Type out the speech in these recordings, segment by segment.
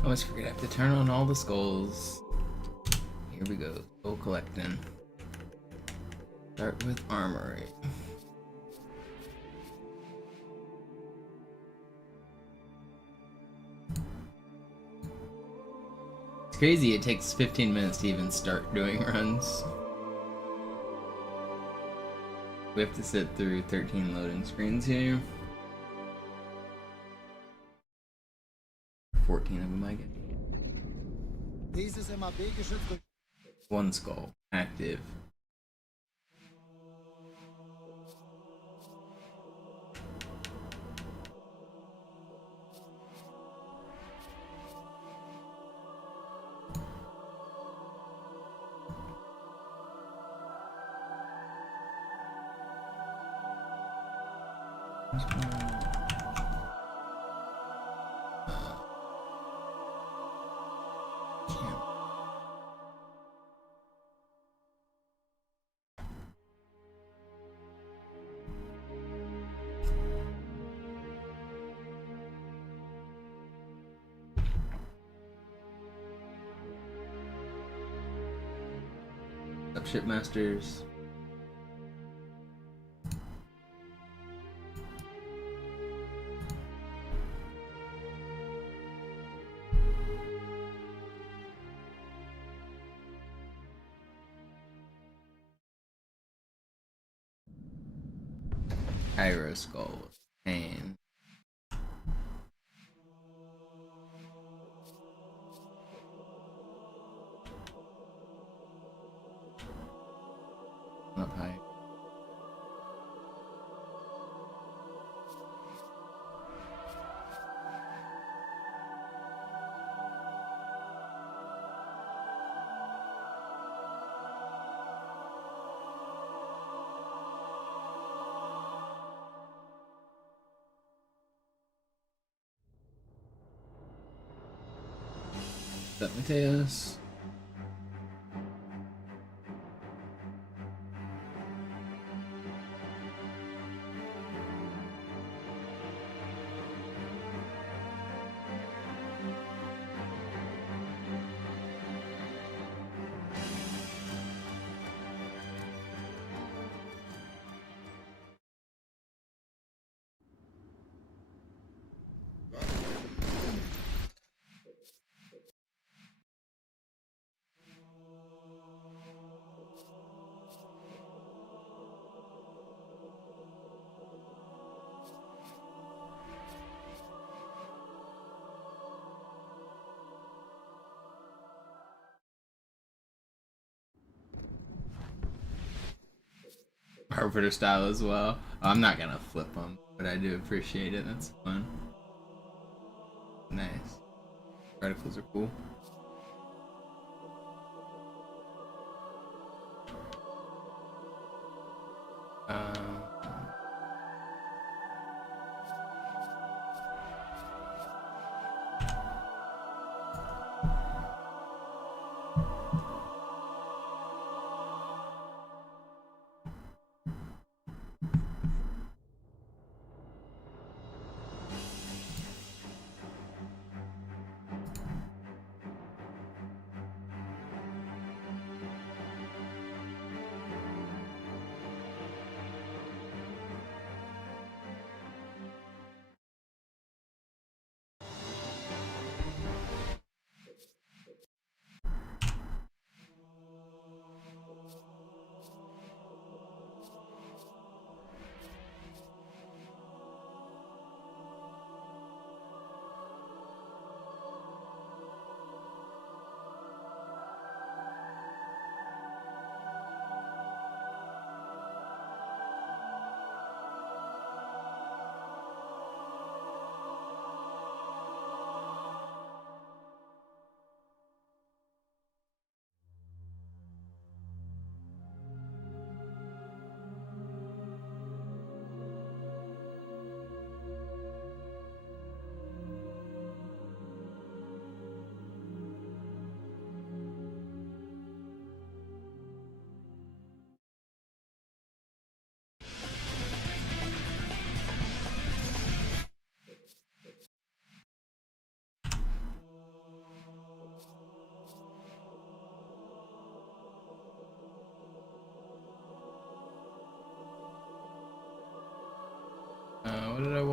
I always forget I have to turn on all the skulls. Here we go. Skull collecting. Start with armory. It's crazy, it takes 15 minutes to even start doing runs. We have to sit through 13 loading screens here. 14 of them, I guess. One skull active. Up shipmasters. Pyro skull. Pain. Up high. That Mateus. Arbiter style as well. I'm not gonna flip them, but I do appreciate it. That's fun. Nice. Articles are cool.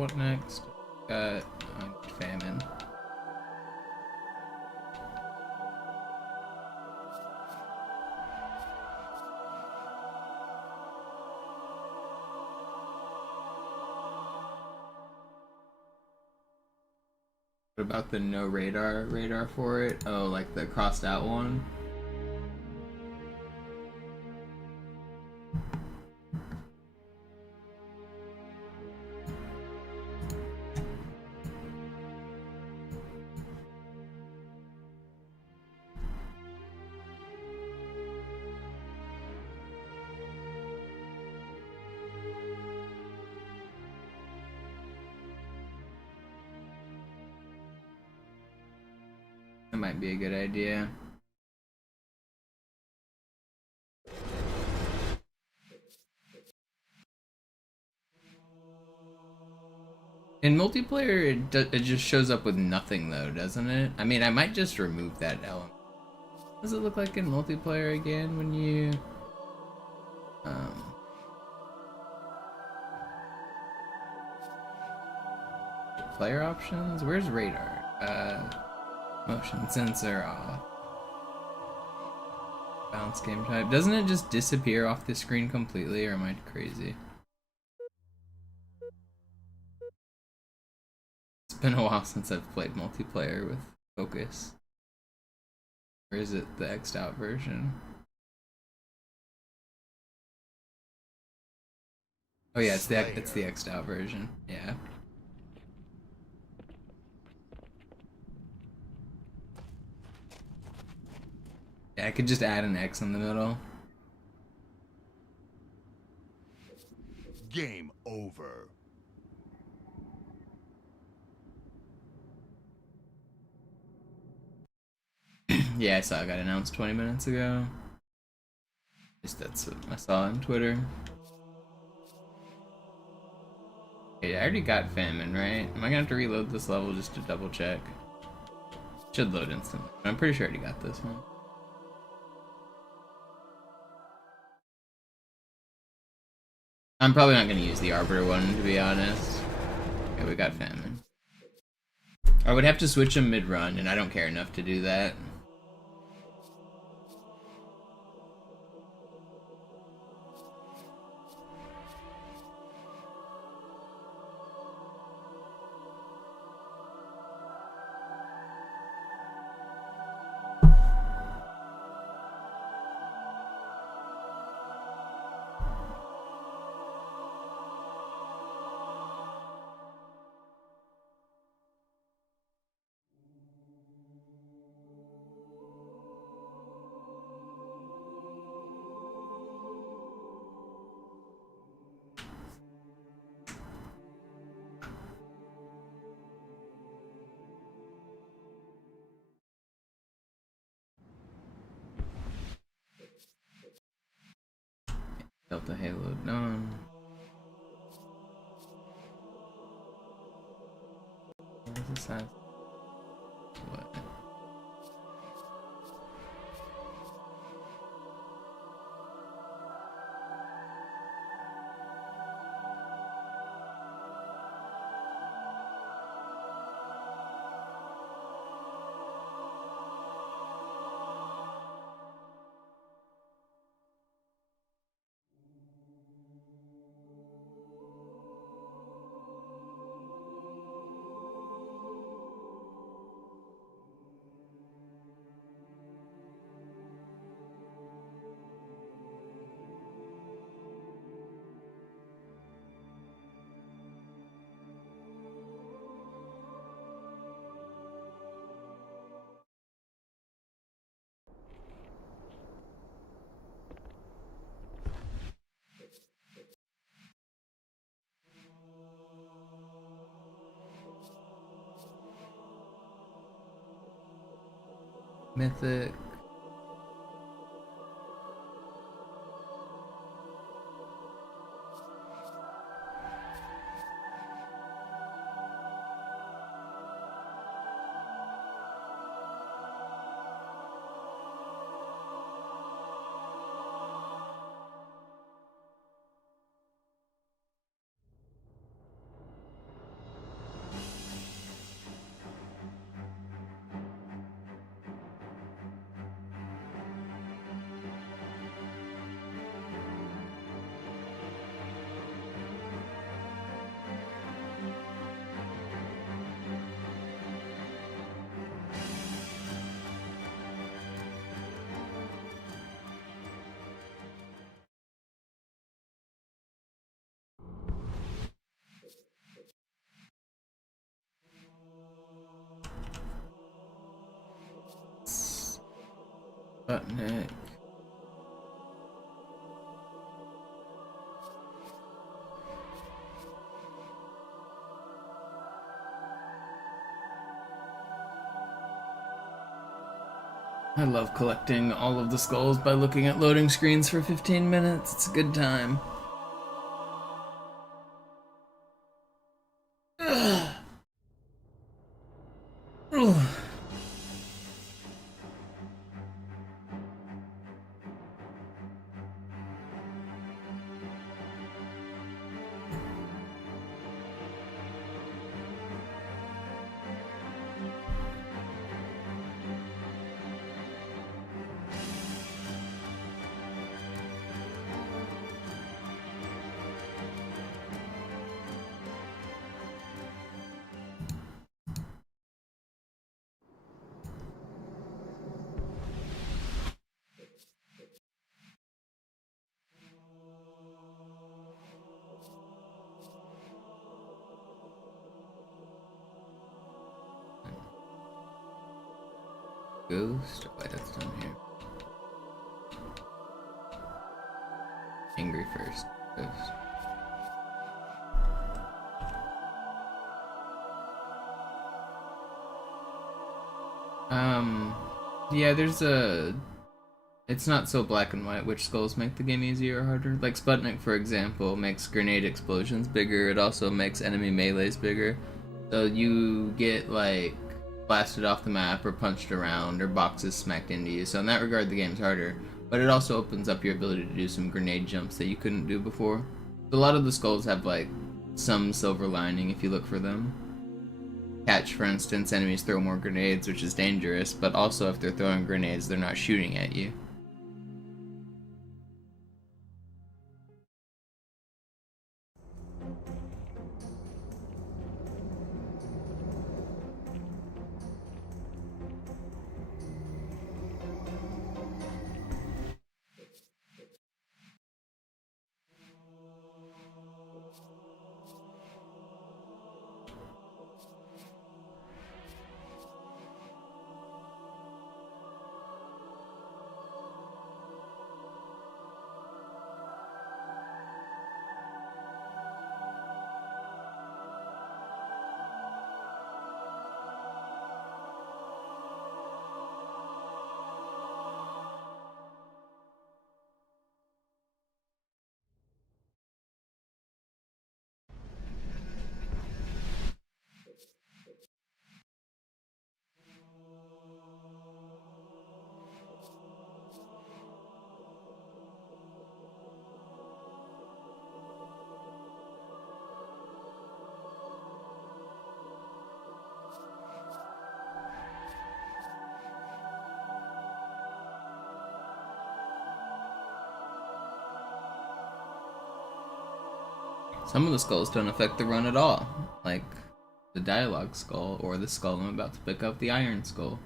what next? Got famine. What about the no radar for it? Oh, like the crossed out one? That might be a good idea. In multiplayer, it just shows up with nothing though, doesn't it? I mean, I might just remove that element. What does it look like in multiplayer again when you... player options? Where's radar? Motion sensor off. Bounce game type. Doesn't it just disappear off the screen completely, or am I crazy? It's been a while since I've played multiplayer with focus. Or is it the X'd out version? Oh yeah, it's the X'd out version. Yeah. Yeah, I could just add an X in the middle. Game over. Yeah, I saw it got announced 20 minutes ago. At least that's what I saw on Twitter. Okay, I already got famine, right? Am I gonna have to reload this level just to double check? Should load instantly. I'm pretty sure I already got this one. I'm probably not gonna use the Arbiter one, to be honest. Okay, we got famine. I would have to switch them mid-run, and I don't care enough to do that. Delta Halo done. What does this have? What? Mythic. Sputnik. I love collecting all of the skulls by looking at loading screens for 15 minutes. It's a good time. Ghost? Oh, wait, that's down here. Angry first. Ghost. Yeah, there's a... It's not so black and white which skulls make the game easier or harder. Like Sputnik, for example, makes grenade explosions bigger. It also makes enemy melees bigger. So you get, like, blasted off the map or punched around or boxes smacked into you. So in that regard, the game's harder. But it also opens up your ability to do some grenade jumps that you couldn't do before. A lot of the skulls have, like, some silver lining if you look for them. Catch, for instance, enemies throw more grenades, which is dangerous, but also if they're throwing grenades, they're not shooting at you. Some of the skulls don't affect the run at all, like the dialogue skull or the skull I'm about to pick up, the iron skull.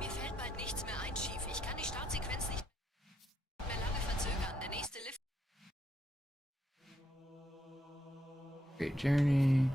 Mir fällt bald nichts mehr ein, Chief. Ich kann die Startsequenz nicht mehr lange verzögern. Der nächste Lift. Great journey.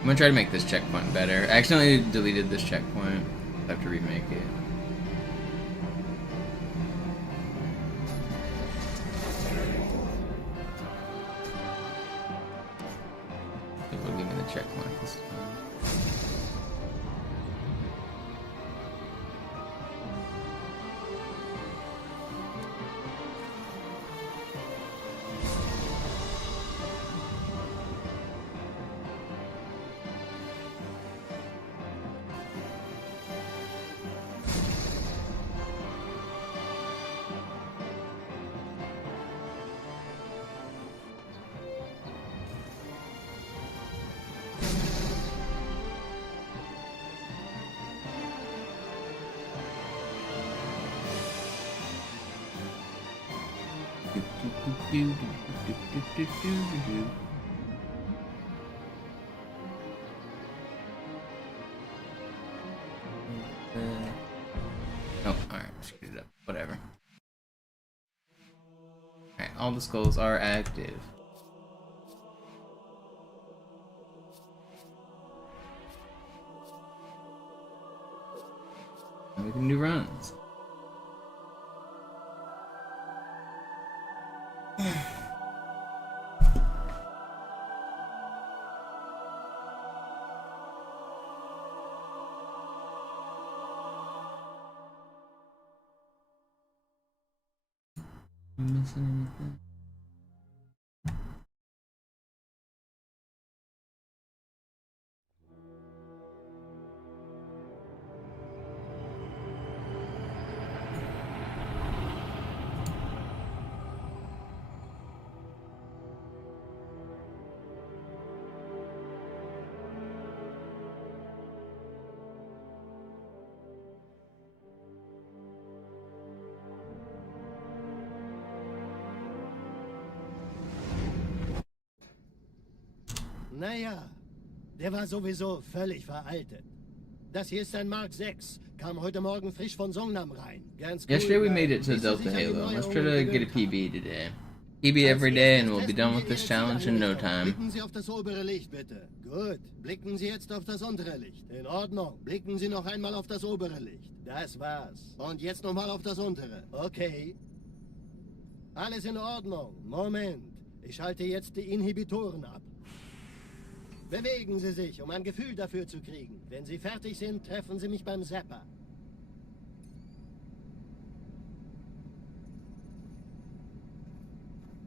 I'm gonna try to make this checkpoint better. I accidentally deleted this checkpoint. I have to remake it. It will give me the checkpoint this time. Oh, alright, screwed it up. Whatever. Alright, all the skulls are active. And we can do runs. Missing anything? Naja, der war sowieso völlig veraltet. Das hier ist ein Mark 6. Kam heute Morgen frisch von Songnam rein. Ganz cool. Yesterday we made it to Delta Halo. Let's try to get a PB today. PB every day and we'll be done with this challenge in no time. Blicken Sie auf das obere Licht, bitte. Gut. Blicken Sie jetzt auf das untere Licht. In Ordnung. Blicken Sie noch einmal auf das obere Licht. Das war's. Und jetzt nochmal auf das untere. Okay. Alles in Ordnung. Moment. Ich schalte jetzt die Inhibitoren ab. Bewegen Sie sich, um ein Gefühl dafür zu kriegen. Wenn Sie fertig sind, treffen Sie mich beim Zapper.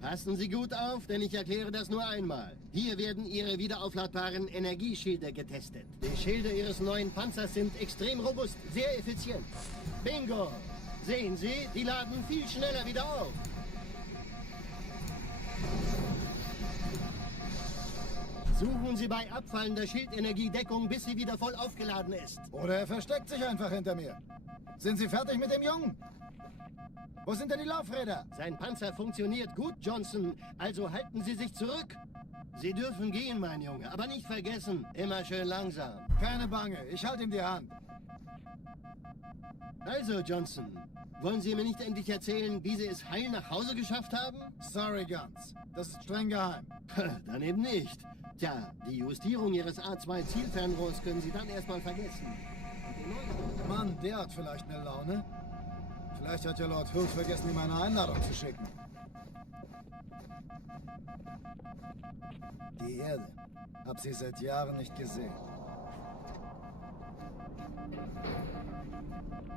Passen Sie gut auf, denn ich erkläre das nur einmal. Hier werden Ihre wiederaufladbaren Energieschilde getestet. Die Schilde Ihres neuen Panzers sind extrem robust, sehr effizient. Bingo! Sehen Sie, die laden viel schneller wieder auf. Suchen Sie bei abfallender Schildenergie Deckung, bis sie wieder voll aufgeladen ist. Oder er versteckt sich einfach hinter mir. Sind Sie fertig mit dem Jungen? Wo sind denn die Laufräder? Sein Panzer funktioniert gut, Johnson. Also halten Sie sich zurück. Sie dürfen gehen, mein Junge. Aber nicht vergessen, immer schön langsam. Keine Bange, ich halte ihm die Hand. Also, Johnson, wollen Sie mir nicht endlich erzählen, wie Sie es heil nach Hause geschafft haben? Sorry, Guns. Das ist streng geheim. Dann eben nicht. Tja, die Justierung Ihres A2-Zielfernrohrs können Sie dann erstmal vergessen. Mann, der hat vielleicht eine Laune. Vielleicht hat ja Lord Hood vergessen, ihm eine Einladung zu schicken. Die Erde. Hab sie seit Jahren nicht gesehen.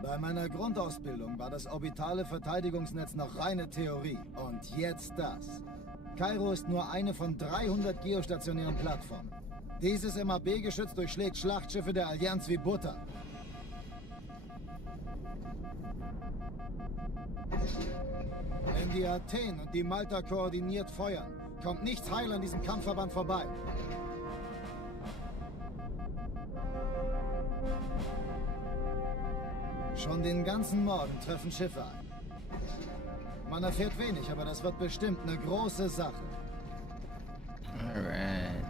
Bei meiner Grundausbildung war das orbitale Verteidigungsnetz noch reine Theorie. Und jetzt das. Kairo ist nur eine von 300 geostationären Plattformen. Dieses MAB-Geschütz durchschlägt Schlachtschiffe der Allianz wie Butter. Wenn die Athen und die Malta koordiniert feuern, kommt nichts heil an diesem Kampfverband vorbei. Schon den ganzen Morgen treffen Schiffe ein. Man erfährt wenig, aber das wird bestimmt eine große Sache. Alright.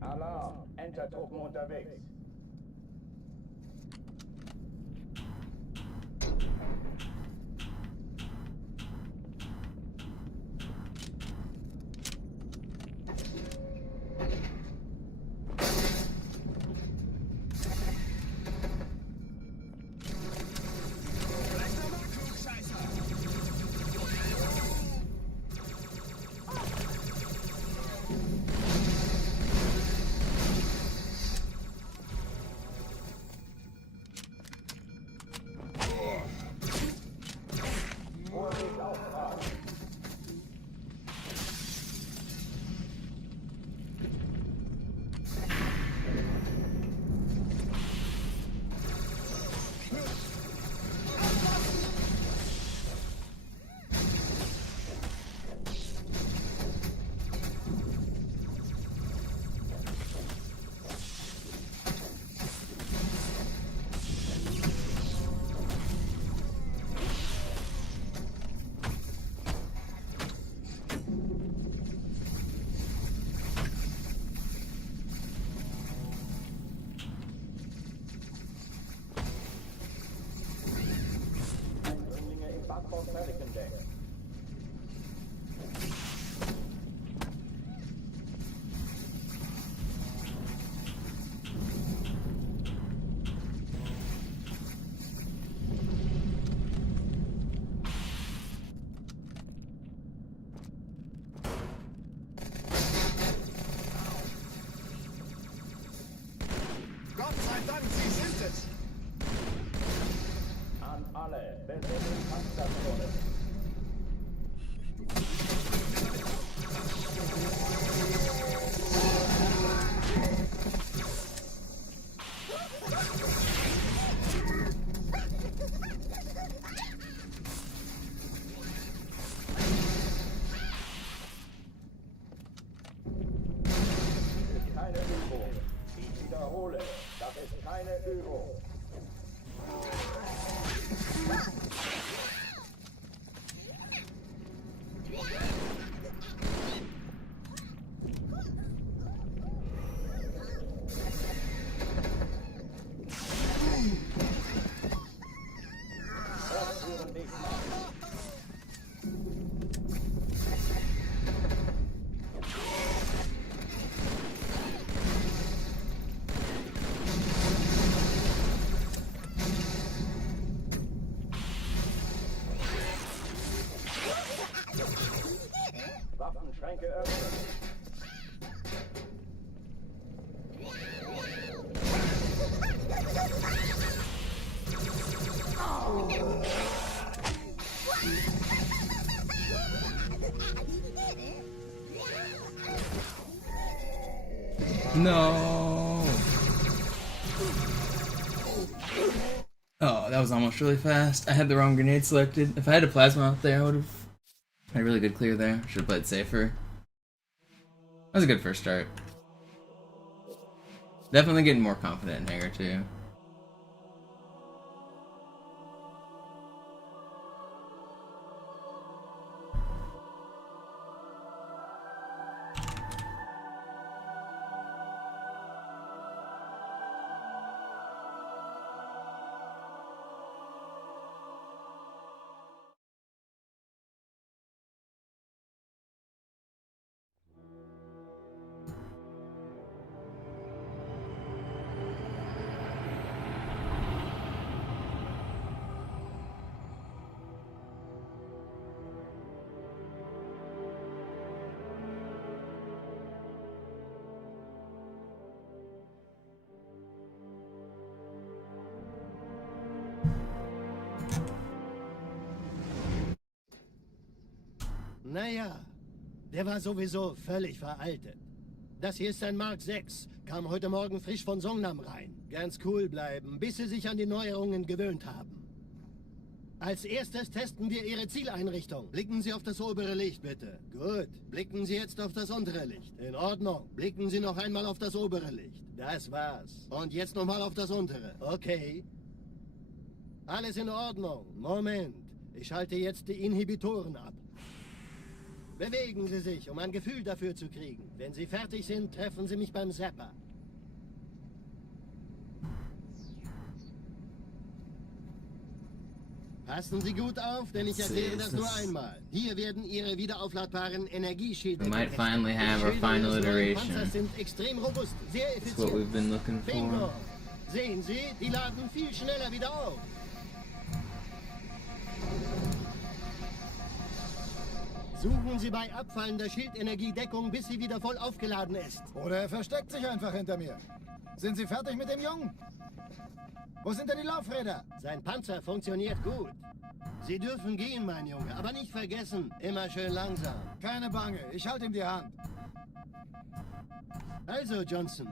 Alarm! Entertruppen unterwegs. on Pelican Deck. Gott sei Dank, Sie sind es! An alle, besetzen Panzerzone. Keine Übung. Ich wiederhole, das ist keine Übung. Ausführen nicht nach. Waffenschränke öffnen. No. Oh, that was almost really fast. I had the wrong grenade selected. If I had a plasma out there, I would have had a really good clear there. Should have played safer. That was a good first start. Definitely getting more confident in Hanger too. Naja, der war sowieso völlig veraltet. Das hier ist ein Mark 6, kam heute Morgen frisch von Songnam rein. Ganz cool bleiben, bis Sie sich an die Neuerungen gewöhnt haben. Als erstes testen wir Ihre Zieleinrichtung. Blicken Sie auf das obere Licht, bitte. Gut. Blicken Sie jetzt auf das untere Licht. In Ordnung. Blicken Sie noch einmal auf das obere Licht. Das war's. Und jetzt nochmal auf das untere. Okay. Alles in Ordnung. Moment. Ich schalte jetzt die Inhibitoren ab. Bewegen Sie sich, um ein Gefühl dafür zu kriegen. Wenn Sie fertig sind, treffen Sie mich beim Zapper. Passen Sie gut auf, denn ich erkläre das nur einmal. Hier werden Ihre wiederaufladbaren Energieschilde. We might finally have our final iteration. Panzer sind extrem robust, sehr That's effizient. what we've been looking Bingo! for. Sehen Sie, die laden viel schneller wieder auf. Suchen Sie bei abfallender Schildenergiedeckung, bis sie wieder voll aufgeladen ist. Oder er versteckt sich einfach hinter mir. Sind Sie fertig mit dem Jungen? Wo sind denn die Laufräder? Sein Panzer funktioniert gut. Sie dürfen gehen, mein Junge, aber nicht vergessen, immer schön langsam. Keine Bange, ich halte ihm die Hand. Also, Johnson,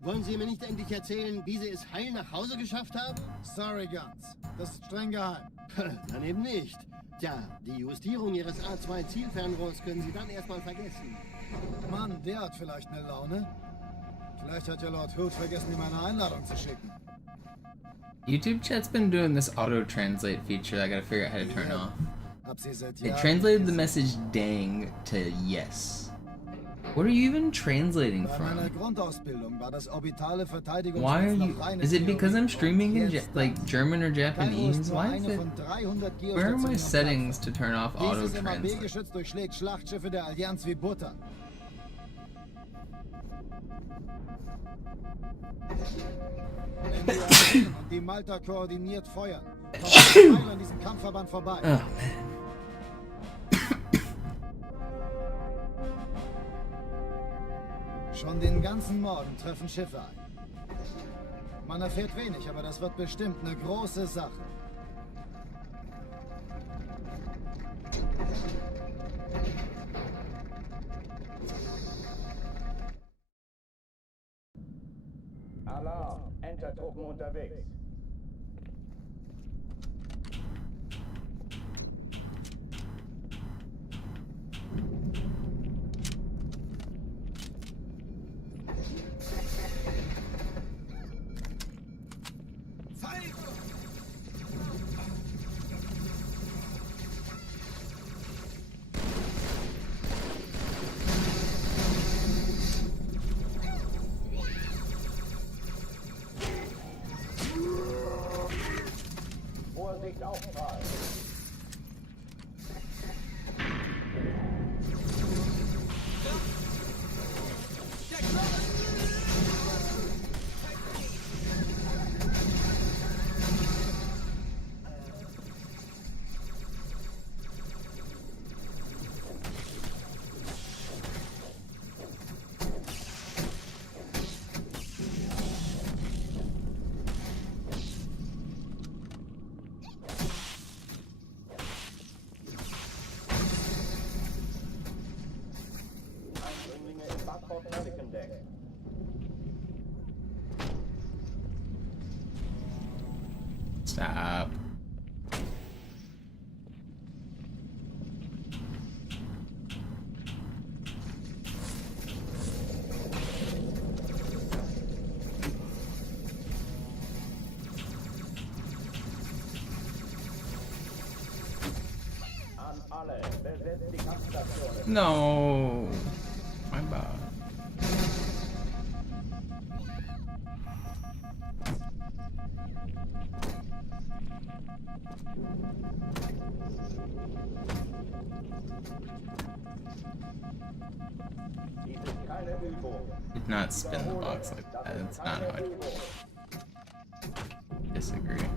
wollen Sie mir nicht endlich erzählen, wie Sie es heil nach Hause geschafft haben? Sorry, Guns. Das ist streng geheim. Dann eben nicht. Tja, die Justierung Ihres A2-Zielfernrohrs können Sie dann erstmal vergessen. Mann, der hat vielleicht eine Laune. Vielleicht hat ja Lord Hood vergessen, ihm eine Einladung zu schicken. YouTube chat's been doing this auto-translate feature that I gotta figure out how to turn off. Hab sie seit It Jahren translated the gesehen. message dang to yes. What are you even translating Bei meiner from? Grundausbildung war das orbitale Why are Verteidigungsnetz you? noch reine Is it because Theorie. I'm streaming in Und jetzt like das. German or Kairo ist Japanese? nur Why is eine it? von 300 Where are my geostationären settings to Plattformen. turn off auto Dieses translate? MAB-Geschütz durchschlägt Schlachtschiffe der Allianz wie Butter. Wenn die Armeen und die Malta koordiniert feuern, kommt Kairo an diesem Kampfverband vorbei. Oh man. Schon den ganzen Morgen treffen Schiffe ein. Man erfährt wenig, aber das wird bestimmt eine große Sache. Alarm, Entertruppen unterwegs. Vorsicht, Aufprall! Eindringlinge im Backbord Pelican Deck. Stop. An alle, besetzt die Kampfstationen. No. My bad. Dies ist keine Übung. Did not spin the box like Das that. ist It's not keine how Übung. I disagree.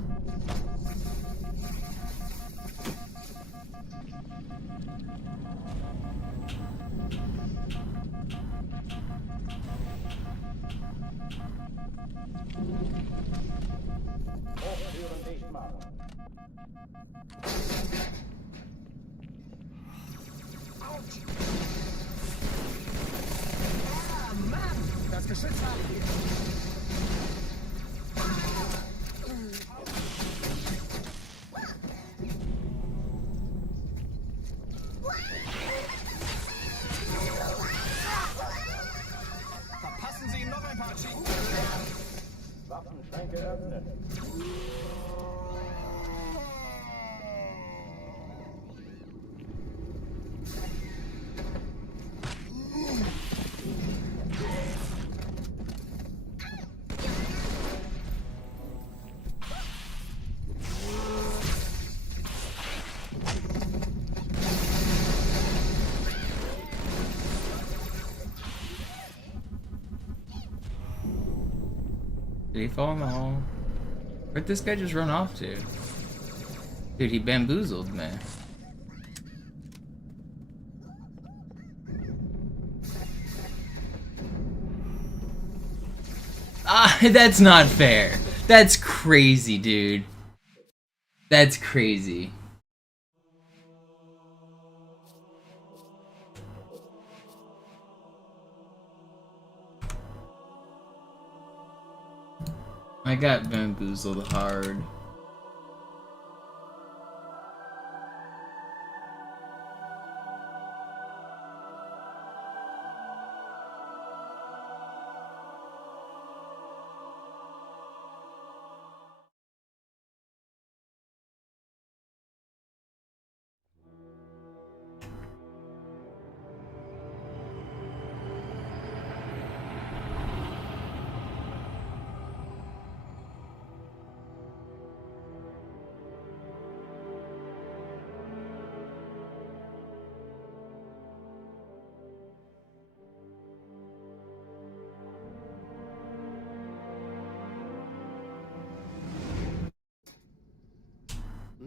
Hochtüren dicht machen. Das Geschütz haben wir. Verpassen Sie ihm noch ein paar Schienen. Waffenschränke öffnen. Did he fall in the hole? Where'd this guy just run off to? Dude, he bamboozled me. Ah, that's not fair. That's crazy, dude. That's crazy. I got bamboozled hard.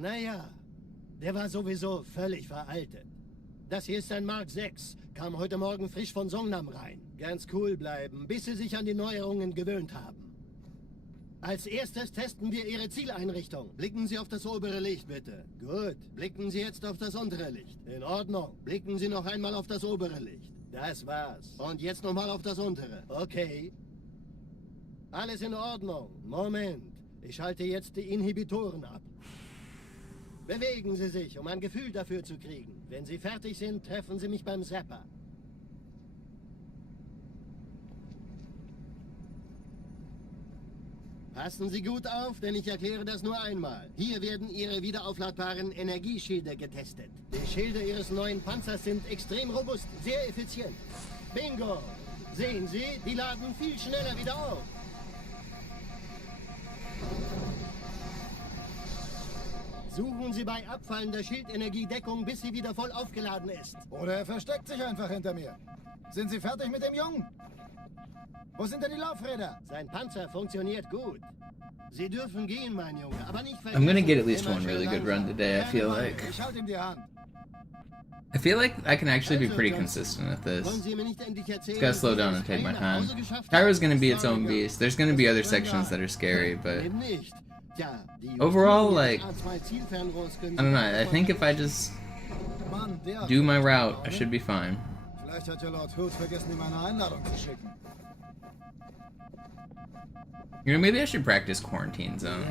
Naja, der war sowieso völlig veraltet. Das hier ist ein Mark 6. Kam heute Morgen frisch von Songnam rein. Ganz cool bleiben, bis Sie sich an die Neuerungen gewöhnt haben. Als erstes testen wir Ihre Zieleinrichtung. Blicken Sie auf das obere Licht, bitte. Gut. Blicken Sie jetzt auf das untere Licht. In Ordnung. Blicken Sie noch einmal auf das obere Licht. Das war's. Und jetzt nochmal auf das untere. Okay. Alles in Ordnung. Moment. Ich schalte jetzt die Inhibitoren ab. Bewegen Sie sich, um ein Gefühl dafür zu kriegen. Wenn Sie fertig sind, treffen Sie mich beim Zapper. Passen Sie gut auf, denn ich erkläre das nur einmal. Hier werden Ihre wiederaufladbaren Energieschilde getestet. Die Schilde Ihres neuen Panzers sind extrem robust, sehr effizient. Bingo! Sehen Sie, die laden viel schneller wieder auf. Suchen Sie bei abfallender Schildenergie Deckung, bis sie wieder voll aufgeladen ist. Oder er versteckt sich einfach hinter mir. Sind Sie fertig mit dem Jungen? Wo sind denn die Laufräder? Sein Panzer funktioniert gut. Sie dürfen gehen, mein Junge, aber nicht I'm gonna get at vergessen, least immer one schön really good langsam. run today, I feel like. Ich halte ihm die Hand. I feel like I can actually be pretty consistent with Wollen this. Sie mir nicht endlich erzählen, Just gotta slow wie Sie down es and take my vorhin nach time. Hause geschafft Kyro's haben? gonna be its own Sorry. beast. There's gonna be other sections that are scary, but Eben nicht. Tja, die overall, Jungs like, A2 Zielfernrohrs können I don't know, Sie I think if I just Mann, der do my route, I should be fine. Vielleicht hat ja Lord Hood vergessen, ihm eine Einladung zu schicken. You know, maybe I should practice Quarantine Zone.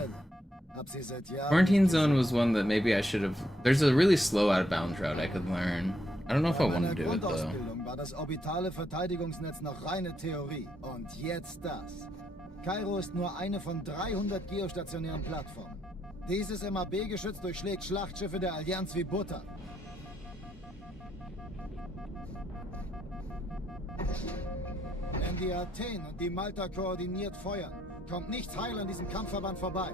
Hab sie seit Jahren Quarantine nicht Zone was one that maybe I should have... There's a really slow out of bounds route I could learn. I don't know if I Bei want meiner to do it though. Grundausbildung war das orbitale Verteidigungsnetz noch reine Theorie. Und jetzt das. Kairo ist nur eine von 300 geostationären Plattformen. Dieses MAB-Geschütz durchschlägt Schlachtschiffe der Allianz wie Butter. Wenn die Athen und die Malta koordiniert feuern, kommt nichts heil an diesem Kampfverband vorbei.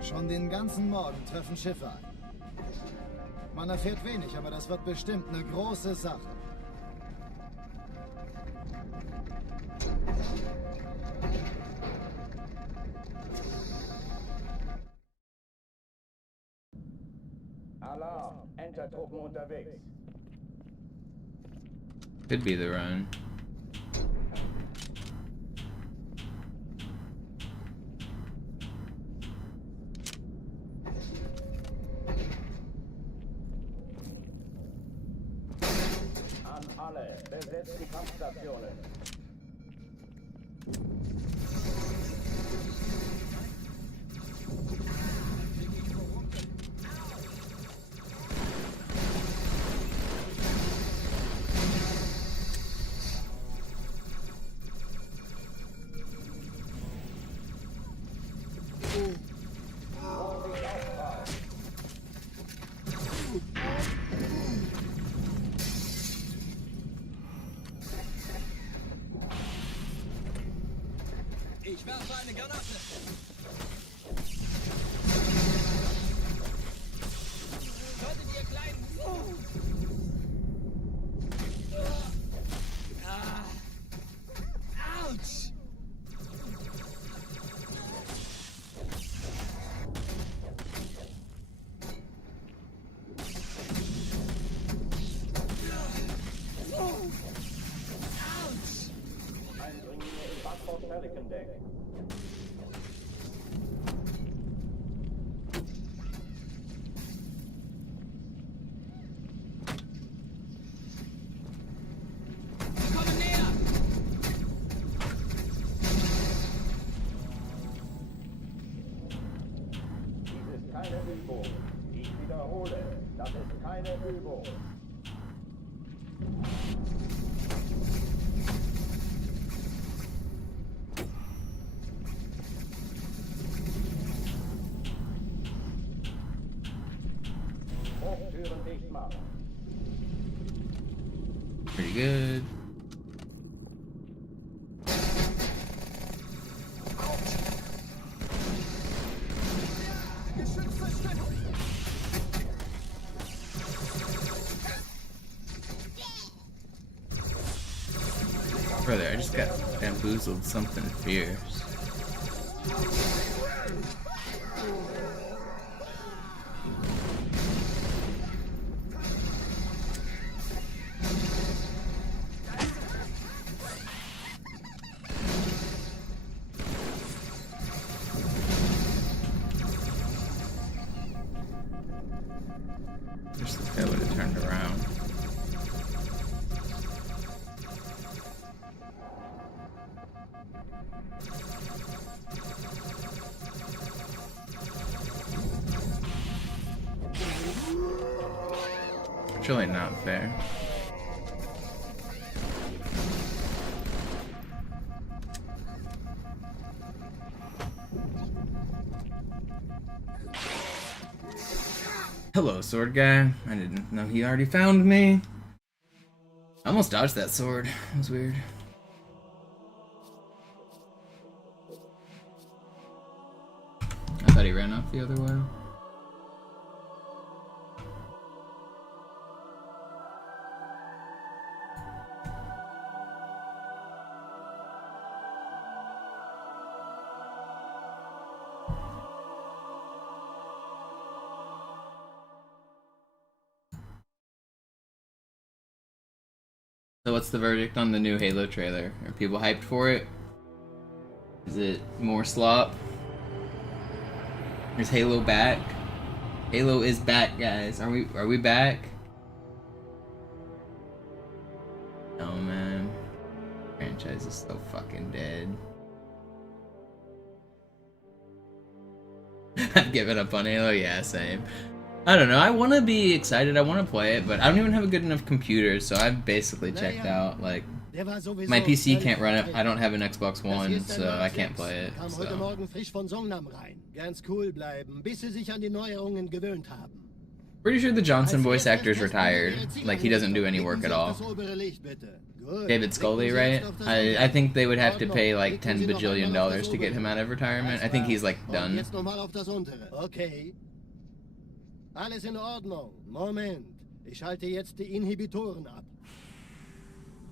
Schon den ganzen Morgen treffen Schiffe ein. Man erfährt wenig, aber das wird bestimmt eine große Sache. Alarm, Entertruppen unterwegs. Could be the run. An alle, besetzt die Kampfstationen. Ich werfe eine Granate. Solltet ihr kleinen... Autsch! Eindringlinge im Backbord Pelican Deck. Sie kommen näher! Dies ist keine Übung. Ich wiederhole, das ist keine Übung. Hochtüren dicht machen. Pretty good. Brother, I just got bamboozled something fierce. Wish this guy would have turned around. It's really not fair. Hello, sword guy. I didn't know he already found me. I almost dodged that sword. It was weird. I thought he ran off the other way. So what's the verdict on the new Halo trailer? Are people hyped for it? Is it more slop? Is Halo back? Halo is back, guys. Are we back? Oh man. Franchise is so fucking dead. I've given up on Halo, yeah, same. I don't know, I want to be excited, I want to play it, but I don't even have a good enough computer, so I've basically checked out. Like, my PC can't run it, I don't have an Xbox One, so I can't play it. Kam heute Morgen frisch von Songnam rein. Ganz cool bleiben, bis sie sich an die Neuerungen gewöhnt haben. Pretty sure the Johnson voice actor is retired. Like, he doesn't do any work at all. David Scully, right? I think they would have to pay like $10 bajillion to get him out of retirement. I think he's like done. Okay. Alles in Ordnung. Moment. Ich schalte jetzt die Inhibitoren ab.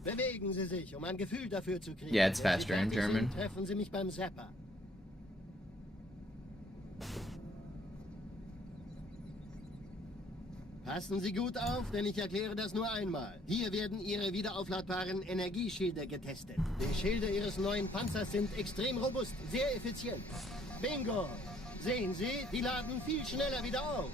Bewegen Sie sich, um ein Gefühl dafür zu kriegen. Yeah, it's faster in German. Treffen Sie mich beim Zapper. Passen Sie gut auf, denn ich erkläre das nur einmal. Hier werden Ihre wiederaufladbaren Energieschilde getestet. Die Schilde Ihres neuen Panzers sind extrem robust, sehr effizient. Bingo! Sehen Sie, die laden viel schneller wieder auf.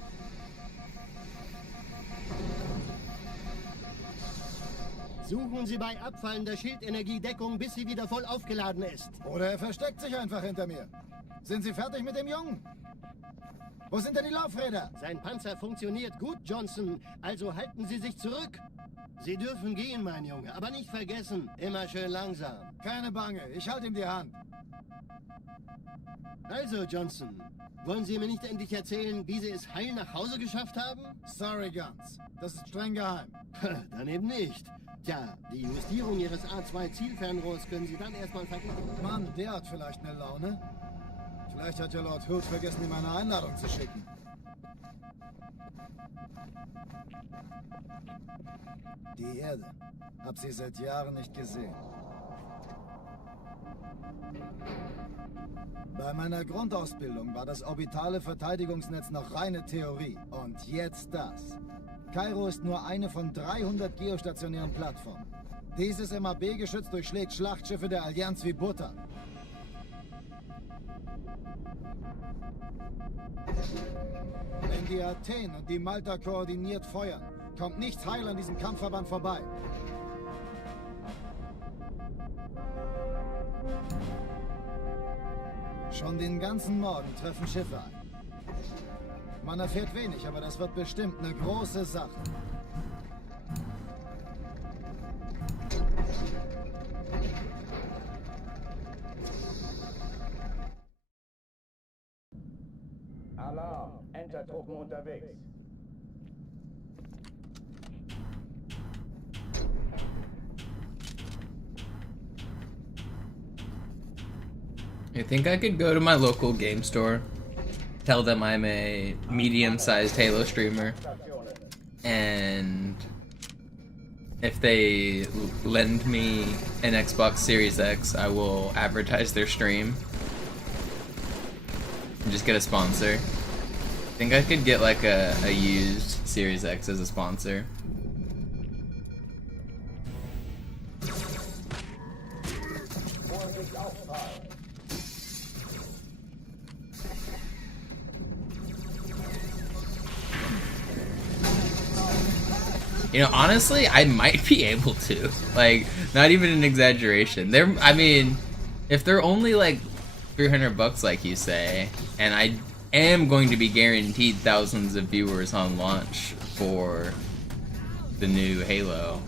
Suchen Sie bei abfallender Schildenergiedeckung, bis sie wieder voll aufgeladen ist. Oder er versteckt sich einfach hinter mir. Sind Sie fertig mit dem Jungen? Wo sind denn die Laufräder? Sein Panzer funktioniert gut, Johnson. Also halten Sie sich zurück. Sie dürfen gehen, mein Junge. Aber nicht vergessen, immer schön langsam. Keine Bange, ich halte ihm die Hand. Also, Johnson, wollen Sie mir nicht endlich erzählen, wie Sie es heil nach Hause geschafft haben? Sorry, Guns. Das ist streng geheim. Dann eben nicht. Tja, die Justierung Ihres A2-Zielfernrohrs können Sie dann erstmal vergessen. Mann, der hat vielleicht eine Laune. Vielleicht hat ja Lord Hood vergessen, ihm eine Einladung zu schicken. Die Erde. Hab sie seit Jahren nicht gesehen. Bei meiner Grundausbildung war das orbitale Verteidigungsnetz noch reine Theorie. Und jetzt das. Kairo ist nur eine von 300 geostationären Plattformen. Dieses MAB-Geschütz durchschlägt Schlachtschiffe der Allianz wie Butter. Wenn die Athen und die Malta koordiniert feuern, kommt nichts heil an diesem Kampfverband vorbei. Schon den ganzen Morgen treffen Schiffe ein. Man erfährt wenig, aber das wird bestimmt eine große Sache. Alarm, Entertruppen unterwegs. I think I could go to my local game store, tell them I'm a medium-sized Halo streamer, and if they lend me an Xbox Series X, I will advertise their stream and just get a sponsor. I think I could get like a used Series X as a sponsor. You know, honestly, I might be able to. Like, not even an exaggeration. I mean, if they're only like $300 like you say, and I am going to be guaranteed thousands of viewers on launch for the new Halo,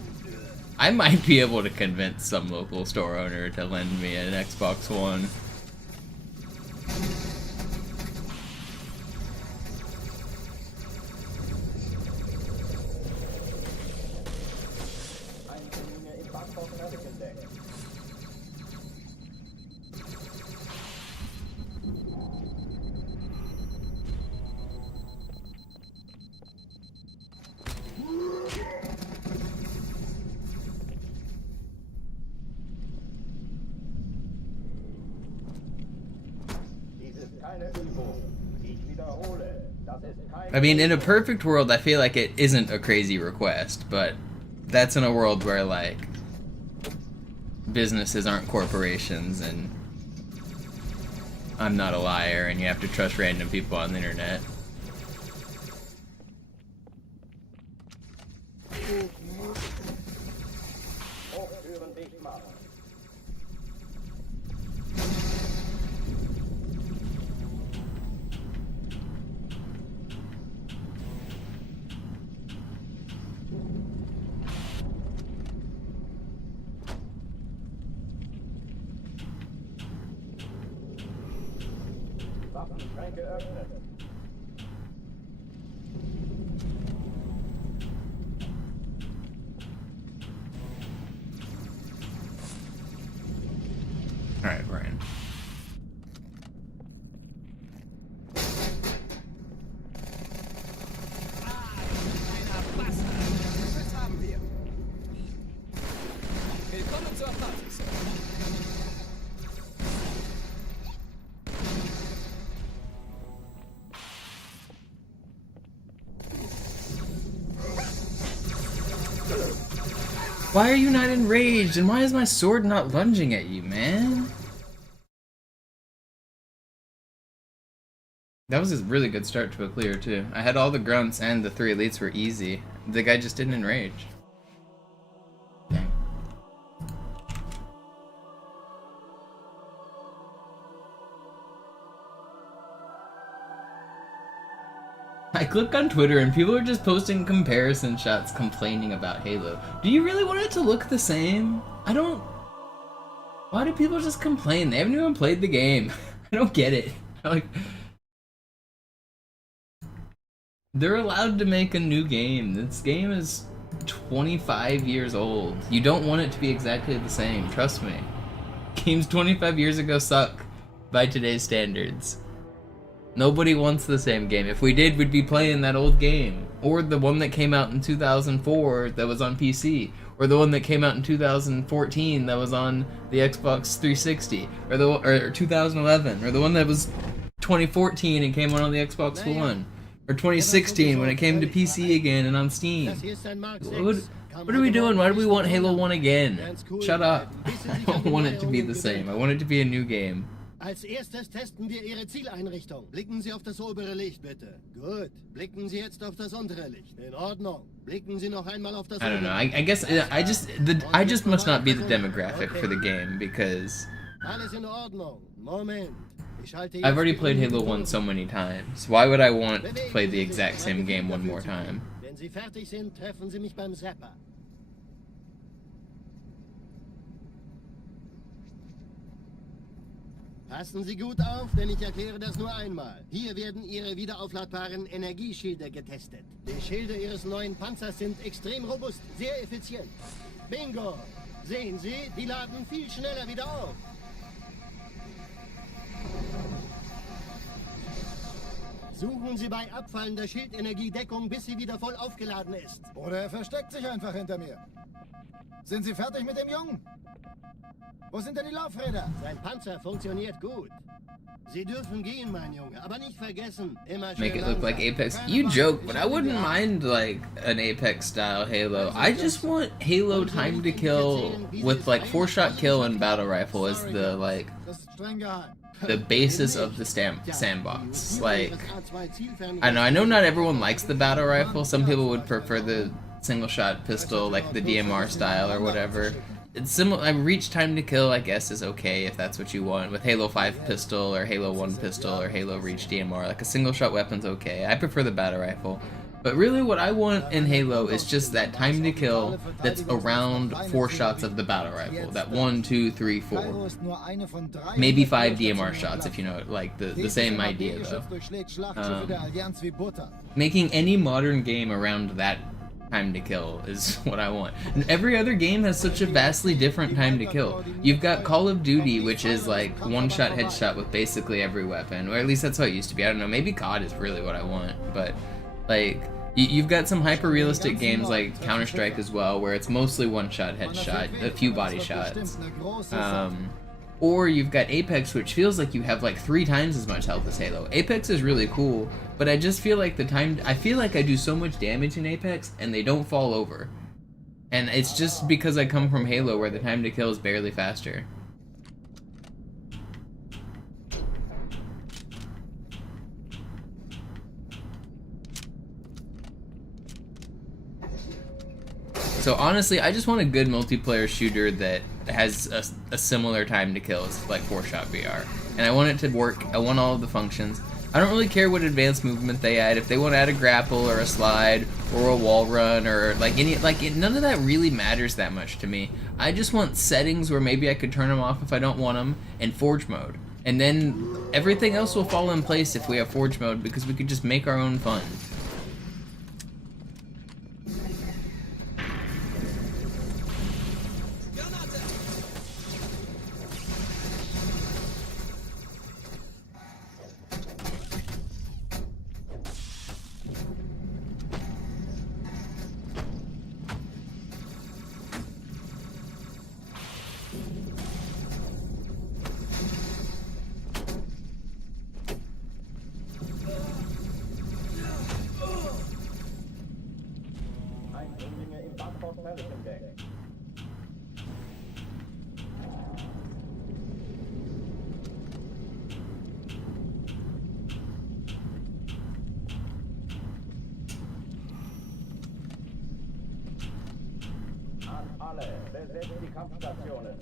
I might be able to convince some local store owner to lend me an Xbox One. I mean, in a perfect world, I feel like it isn't a crazy request, but that's in a world where, like, businesses aren't corporations, and I'm not a liar, and you have to trust random people on the internet. Alright, Brian. Was haben wir? Willkommen zur Party, Sir. Why are you not enraged? And why is my sword not lunging at you, man? That was a really good start to a clear, too. I had all the grunts and the 3 elites were easy. The guy just didn't enrage. Dang. I click on Twitter and people are just posting comparison shots complaining about Halo. Do you really want it to look the same? I don't... Why do people just complain? They haven't even played the game. I don't get it. Like... They're allowed to make a new game. This game is 25 years old. You don't want it to be exactly the same, trust me. Games 25 years ago suck by today's standards. Nobody wants the same game. If we did, we'd be playing that old game. Or the one that came out in 2004 that was on PC. Or the one that came out in 2014 that was on the Xbox 360. Or 2011. Or the one that was 2014 and came out on the Xbox One. Or 2016 when it came to PC again and on Steam. What are we doing? Why do we want Halo 1 again? Shut up. I don't want it to be the same. I want it to be a new game. Als erstes testen wir Ihre Zieleinrichtung. Blicken Sie auf das obere Licht, bitte. Gut. Blicken Sie jetzt auf das untere Licht. In Ordnung. Blicken Sie noch einmal auf das I don't know. I guess I just must not be the demographic for the game because Alles in Ordnung. Moment. I've already played Halo 1 so many times. Why would I want to play the exact same game one more time? Wenn Sie fertig sind, treffen Sie mich beim Zapper. Passen Sie gut auf, denn ich erkläre das nur einmal. Hier werden Ihre wiederaufladbaren Energieschilde getestet. Die Schilde Ihres neuen Panzers sind extrem robust, sehr effizient. Bingo! Sehen Sie, die laden viel schneller wieder auf. Suchen Sie bei abfallender Schildenergie Deckung, bis sie wieder voll aufgeladen ist. Oder er versteckt sich einfach hinter mir. Sind Sie fertig mit dem Jungen? Wo sind denn die Laufräder? Sein Panzer funktioniert gut. Sie dürfen gehen, mein Junge, aber nicht vergessen, immer schön Make it look like langsam. Apex. You joke, but I wouldn't mind like an Apex style Halo. I just want Halo time to kill with like 4-shot kill and battle rifle as the like Das ist streng geheim. the basis of the sandbox. Like I know not everyone likes the battle rifle. Some people would prefer the single shot pistol, like the DMR style or whatever. It's similar. I reach time to kill, I guess, is okay if that's what you want. With Halo 5 pistol or Halo 1 pistol or Halo Reach DMR, like a single shot weapon's okay. I prefer the battle rifle. But really what I want in Halo is just that time to kill that's around 4 shots of the battle rifle. That 1, 2, 3, 4. Kairo ist nur eine von 300 Maybe 5 DMR shots if you know it, like the same idea though. MAB-Geschütz durchschlägt Schlachtschiffe der Allianz wie Butter. Making any modern game around that time to kill is what I want. And every other game has such a vastly different time to kill. You've got Call of Duty, which is like one-shot headshot with basically every weapon, or at least that's how it used to be. I don't know, maybe COD is really what I want, but like you've got some hyper-realistic games like Counter-Strike as well, where it's mostly one-shot headshot, a few body shots. Or you've got Apex, which feels like you have like 3 times as much health as Halo. Apex is really cool, but I just feel like I feel like I do so much damage in Apex and they don't fall over. And it's just because I come from Halo where the time to kill is barely faster. So honestly, I just want a good multiplayer shooter that has a similar time to kill as like 4-shot VR. And I want it to work, I want all of the functions. I don't really care what advanced movement they add. If they want to add a grapple or a slide or a wall run or like none of that really matters that much to me. I just want settings where maybe I could turn them off if I don't want them, and Forge mode. And then everything else will fall in place if we have Forge mode, because we could just make our own fun. Eindringlinge im Backhaus Deck. An alle, besetzt die Kampfstationen.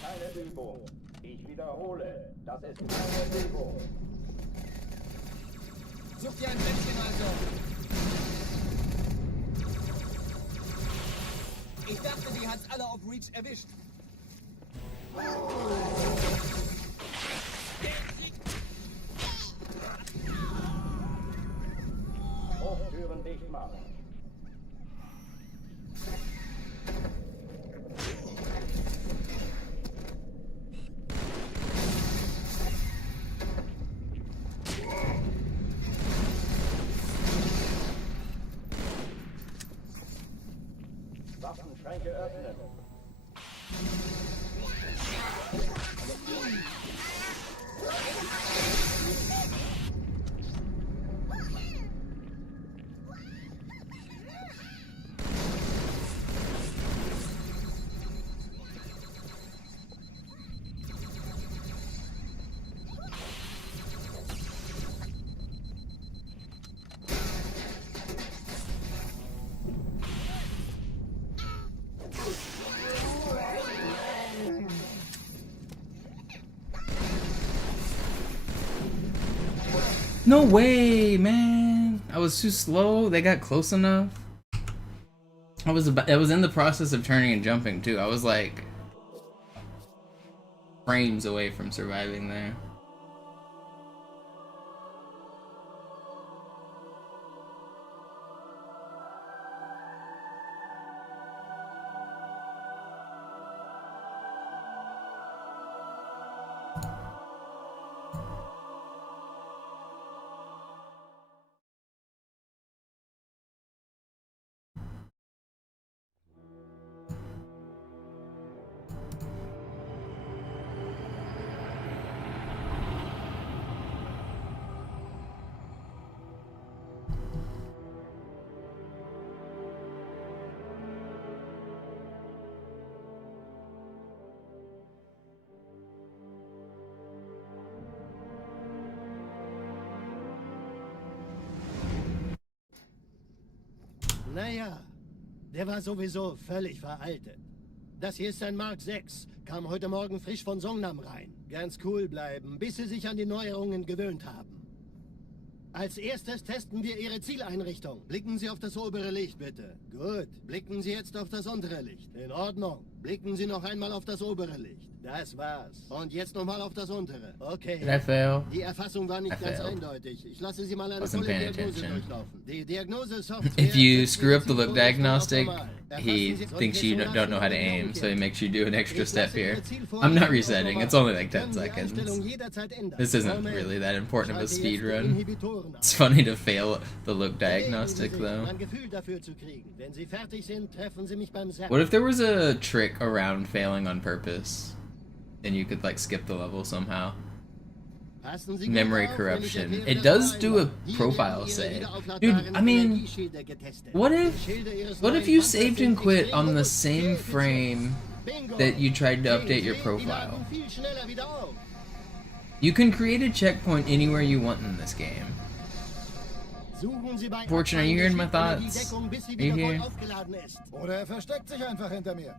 Keine Übung. Ich wiederhole, das ist keine Übung. Such dir ein Plätzchen also. Ich dachte, die hat's alle auf Reach erwischt. Hochtüren dicht machen. Waffenschränke öffnen. No way, man! I was too slow. They got close enough. I was in the process of turning and jumping too. I was like frames away from surviving there. Naja, der war sowieso völlig veraltet. Das hier ist ein Mark 6. Kam heute Morgen frisch von Songnam rein. Ganz cool bleiben, bis Sie sich an die Neuerungen gewöhnt haben. Als erstes testen wir Ihre Zieleinrichtung. Blicken Sie auf das obere Licht, bitte. Gut. Blicken Sie jetzt auf das untere Licht. In Ordnung. Blicken Sie noch einmal auf das obere Licht. Das war's. Und jetzt nochmal auf das untere. Okay. Did I fail? Die Erfassung war nicht I ganz failed. eindeutig. Ich lasse Sie mal eine Wasn't volle paying Diagnose attention. durchlaufen. Die Diagnose-Software... If you screw up the setzt look die diagnostic, Zielvorrichtung auf normal. he Erfassen Sie thinks you solche don't know how to Sonate aim, so he makes you do an extra Ich step lasse Ihre here. Zielvorrichtung I'm not auf resetting, normal. it's only like 10 Können die Einstellung seconds. jederzeit ändern. This isn't Moment. really that important of a Schalte jetzt speed die run. Inhibitoren ab. It's funny to fail the look Bewegen Sie diagnostic sich, though. um ein Gefühl dafür zu kriegen. Wenn Sie fertig sind, treffen Sie mich beim Zappen. What if there was a trick around failing on purpose? And you could like skip the level somehow. Passen Sie gut Memory auf, wenn ich corruption. erkläre, It das does noch do a einmal. Hier profile werden Ihre save. wiederaufladbaren Dude, I mean, Energieschilder getestet. what Die if Schilder Ihres what neuen if you Panzers saved sind and quit extrem on the robust. same Sehr frame effizient. Bingo. that you tried to Sehen update your Sie, die profile? laden viel schneller wieder auf. You can create a checkpoint anywhere you want in this game. Suchen Sie bei Fortune, are you hearing my Abfallen die thoughts? Deckung, bis sie Are you wieder voll here? aufgeladen ist. Oder er versteckt sich einfach hinter mir.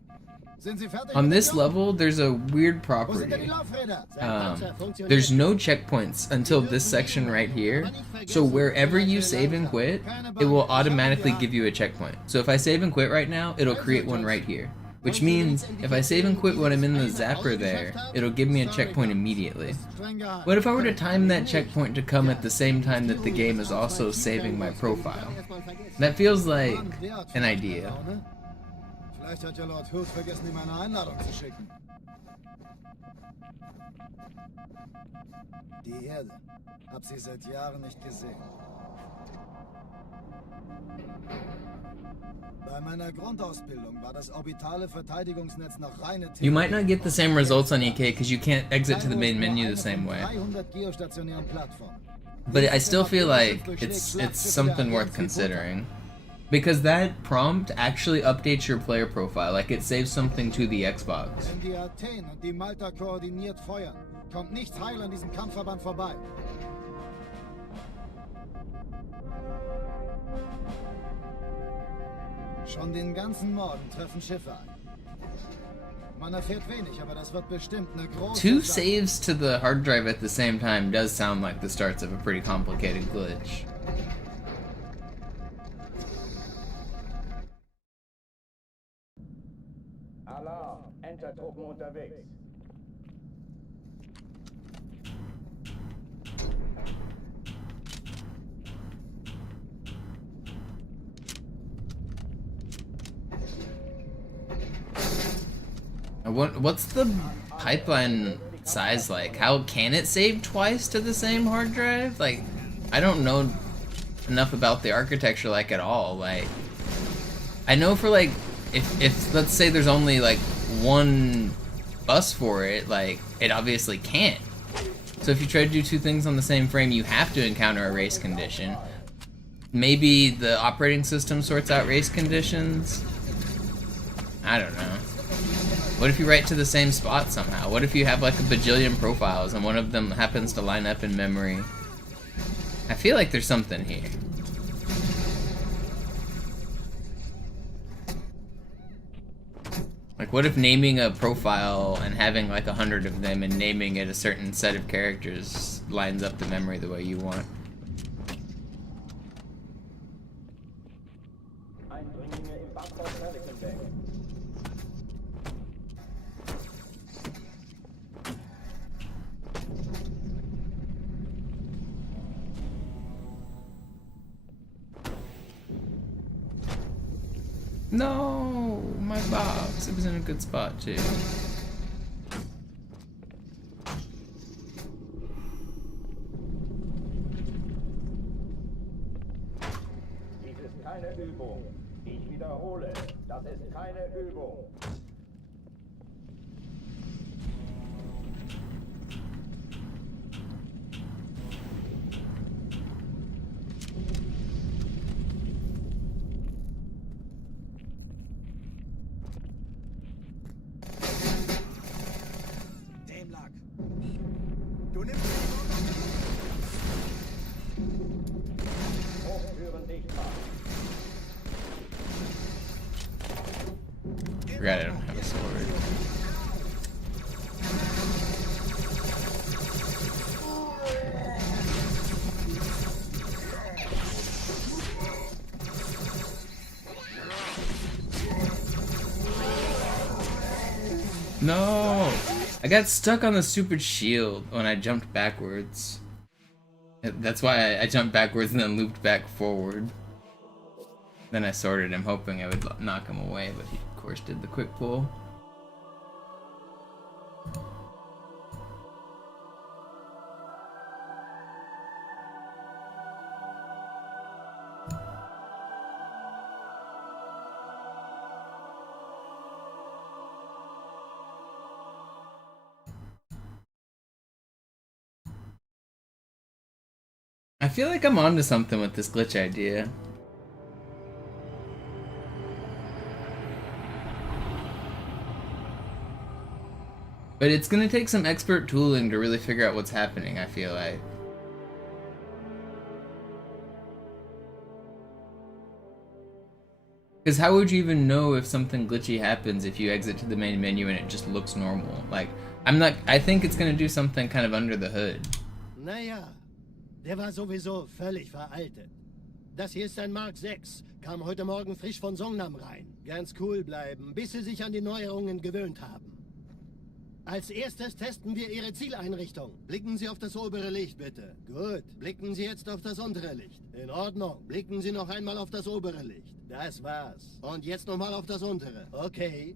Sind Sie fertig? On mit this dem Job? level, there's a weird Wo sind denn die property. Laufräder? Sein Panzer funktioniert. There's no checkpoints until this section right here. So wherever you save and quit, it will automatically give you a checkpoint. So if I save and quit right now, it'll create one right here. Which means if I save and quit when I'm in the zapper there, it'll give me a checkpoint immediately. Streng geheim. What if I were to time that checkpoint to come at the same time that the game is also saving my profile? That feels like an idea. Vielleicht hat ja Lord Hood vergessen, ihm eine Einladung zu schicken. Die Erde. Hab sie seit Jahren nicht gesehen. Bei meiner Grundausbildung war das orbitale Verteidigungsnetz noch reine Theorie. You might not get the same results on EK because you can't exit to the main menu the same way. 300 geostationären Plattformen. But I still feel like it's something worth considering. Because that prompt actually updates your player profile, like it saves something to the Xbox. Wenn die Athen und die Malta koordiniert feuern, kommt nichts heil an diesem Kampfverband vorbei. Schon den ganzen Morgen treffen Schiffe ein. Man erfährt wenig, aber das wird bestimmt eine große Two Sache. saves to the hard drive at the same time does sound like the starts of a pretty complicated glitch. Alarm, Entertruppen unterwegs. What's the pipeline size like? How can it save twice to the same hard drive? Like, I don't know enough about the architecture like at all. Like, I know for like, if let's say there's only like one bus for it, like it obviously can't. So if you try to do two things on the same frame, you have to encounter a race condition. Maybe the operating system sorts out race conditions. I don't know. What if you write to the same spot somehow? What if you have like a bajillion profiles and one of them happens to line up in memory? I feel like there's something here. Like, what if naming a profile and having like 100 of them and naming it a certain set of characters lines up the memory the way you want? Eindringlinge im Backbau Pelican. No, my box. It was in a good spot too. Dies ist keine Übung. Ich wiederhole, das ist keine Übung. Dem lag. Du nimmst Hochtüren dicht machen. forgot I don't have a sword. No! I got stuck on the stupid shield when I jumped backwards. That's why I jumped backwards and then looped back forward. Then I sorted him, hoping I would knock him away, but he, of course, did the quick pull. I feel like I'm onto something with this glitch idea. But it's gonna take some expert tooling to really figure out what's happening, I feel like. Because how would you even know if something glitchy happens if you exit to the main menu and it just looks normal? Like, I think it's gonna do something kind of under the hood. Naja, der war sowieso völlig veraltet. Das hier ist ein Mark 6, kam heute Morgen frisch von Songnam rein. Ganz cool bleiben, bis Sie sich an die Neuerungen gewöhnt haben. Als erstes testen wir Ihre Zieleinrichtung. Blicken Sie auf das obere Licht, bitte. Gut. Blicken Sie jetzt auf das untere Licht. In Ordnung. Blicken Sie noch einmal auf das obere Licht. Das war's. Und jetzt nochmal auf das untere. Okay.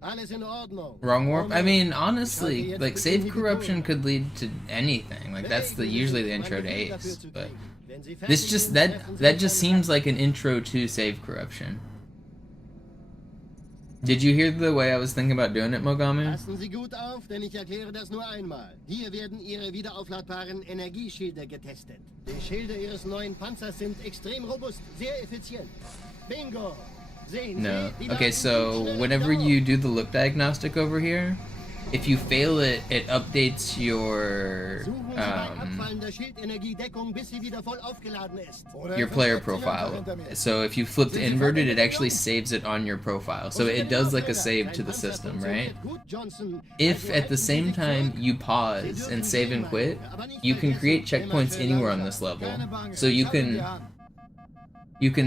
Alles in Ordnung. Wrong warp? I mean, honestly, like, save corruption could lead to anything. Like, that's usually the intro to Ace. But this just, that just seems like an intro to save corruption. Did you hear the way I was thinking about doing it, Mogami? Passen Sie gut auf, denn ich erkläre das nur einmal. Hier werden Ihre wiederaufladbaren Energieschilde getestet. Die Schilde Ihres neuen Panzers sind extrem robust, sehr effizient. Bingo! Sehen No. Sie, die Okay, Daten so sind whenever schneller you do the look diagnostic over here, if you fail it, it updates your Suchen Sie bei abfallender Schildenergiedeckung, bis sie wieder voll aufgeladen ist. your player profile. So if you flip to inverted, it actually saves it on your profile. So it does like a save to the system, right? If at the same time you pause and save and quit, you can create checkpoints anywhere on this level. So you can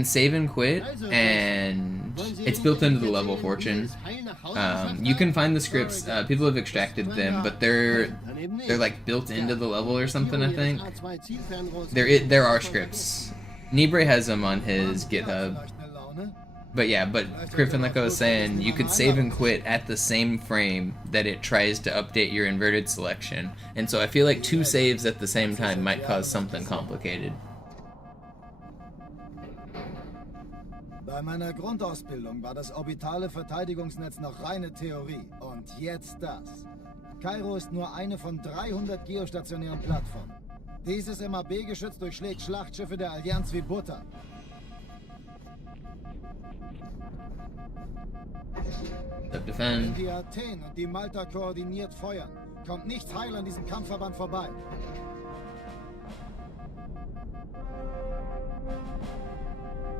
save and quit, and it's built into the level, Fortune. You can find the scripts. People have extracted them, but they're like built into the level or something, I think. There are scripts. Nibre has them on his GitHub. But yeah, but Griffin, like I was saying, you could save and quit at the same frame that it tries to update your inverted selection. And so I feel like 2 saves at the same time might cause something complicated. Bei meiner Grundausbildung war das orbitale Verteidigungsnetz noch reine Theorie. Und jetzt das. Kairo ist nur eine von 300 geostationären Plattformen. Dieses MAB-Geschütz durchschlägt Schlachtschiffe der Allianz wie Butter. Wenn die Athen und die Malta koordiniert feuern, kommt nichts heil an diesem Kampfverband vorbei.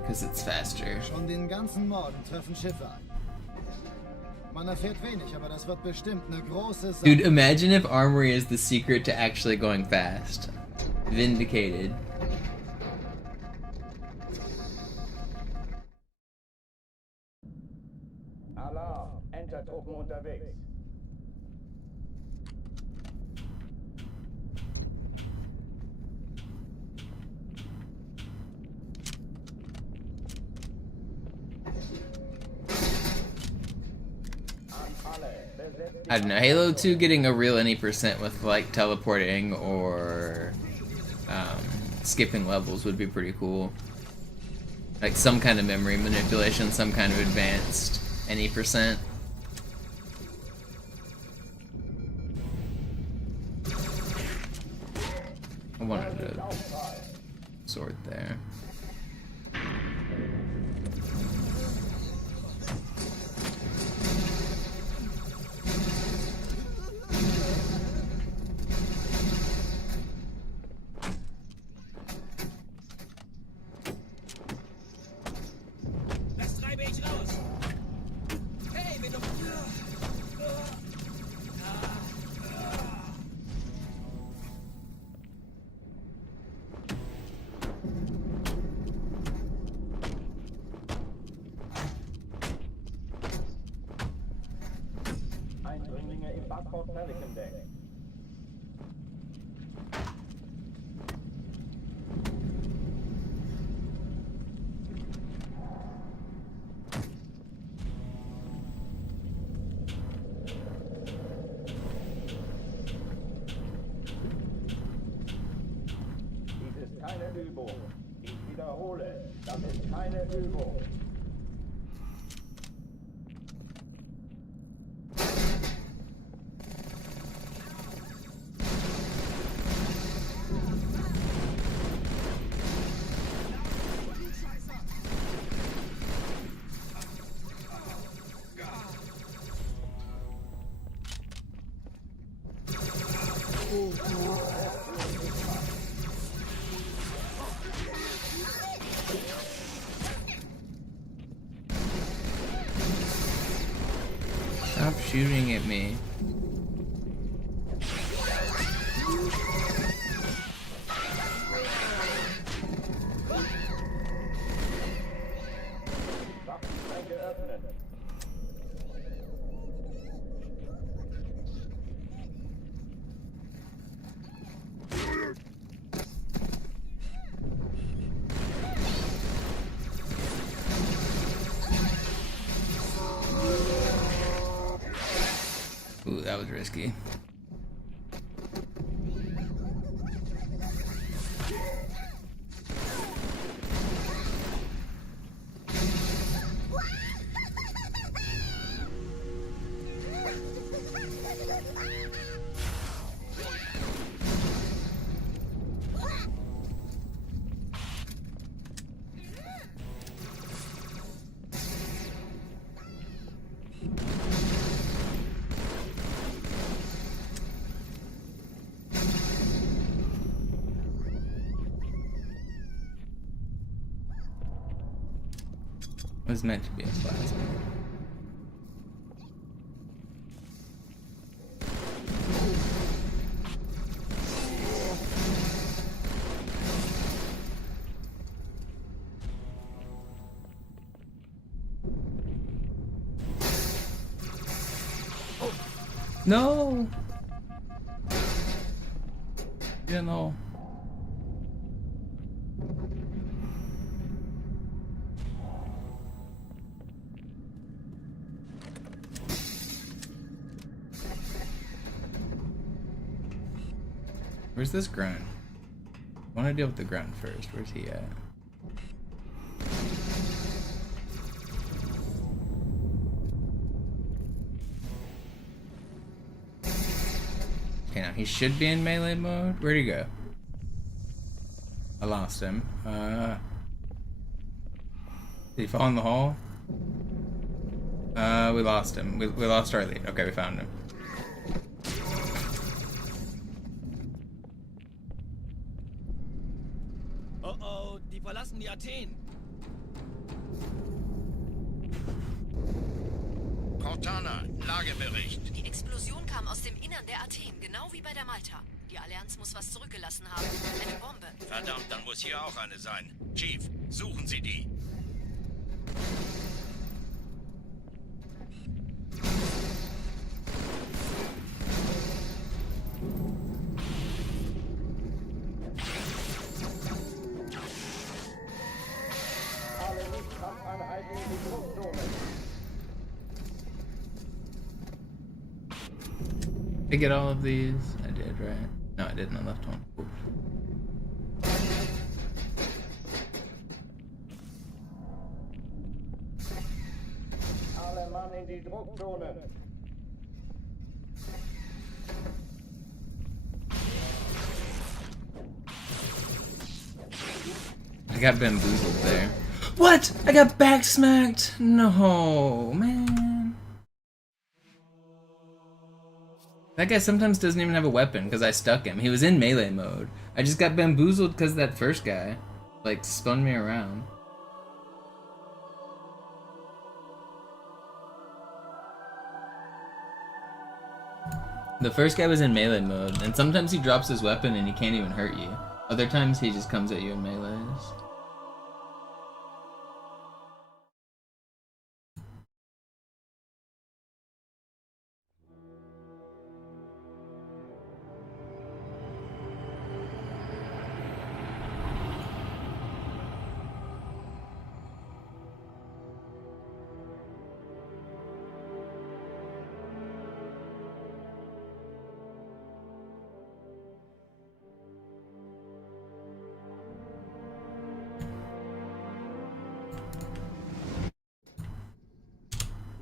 Because it's faster. Schon den ganzen Morgen treffen Schiffe ein. Man erfährt wenig, aber das wird bestimmt eine große Sache. Dude, imagine if Armory is the secret to actually going fast. Vindicated. Alarm, Entertruppen unterwegs. I don't know, Halo 2 getting a real any percent with like teleporting or skipping levels would be pretty cool. Like some kind of memory manipulation, some kind of advanced any percent. I wanted a sword there. Eindringlinge im Backbord-Pelican-Deck. Dies ist keine Übung. Ich wiederhole, das ist keine Übung. Stop shooting at me. Waffenschränke öffnen. Ooh, that was risky. It was meant to be a plasma. No! Yeah, no. Where's this grunt? I want to deal with the grunt first. Where's he at? Okay, now he should be in melee mode. Where'd he go? I lost him. Did he fall in the hole? We lost him. We lost our lead. Okay, we found him. Oh oh, die verlassen die Athen. Cortana, Lagebericht. Die Explosion kam aus dem Innern der Athen, genau wie bei der Malta. Die Allianz muss was zurückgelassen haben. Eine Bombe. Verdammt, dann muss hier auch eine sein. Chief, suchen Sie die. Alle Luftkampfeinheiten in die Druckzone. Did I get all of these? I did, right? No, I didn't. I left one. Oof. Alle Mann in die Druckzone. I got bamboozled there. What? I got back smacked? No, man. That guy sometimes doesn't even have a weapon because I stuck him. He was in melee mode. I just got bamboozled because that first guy, like, spun me around. The first guy was in melee mode, and sometimes he drops his weapon and he can't even hurt you. Other times he just comes at you in melees.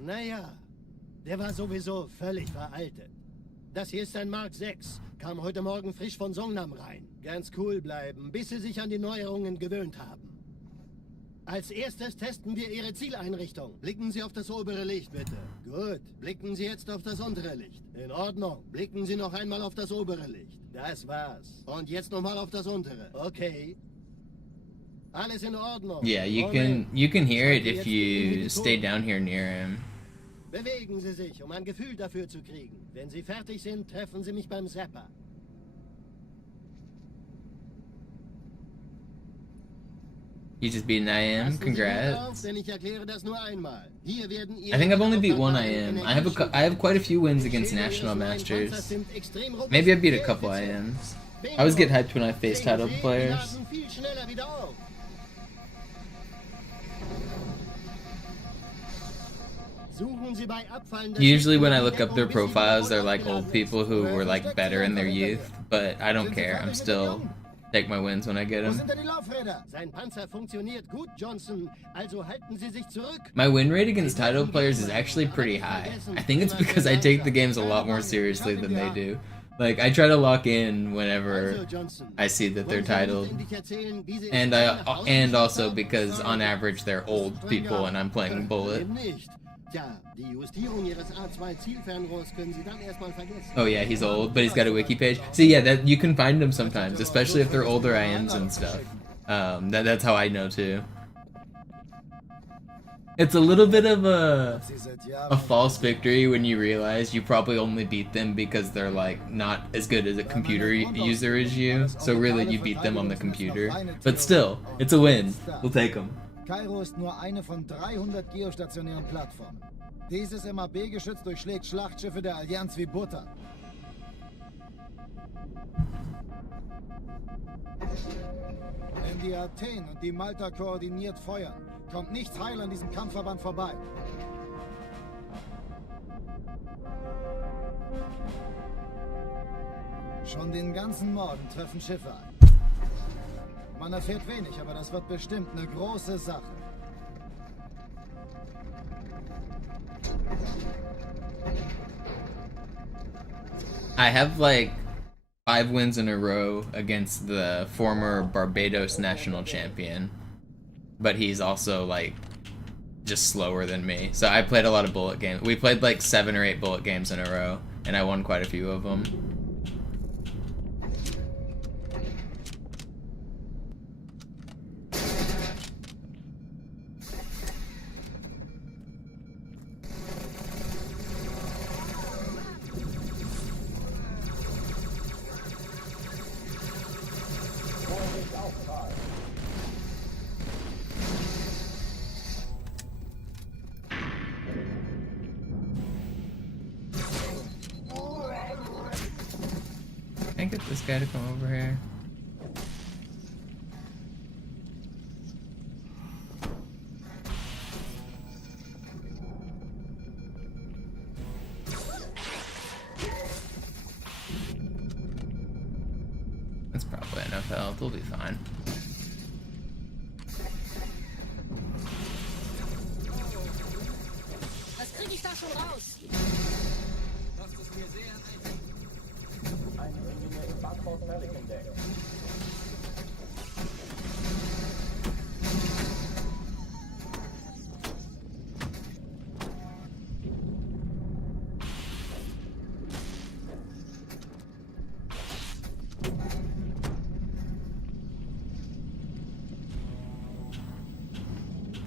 Naja, der war sowieso völlig veraltet. Das hier ist ein Mark 6. Kam heute Morgen frisch von Songnam rein. Ganz cool bleiben, bis Sie sich an die Neuerungen gewöhnt haben. Als erstes testen wir Ihre Zieleinrichtung. Blicken Sie auf das obere Licht, bitte. Gut. Blicken Sie jetzt auf das untere Licht. In Ordnung. Blicken Sie noch einmal auf das obere Licht. Das war's. Und jetzt nochmal auf das untere. Okay. Alles in Ordnung. Yeah, you can hear it if you stay down here near him. Bewegen Sie sich, um ein Gefühl dafür zu kriegen. Wenn Sie fertig sind, treffen Sie mich beim Zapper. You just beat an IM. Congrats. Denn ich erkläre das nur einmal. Hier werden I think I've only beat one IM. I have quite a few wins against National Masters. Maybe I beat a couple IMs. I always get hyped when I face title players. Usually when I look up their profiles, they're like old people who were like better in their youth, but I don't care. I'm still take my wins when I get them. My win rate against title players is actually pretty high. I think it's because I take the games a lot more seriously than they do. Like, I try to lock in whenever I see that they're titled. And also because on average they're old people and I'm playing Bullet. Oh yeah, he's old, but he's got a wiki page. So yeah, that you can find them sometimes, especially if they're older IMs and stuff. That's how I know too. It's a little bit of a false victory when you realize you probably only beat them because they're like not as good as a computer user as you. So really, you beat them on the computer. But still, it's a win. We'll take them. Kairo ist nur eine von 300 geostationären Plattformen. Dieses MAB-Geschütz durchschlägt Schlachtschiffe der Allianz wie Butter. Wenn die Athen und die Malta koordiniert feuern, kommt nichts heil an diesem Kampfverband vorbei. Schon den ganzen Morgen treffen Schiffe ein. Man erfährt wenig, aber das wird bestimmt eine große Sache. I have like 5 wins in a row against the former Barbados national champion, but he's also like just slower than me. So I played a lot of bullet games. We played like 7 or 8 bullet games in a row, and I won quite a few of them. Can I get this guy to come over here? That's probably enough health. We'll be fine. Was krieg ich da schon raus?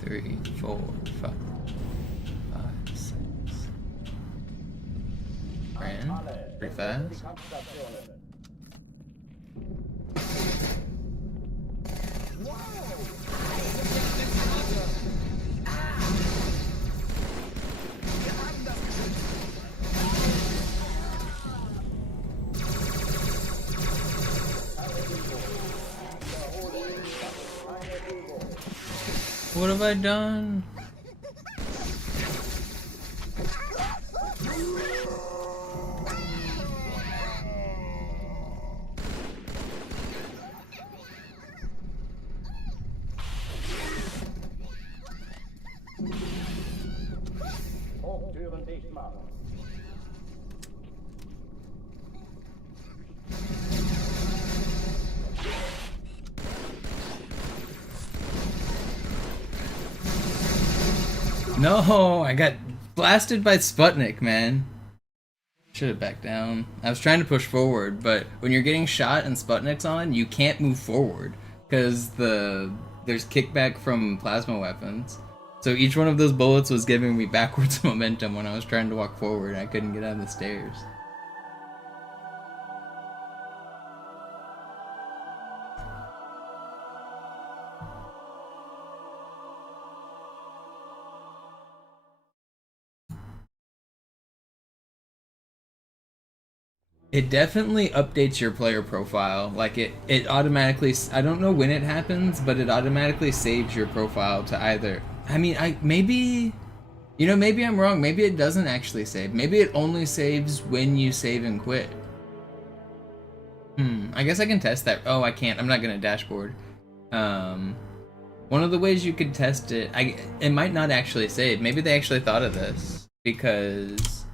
Three, 4, 5, 6. Ran pretty fast. What have I done? No, I got blasted by Sputnik, man. Should have backed down. I was trying to push forward, but when you're getting shot and Sputnik's on, you can't move forward because there's kickback from plasma weapons. So each one of those bullets was giving me backwards momentum when I was trying to walk forward. I couldn't get out of the stairs. It definitely updates your player profile. Like it automatically, I don't know when it happens, but it automatically saves your profile to either, I mean, maybe, you know, maybe I'm wrong. Maybe it doesn't actually save. Maybe it only saves when you save and quit. I guess I can test that. Oh, I can't. I'm not gonna dashboard. One of the ways you could test it, it might not actually save. Maybe they actually thought of this because,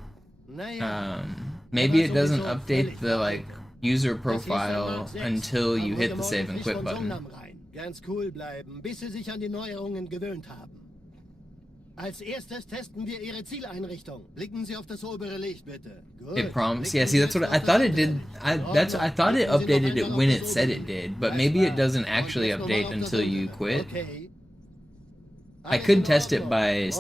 maybe it doesn't update the like user profile until you hit the save and quit button. Ganz cool bleiben, bis Sie sich an die Neuerungen gewöhnt haben. Als erstes testen wir Ihre Zieleinrichtung. Blicken Sie auf das obere Licht, bitte. Good. It prompts. Yeah, see, that's what I thought it did. I thought it updated it when it said it did, but maybe it doesn't actually update until you quit. I could test it by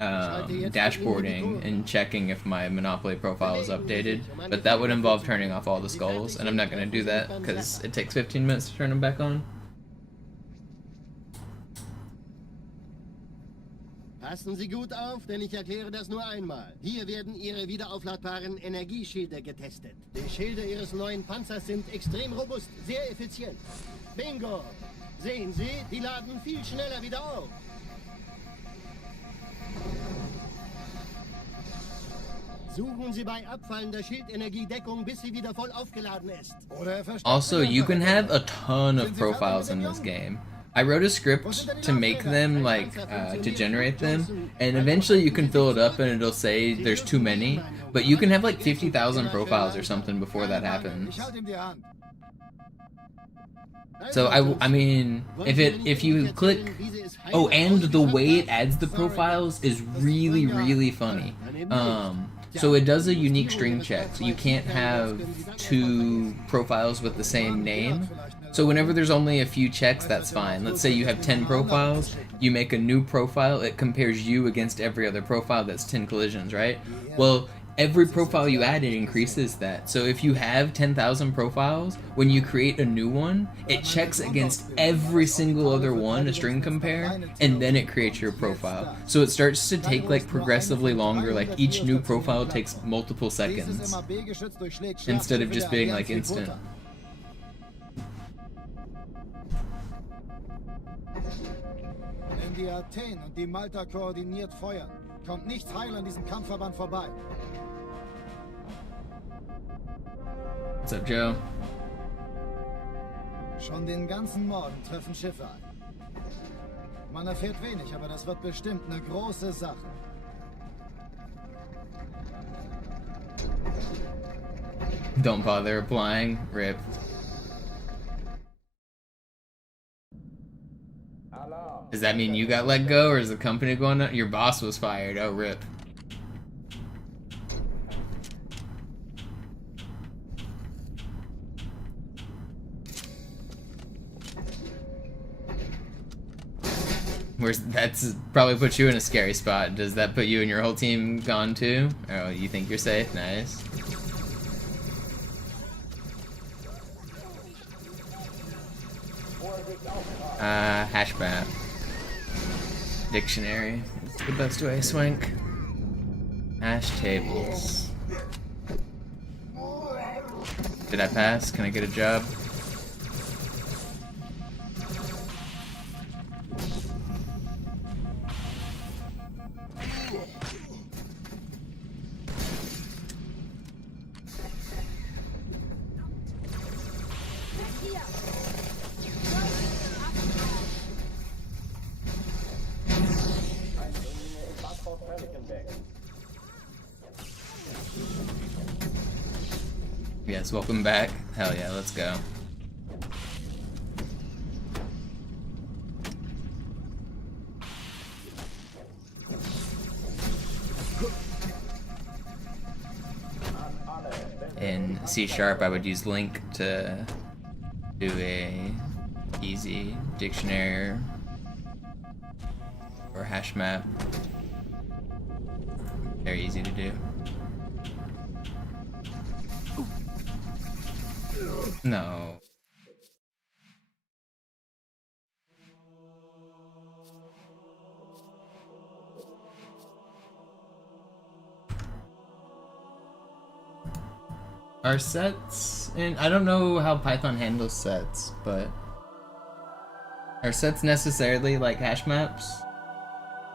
dashboarding and checking if my Monopoly profile is updated, but that would involve turning off all the skulls, and I'm not going to do that because it takes 15 minutes to turn them back on. Passen Sie gut auf, denn ich erkläre das nur einmal. Hier werden Ihre wiederaufladbaren Energieschilde getestet. Die Schilde Ihres neuen Panzers sind extrem robust, sehr effizient. Bingo! Sehen Sie, die laden viel schneller wieder auf. Suchen Sie bei abfallender Schildenergiedeckung, bis sie wieder voll aufgeladen ist. Also, you can have a ton of profiles in this game. I wrote a script to make them, like, to generate them, and eventually you can fill it up and it'll say there's too many, but you can have like 50,000 profiles or something before that happens. So I mean, if you click, oh, and the way it adds the profiles is really, really funny. So it does a unique string check. So you can't have two profiles with the same name. So whenever there's only a few checks, that's fine. Let's say you have 10 profiles, you make a new profile, it compares you against every other profile that's 10 collisions, right? Well, every profile you add, it increases that. So if you have 10,000 profiles, when you create a new one, it checks against every single other one, a string compare, and then it creates your profile. So it starts to take like progressively longer, like each new profile takes multiple seconds, instead of just being like instant. Wenn die Athen und die Malta koordiniert feuern, kommt nichts heil an diesem Kampfverband vorbei. What's up, Joe? Schon den ganzen Morgen treffen Schiffe ein. Man erfährt wenig, aber das wird bestimmt eine große Sache. Don't bother applying. Rip. Does that mean you got let go, or is the company going up? Your boss was fired. Oh, rip. That's probably put you in a scary spot. Does that put you and your whole team gone too? Oh, you think you're safe? Nice. Hashbat. Dictionary. It's the best way, Swank. Hash tables. Did I pass? Can I get a job? Yes, welcome back. Hell yeah, let's go. in C# I would use link to do a easy dictionary or hash map. Very easy to do. No. Are sets, and I don't know how Python handles sets, but are sets necessarily like hash maps?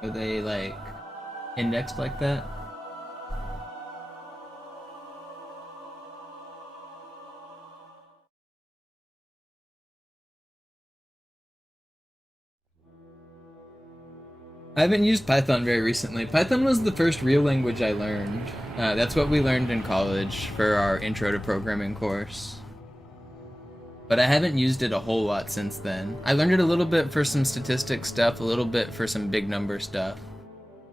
Are they like indexed like that? I haven't used Python very recently. Python was the first real language I learned. That's what we learned in college for our Intro to Programming course. But I haven't used it a whole lot since then. I learned it a little bit for some statistics stuff, a little bit for some big number stuff.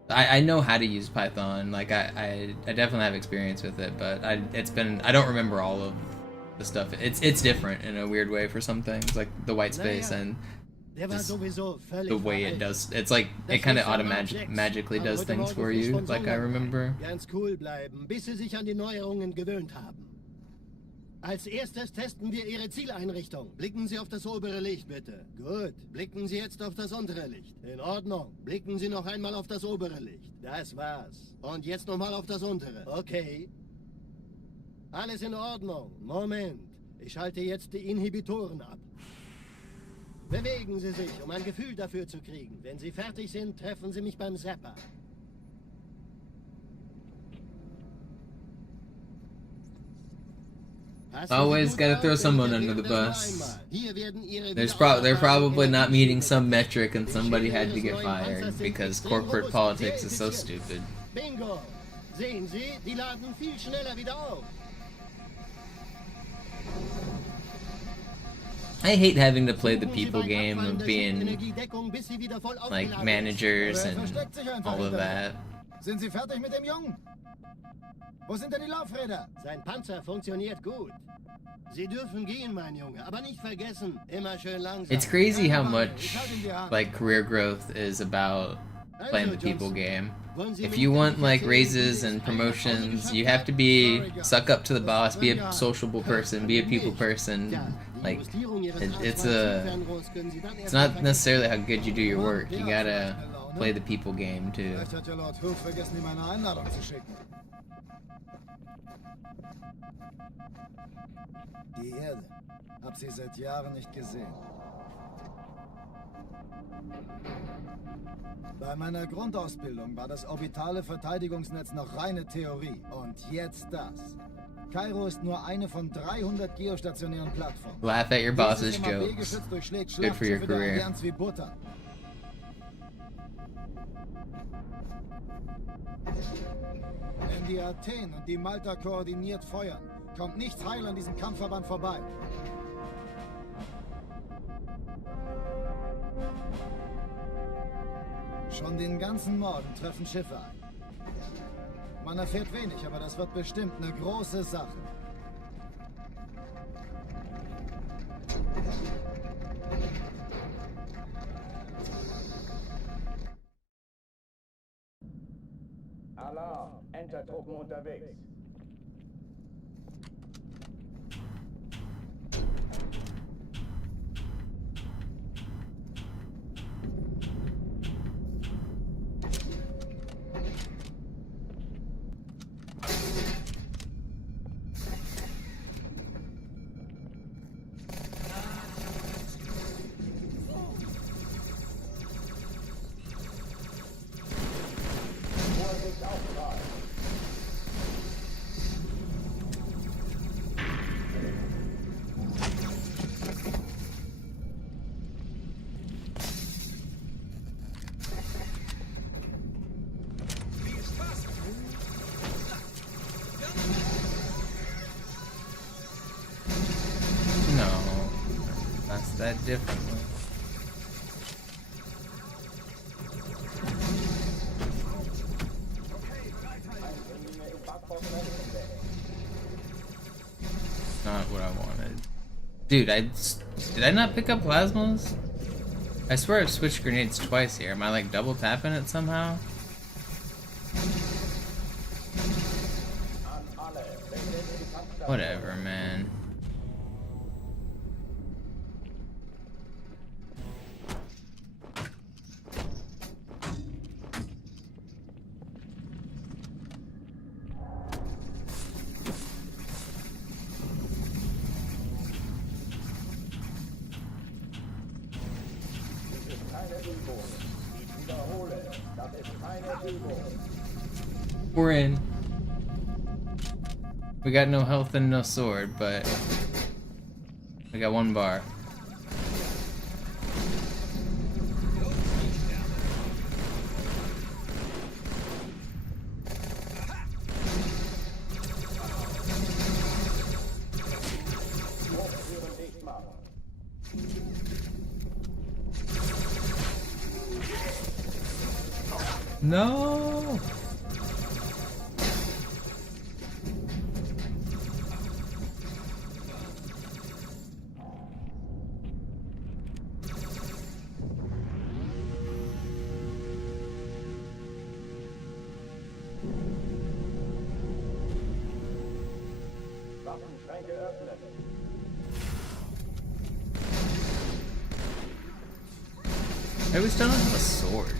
I know how to use Python, like I definitely have experience with it, but I don't remember all of the stuff. It's different in a weird way for some things, like the white space and just the way it does. It's like it kind of magically does things for you, like I remember. Ganz cool bleiben, bis Sie sich an die Neuerungen gewöhnt haben. Als erstes testen wir Ihre Zieleinrichtung. Blicken Sie auf das obere Licht, bitte. Gut. Blicken Sie jetzt auf das untere Licht. In Ordnung. Blicken Sie noch einmal auf das obere Licht. Das war's. Und jetzt nochmal auf das untere. Okay. Alles in Ordnung. Moment. Ich schalte jetzt die Inhibitoren ab. Bewegen Sie sich, um ein Gefühl dafür zu kriegen. Wenn Sie fertig sind, treffen Sie mich beim Zapper. Always gotta throw someone under the bus. They're probably not meeting some metric and somebody had to get fired because corporate politics is so stupid. Bingo! Sehen Sie, die laden viel schneller wieder auf. I hate having to play the people game of being like managers and all of that. Sind Sie fertig mit dem Jungen? Wo sind denn die Laufräder? Sein Panzer funktioniert gut. Sie dürfen gehen, mein Junge, aber nicht vergessen, immer schön langsam. It's crazy how much like career growth is about playing the people game. If you want like raises and promotions, you have to suck up to the boss, be a sociable person, be a people person. Like it's not necessarily how good you do your work. You gotta play the people game too. Die Erde. Hab sie seit Jahren nicht gesehen. Bei meiner Grundausbildung war das orbitale Verteidigungsnetz noch reine Theorie. Und jetzt das. Kairo ist nur eine von 300 geostationären Plattformen. Laugh at your boss's jokes. Good for your career. Wenn die Athen und die Malta koordiniert feuern, kommt nichts heil an diesem Kampfverband vorbei. Schon den ganzen Morgen treffen Schiffe ein. Man erfährt wenig, aber das wird bestimmt eine große Sache. Alarm! Entertruppen unterwegs. That differently. Not what I wanted. Dude, did I not pick up plasmas? I swear I've switched grenades twice here. Am I like double tapping it somehow? Whatever, man. We're in. We got no health and no sword, but we got 1 bar. No! Waffenschränke öffnen. I always don't have a sword.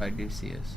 I do see us.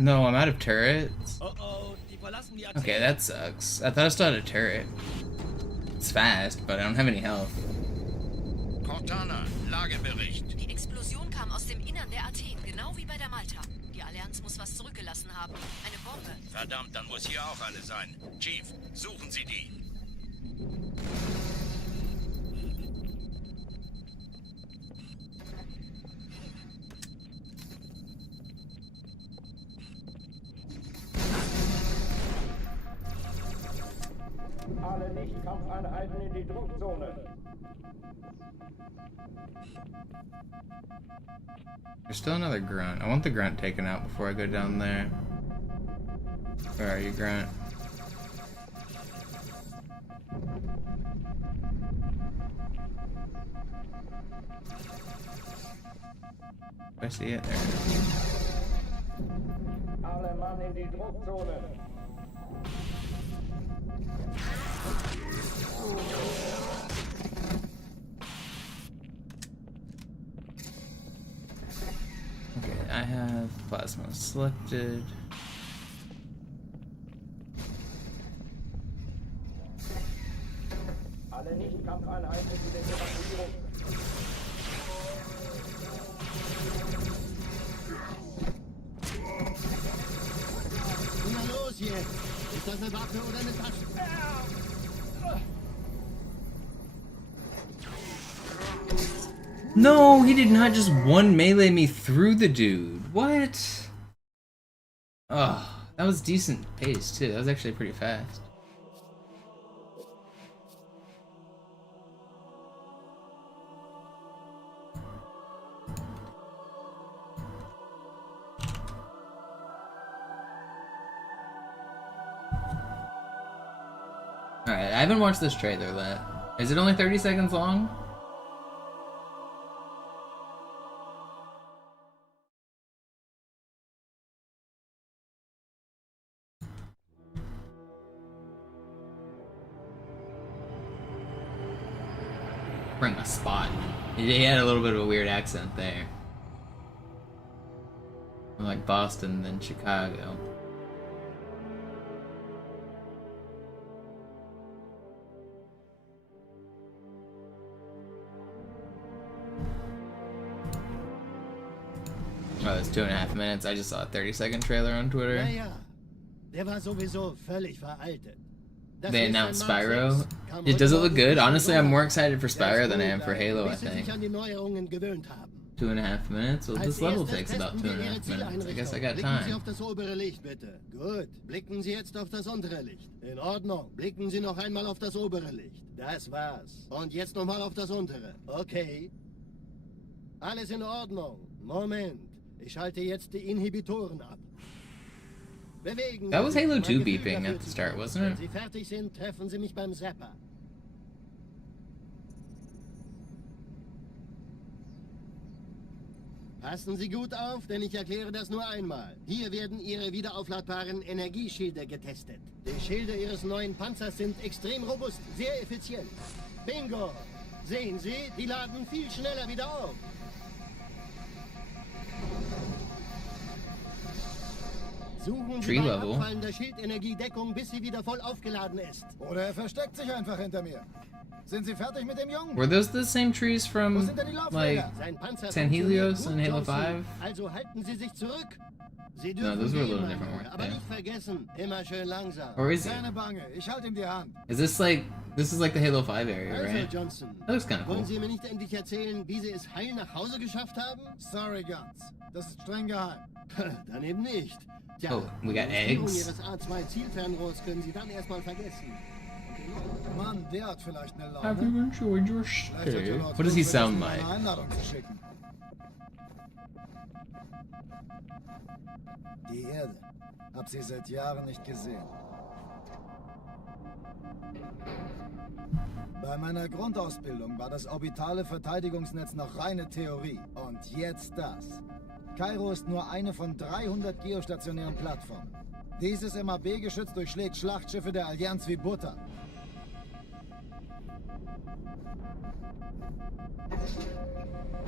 No, I'm out of turrets. Oh, die verlassen die Athen. Okay, that sucks. I thought I still had a turret. It's fast, but I don't have any health. Cortana, Lagebericht. Die Explosion kam aus dem Innern der Athen, genau wie bei der Malta. Die Allianz muss was zurückgelassen haben. Eine Bombe. Verdammt, dann muss hier auch eine sein. Chief, suchen Sie die. Alle Nicht-Kampfeinheiten in die Druckzone. There's still another grunt. I want the grunt taken out before I go down there. Where are you, grunt? I see it there. Alle Mann in die Druckzone. Okay, I have plasma selected. Alle Nicht-Kampfeinheiten in der Evakuierung. Na los jetzt! Ist das eine Waffe oder eine Tasche? No, he did not just one melee me through the dude. What? Oh, that was decent pace too. That was actually pretty fast. Alright, I haven't watched this trailer yet. Is it only 30 seconds long? Bring a spot. He had a little bit of a weird accent there. Like Boston, then Chicago. Oh, it's 2.5 minutes. I just saw a 30-second trailer on Twitter. Ja, ja. Der war sowieso völlig veraltet. Das They ist announced ein Mark Spyro. 6. Kam Does it look rückwärts good? durch Honestly, den I'm more Sommer. excited for Der ist Spyro than I am gut for bleiben, Halo, I bis sie think. sich an die Neuerungen gewöhnt haben. 2.5 minutes? Well, Als this level erstes takes about testen wir 2.5 Ihre minutes. I guess I Zieleinrichtung. got Blicken Sie time. auf das obere Licht, bitte. Gut. Blicken Sie jetzt auf das untere Licht. In Ordnung. Blicken Sie noch einmal auf das obere Licht. Das war's. Und jetzt nochmal auf das untere. Okay. Alles in Ordnung. Moment. Ich schalte jetzt die Inhibitoren ab. Bewegen That was Sie sich, Halo um 2 ein Gefühl beeping dafür at the zu start, bekommen. wasn't Wenn it? Sie fertig sind, treffen Sie mich beim Zapper. Passen Sie gut auf, denn ich erkläre das nur einmal. Hier werden Ihre wiederaufladbaren Energieschilde getestet. Die Schilde Ihres neuen Panzers sind extrem robust, sehr effizient. Bingo! Sehen Sie, die laden viel schneller wieder auf. Suchen Sie Tree bei level. Abfallen der Schildenergiedeckung, bis sie wieder voll aufgeladen ist. Oder er versteckt sich einfach hinter mir. Sind Sie fertig mit dem Jungen? Were those the same trees Wo from, sind denn die like, Laufräder? Sein Panzer San Helios funktioniert in Halo gut, Johnson. 5? Also halten Sie sich zurück. Sie No, dürfen those were a gehen, little Mann. different, weren't Aber they? nicht vergessen, immer schön langsam. Or is it? Keine Bange, ich halte ihm die Hand. Is this like, this is like the Halo 5 area, Also, right? Johnson, That looks kinda wollen cool. Sie mir nicht endlich erzählen, wie Sie es heil nach Hause geschafft haben? Sorry, Guns. Das ist streng geheim. Dann eben nicht. Tja, Oh, we got die Justierung eggs. Ihres A2-Zielfernrohrs können Sie dann erstmal vergessen. Mann, der hat vielleicht eine Have you Laune. enjoyed your Vielleicht hat stay? er laut What does he Ruf sound vergessen, like? eine Einladung zu schicken. Die Erde. Hab sie seit Jahren nicht gesehen. Bei meiner Grundausbildung war das orbitale Verteidigungsnetz noch reine Theorie. Und jetzt das. Kairo ist nur eine von 300 geostationären Plattformen. Dieses MAB-Geschütz durchschlägt Schlachtschiffe der Allianz wie Butter.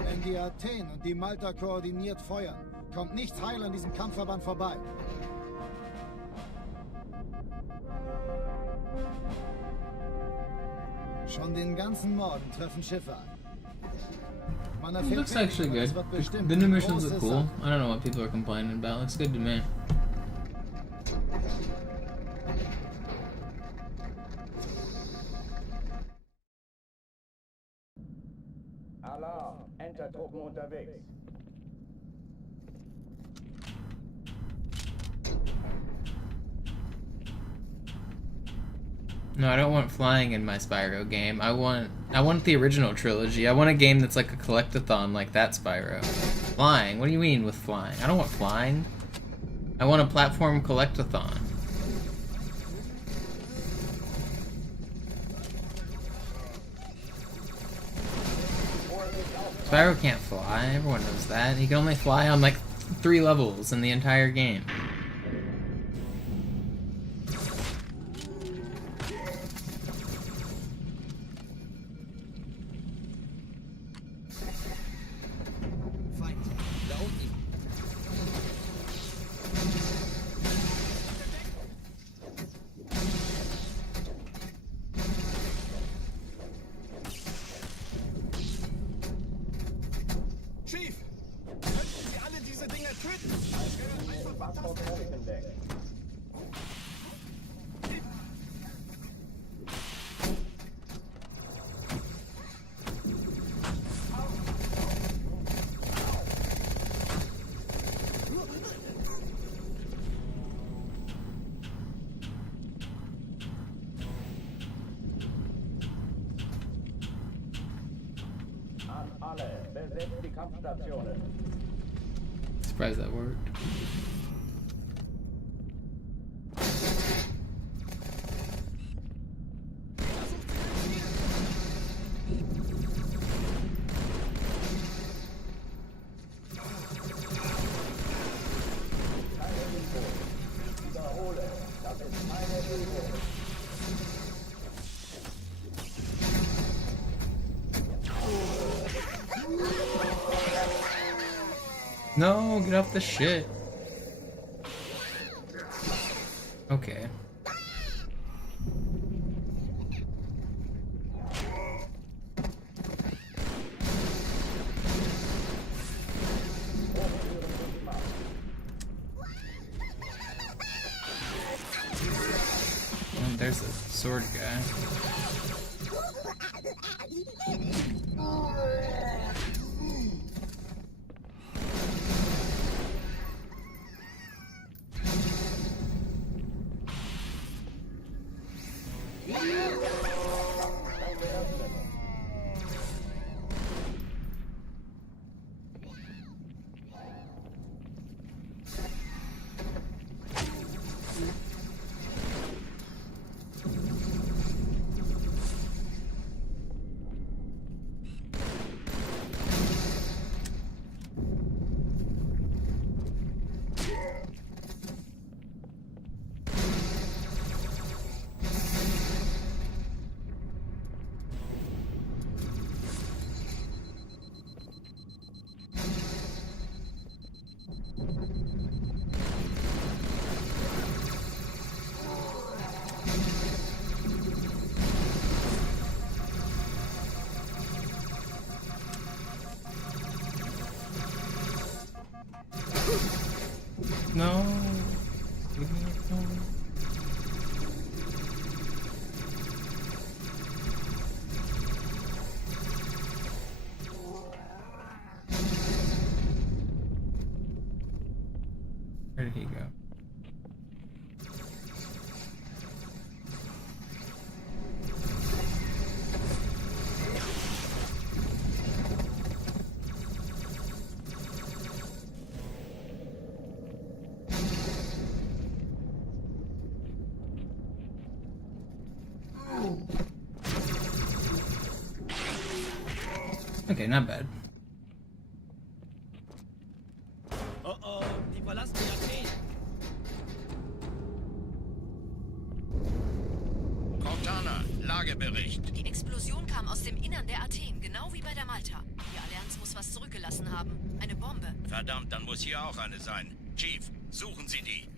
Wenn die Athen und die Malta koordiniert feuern, kommt nichts heil an diesem Kampfverband vorbei. Schon den ganzen Morgen treffen Schiffe ein. Man It erfährt looks wenig, actually aber es good. wird bestimmt The new eine missions große look cool. Sache. I don't know what people are complaining about. Looks good to me. Alarm, Entertruppen unterwegs. No, I don't want flying in my Spyro game. I want the original trilogy. I want a game that's like a collectathon like that Spyro. Flying? What do you mean with flying? I don't want flying. I want a platform collectathon. Spyro can't fly. Everyone knows that. He can only fly on like 3 levels in the entire game. Chief! Könnten Sie alle diese Dinger töten? Was auf Flächendeck. An alle, besetzt die Kampfstationen. Surprised that worked. No, get off the shit. Okay. Oh, there's a sword guy. No. Leave me alone. Where did he go? Okay, not bad. Oh oh, die verlassen die Athen. Cortana, Lagebericht. Die Explosion kam aus dem Innern der Athen, genau wie bei der Malta. Die Allianz muss was zurückgelassen haben. Eine Bombe. Verdammt, dann muss hier auch eine sein. Chief, suchen Sie die.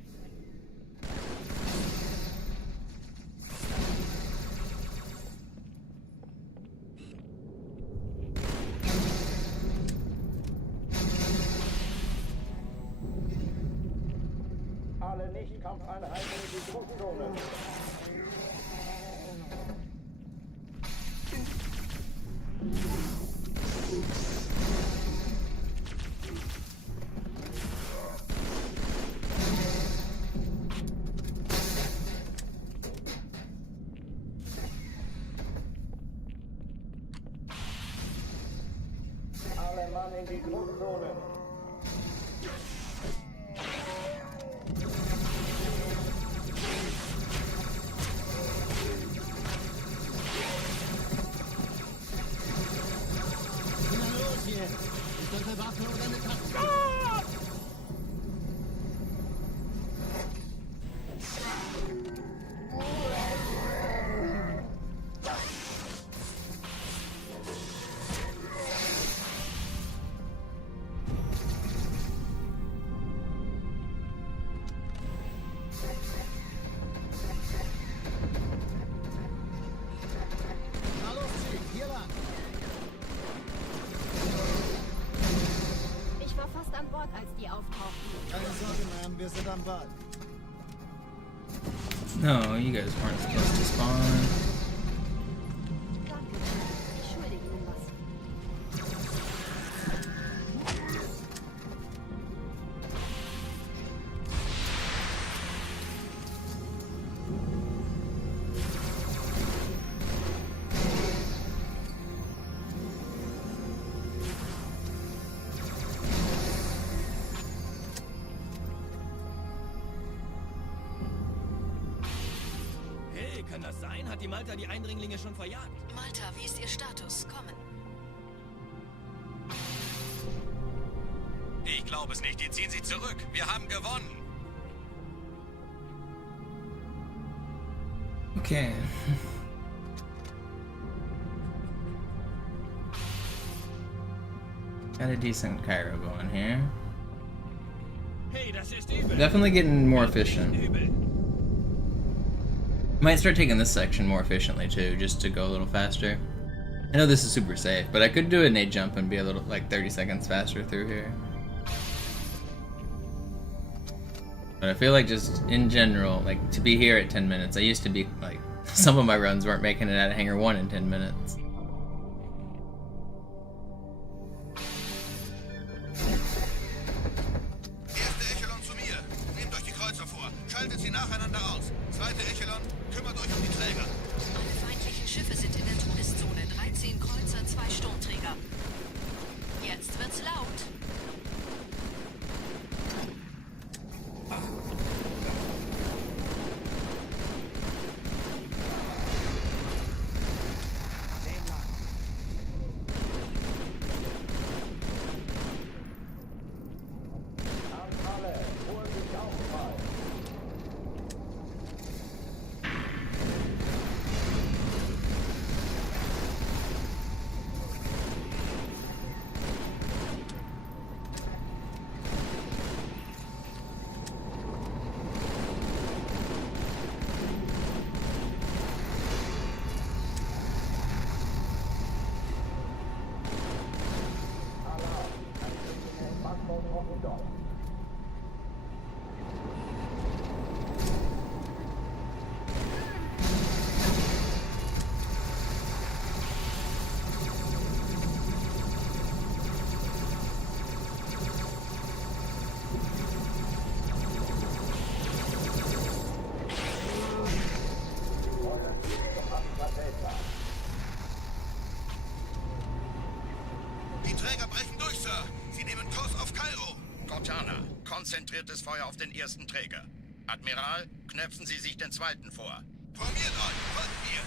Alle Nicht-Kampfeinheiten in die Druckzone. Alle Mann in die Druckzone. Na los jetzt! Ist das eine Waffe oder eine Taste? Na los, Chief, hier lang. Ich war fast an Bord, als die auftauchten. Keine Sorge, Ma'am, wir sind am Ball. No, you guys weren't supposed to spawn. Danke. Ich schulde Ihnen was. Hey, kann das sein? Hat die Malta die Eindringlinge schon verjagt? Malta, wie ist Ihr Status? Kommen. Ich glaube es nicht, die ziehen sich zurück. Wir haben gewonnen. Okay. Got a decent Cairo going here. Hey, das ist übel. Definitely getting more efficient. Übel. Might start taking this section more efficiently too, just to go a little faster. I know this is super safe, but I could do a nade jump and be a little, like 30 seconds faster through here. But I feel like just in general, like to be here at 10 minutes, I used to be like, some of my runs weren't making it out of Hangar 1 in 10 minutes. Erste Echelon zu mir. Nehmt euch die Kreuzer vor. Schaltet sie nacheinander aus. Zweite Echelon, kümmert euch um die Träger. Alle feindlichen Schiffe sind in der Todeszone. 13 Kreuzer, 2 Sturmträger. Jetzt wird's laut. Die Träger brechen durch, Sir. Sie nehmen Kurs auf Kairo. Cortana, konzentriertes Feuer auf den ersten Träger. Admiral, knöpfen Sie sich den zweiten vor. Formiert euch, folgt mir.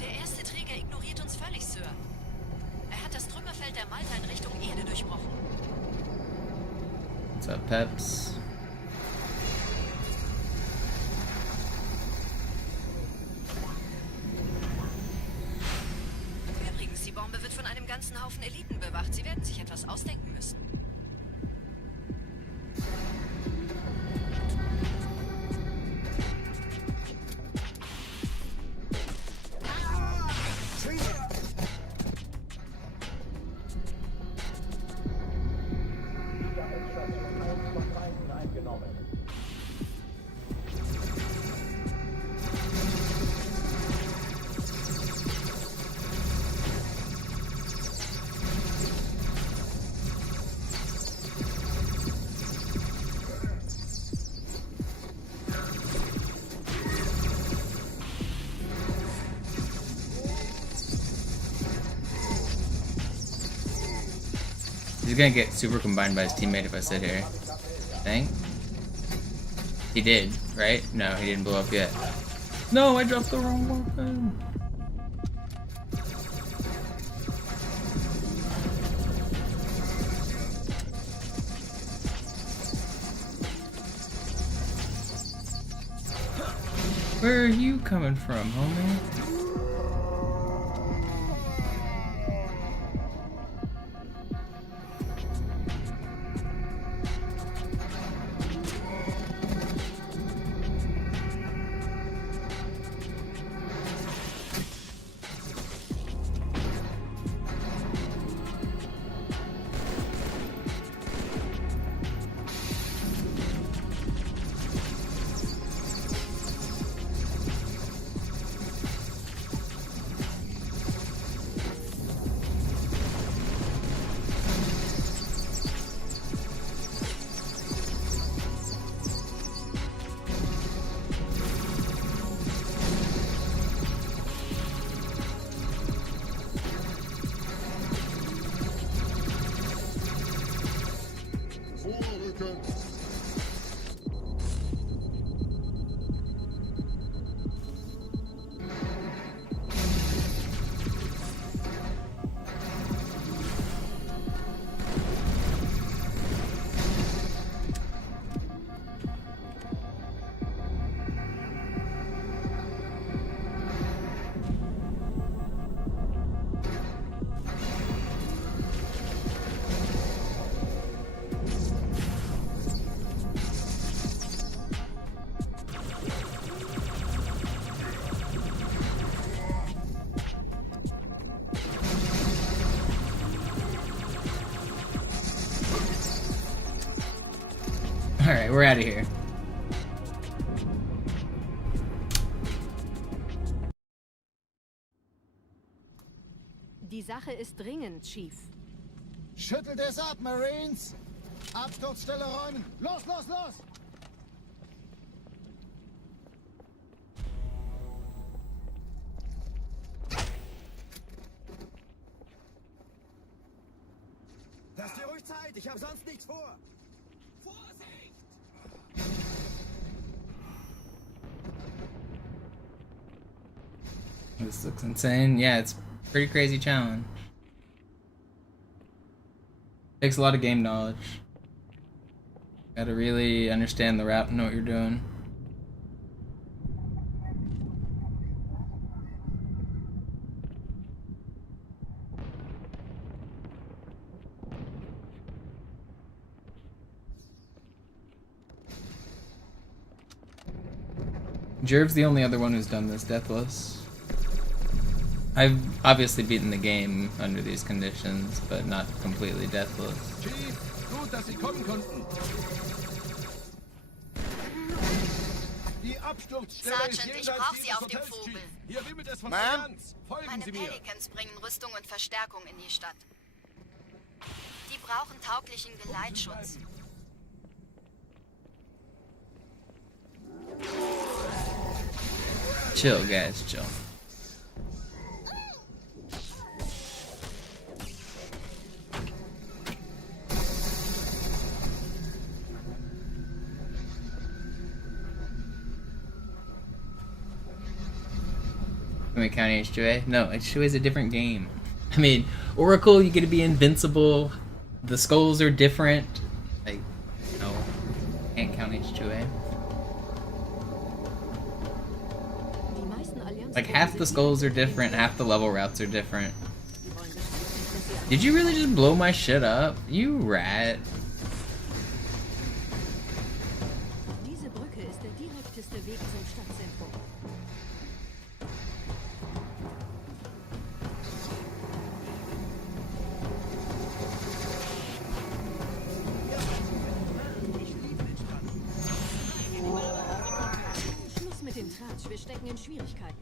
Der erste Träger ignoriert uns völlig, Sir. Er hat das Trümmerfeld der Malta in Richtung Erde durchbrochen. What's up, Peps? Übrigens, die Bombe wird von einem ganzen Haufen Eliten bewacht. Sie werden sich etwas ausdenken müssen. He's gonna get super combined by his teammate if I sit here. Think? He did, right? No, he didn't blow up yet. No, I dropped the wrong weapon. Where are you coming from, homie? Alright, we're out of here. Die Sache ist dringend, Chief. Schüttelt es ab, Marines! Absturzstelle räumen! Los, los, los! Lass dir ruhig Zeit, ich habe sonst nichts vor. Vorsicht! This looks insane. Yeah, it's a pretty crazy challenge. Takes a lot of game knowledge. Gotta really understand the route and know what you're doing. Jerv's the only other one who's done this, Deathless. I've obviously beaten the game under these conditions, but not completely deathless. Chief, gut, dass Sie kommen konnten. Die Absturzstelle ist Sergeant, ich jenseits brauch Sie dieses auf dem Hotels, Vogel. Chief. Hier wimmelt es von Ma'am? Allianz. Folgen Meine Sie mir. Pelicans bringen Rüstung und Verstärkung in die Stadt. Die brauchen tauglichen Geleitschutz. Chill, guys, chill. Can we count H2A? No, H2A is a different game. I mean, Oracle, you get to be invincible. The skulls are different. Like, no, can't count H2A. Like, half the skulls are different, half the level routes are different. Did you really just blow my shit up? You rat. Diese Brücke ist der direkteste Weg zum Stadtzentrum. Schluss mit dem Tratsch, wir stecken in Schwierigkeiten.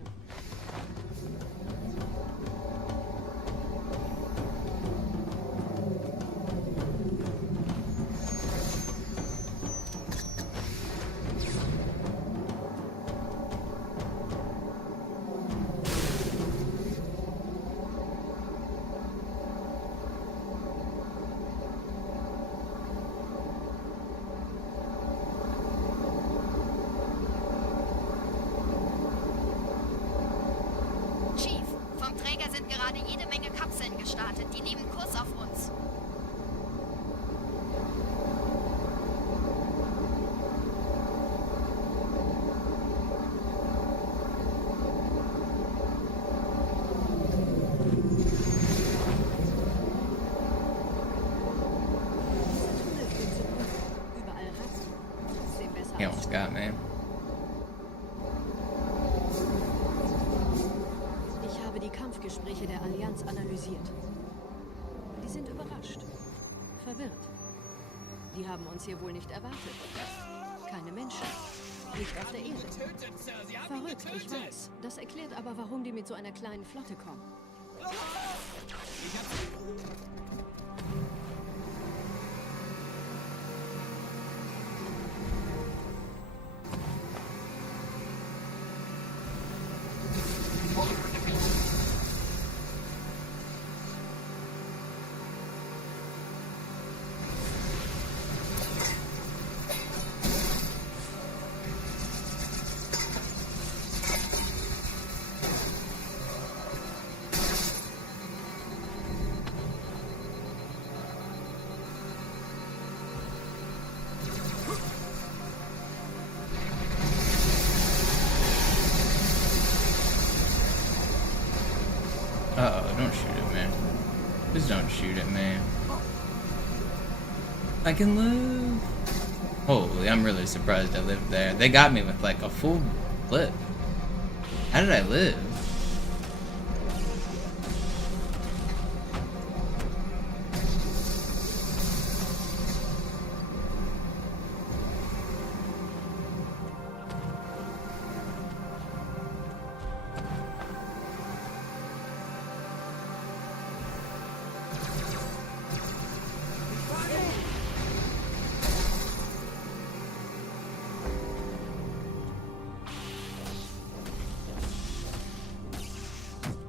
Chief, vom Träger sind gerade jede Menge Kapseln gestartet. Die nehmen Kurs auf uns. Tunnel führt zur Brücke. Überall Ratten. Trotzdem besser He als almost got me. Ich habe die Kampfgespräche der Allianz analysiert. Die sind überrascht. Verwirrt. Die haben uns hier wohl nicht erwartet. Keine Menschen. Nicht auf der Erde. Verrückt, ich weiß. Das erklärt aber, warum die mit so einer kleinen Flotte kommen. Uh-oh, don't shoot it, man. Just don't shoot it, man. I can live. Holy, I'm really surprised I lived there. They got me with like a full clip. How did I live?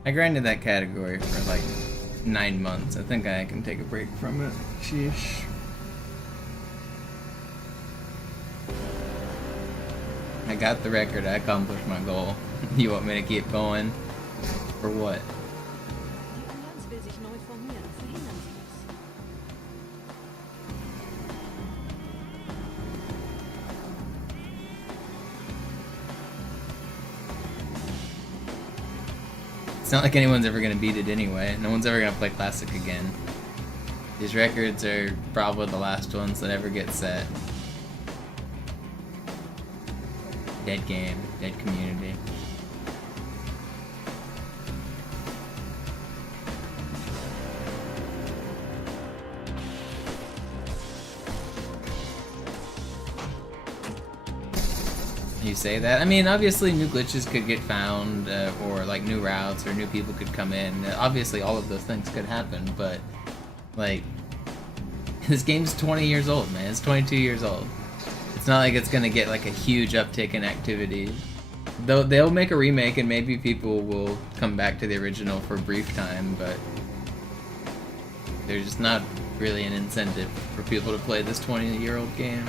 I grinded that category for like 9 months. I think I can take a break from it. Sheesh. I got the record. I accomplished my goal. You want me to keep going? For what? Die Allianz will sich neu formieren. Verhindern Sie das. It's not like anyone's ever gonna beat it anyway. No one's ever gonna play Classic again. These records are probably the last ones that ever get set. Dead game, dead community. You say that? I mean, obviously new glitches could get found, or like new routes, or new people could come in. Obviously all of those things could happen, but like, this game's 20 years old, man. It's 22 years old. It's not like it's gonna get like a huge uptick in activity. Though they'll make a remake and maybe people will come back to the original for a brief time, but there's just not really an incentive for people to play this 20-year-old game.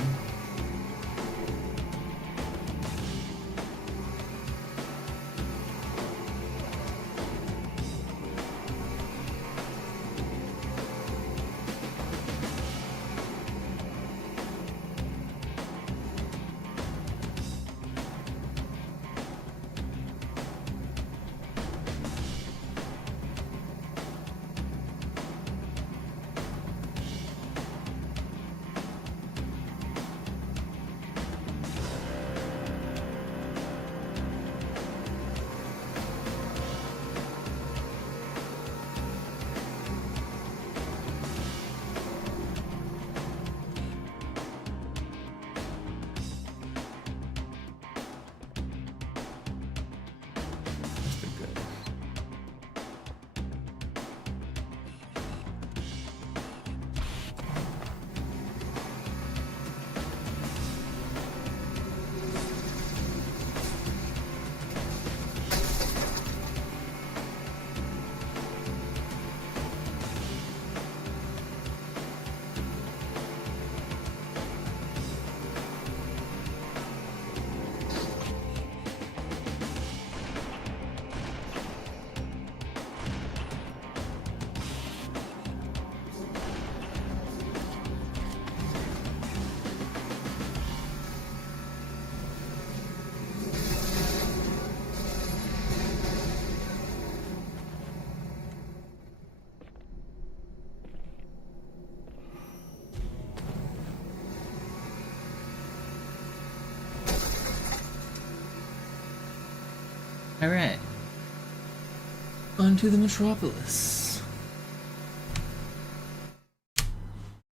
Alright. On to the metropolis.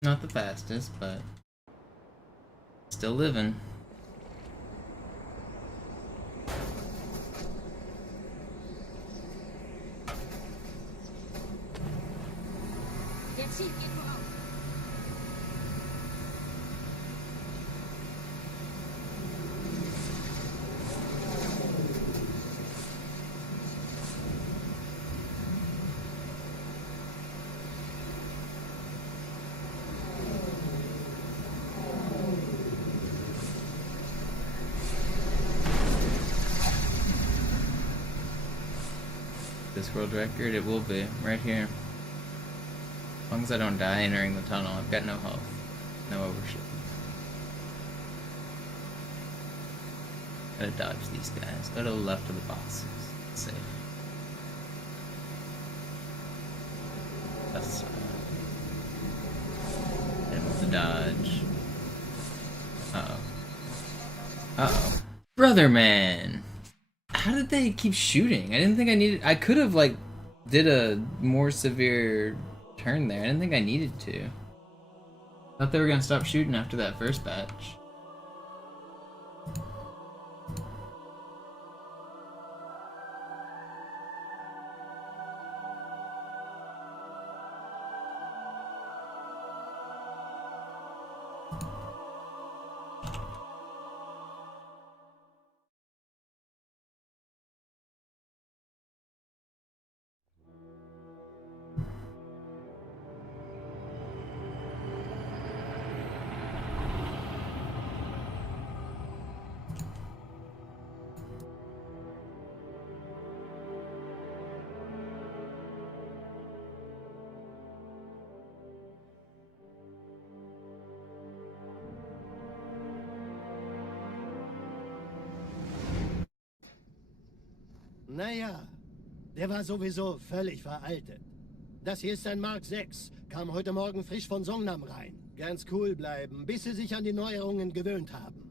Not the fastest, but still living. This world record, it will be right here. As long as I don't die entering the tunnel, I've got no health, no overshoot. Gotta dodge these guys. Go to the left of the bosses. It's safe. That's hit him with the dodge. Uh-oh. Uh-oh. Brother man! How did they keep shooting? I didn't think I needed... I could have, like, did a more severe turn there. I didn't think I needed to. Thought they were gonna stop shooting after that first batch. Naja, der war sowieso völlig veraltet. Das hier ist ein Mark 6, kam heute Morgen frisch von Songnam rein. Ganz cool bleiben, bis Sie sich an die Neuerungen gewöhnt haben.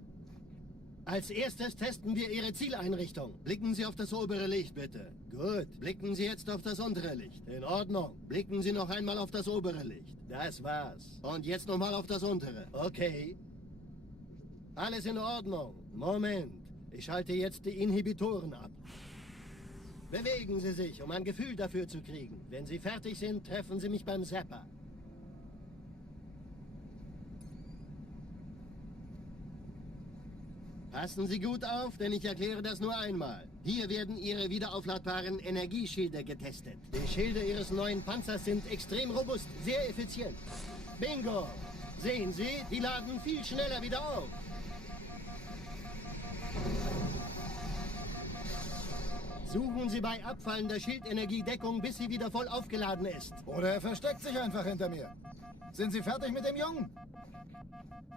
Als erstes testen wir Ihre Zieleinrichtung. Blicken Sie auf das obere Licht, bitte. Gut, blicken Sie jetzt auf das untere Licht. In Ordnung. Blicken Sie noch einmal auf das obere Licht. Das war's. Und jetzt nochmal auf das untere. Okay. Alles in Ordnung. Moment. Ich schalte jetzt die Inhibitoren ab. Bewegen Sie sich, um ein Gefühl dafür zu kriegen. Wenn Sie fertig sind, treffen Sie mich beim Zapper. Passen Sie gut auf, denn ich erkläre das nur einmal. Hier werden Ihre wiederaufladbaren Energieschilde getestet. Die Schilde Ihres neuen Panzers sind extrem robust, sehr effizient. Bingo! Sehen Sie, die laden viel schneller wieder auf. Suchen Sie bei abfallender Schildenergie Deckung, bis sie wieder voll aufgeladen ist. Oder er versteckt sich einfach hinter mir. Sind Sie fertig mit dem Jungen?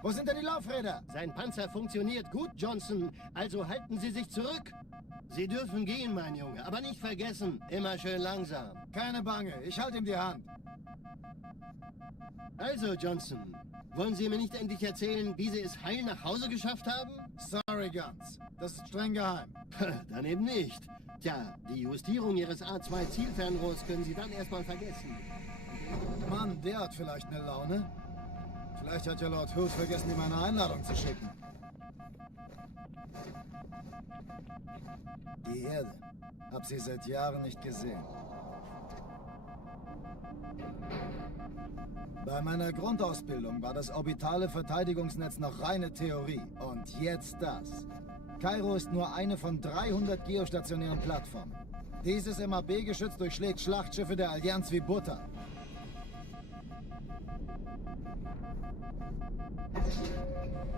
Wo sind denn die Laufräder? Sein Panzer funktioniert gut, Johnson. Also halten Sie sich zurück. Sie dürfen gehen, mein Junge. Aber nicht vergessen, immer schön langsam. Keine Bange, ich halte ihm die Hand. Also, Johnson, wollen Sie mir nicht endlich erzählen, wie Sie es heil nach Hause geschafft haben? Sorry, Guns. Das ist streng geheim. Dann eben nicht. Tja, die Justierung Ihres A2-Zielfernrohrs können Sie dann erstmal vergessen. Mann, der hat vielleicht eine Laune. Vielleicht hat ja Lord Hood vergessen, ihm eine Einladung zu schicken. Die Erde. Hab sie seit Jahren nicht gesehen. Bei meiner Grundausbildung war das orbitale Verteidigungsnetz noch reine Theorie. Und jetzt das. Kairo ist nur eine von 300 geostationären Plattformen. Dieses MAB-Geschütz durchschlägt Schlachtschiffe der Allianz wie Butter.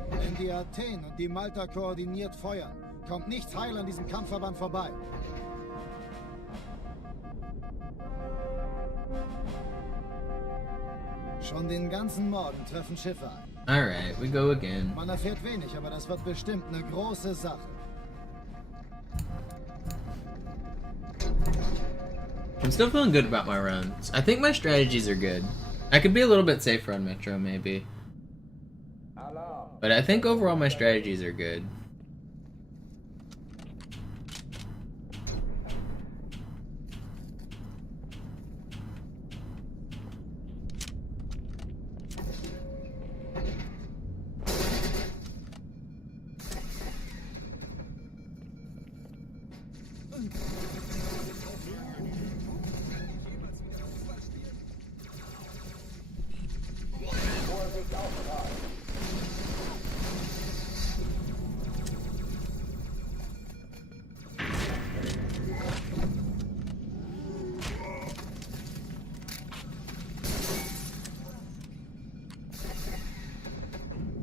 Wenn die Athen und die Malta koordiniert feuern, kommt nichts heil an diesem Kampfverband vorbei. Schon den ganzen Morgen treffen Schiffe ein. Alright, we go again. Man erfährt wenig, aber das wird bestimmt eine große Sache. I'm still feeling good about my runs. I think my strategies are good. I could be a little bit safer on Metro, maybe. But I think overall my strategies are good.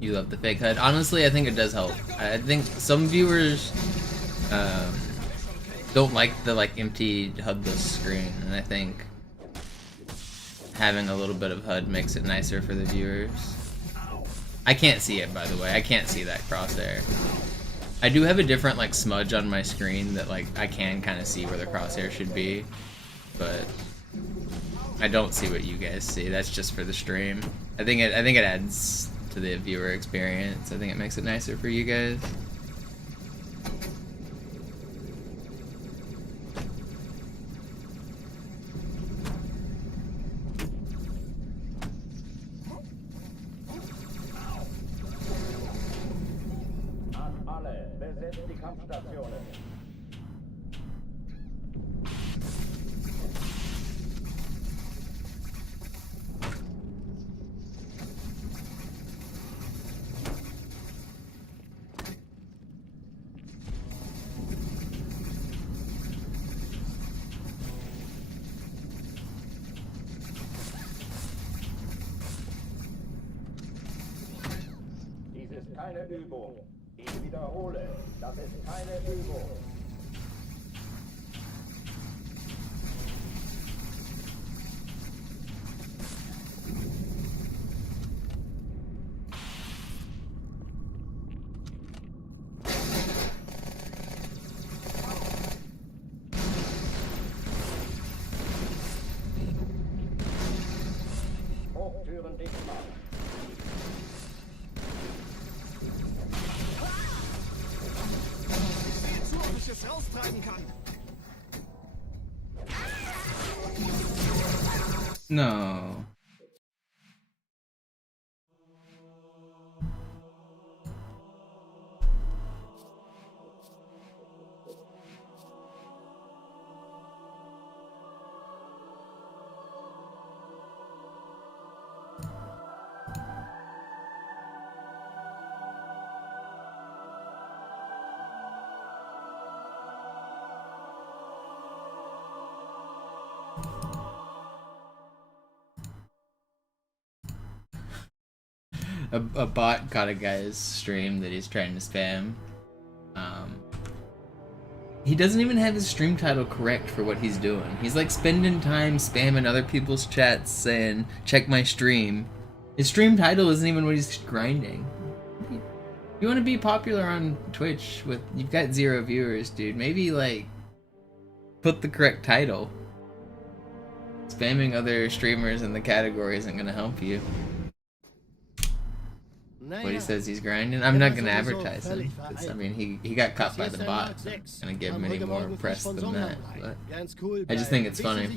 You love the fake HUD. Honestly, I think it does help. I think some viewers don't like the empty HUD-less screen, and I think having a little bit of HUD makes it nicer for the viewers. I can't see it, by the way. I can't see that crosshair. I do have a different smudge on my screen that I can kind of see where the crosshair should be, but I don't see what you guys see. That's just for the stream. I think it adds to the viewer experience. I think it makes it nicer for you guys. Alle, besetzt die Kampfstationen. Dies ist keine Übung. Ich wiederhole, das ist keine Übung. Hochtüren dicht machen. Sieh zu, ob ich es raustragen kann. No. A bot caught a guy's stream that he's trying to spam. He doesn't even have his stream title correct for what he's doing. He's like spending time spamming other people's chats saying, check my stream. His stream title isn't even what he's grinding. You want to be popular on Twitch with, you've got 0 viewers, dude. Maybe like, put the correct title. Spamming other streamers in the category isn't gonna help you. What he says he's grinding. I'm not gonna advertise him. I mean, he got caught by the bot. So I'm not gonna give him any more press than that. But I just think it's funny.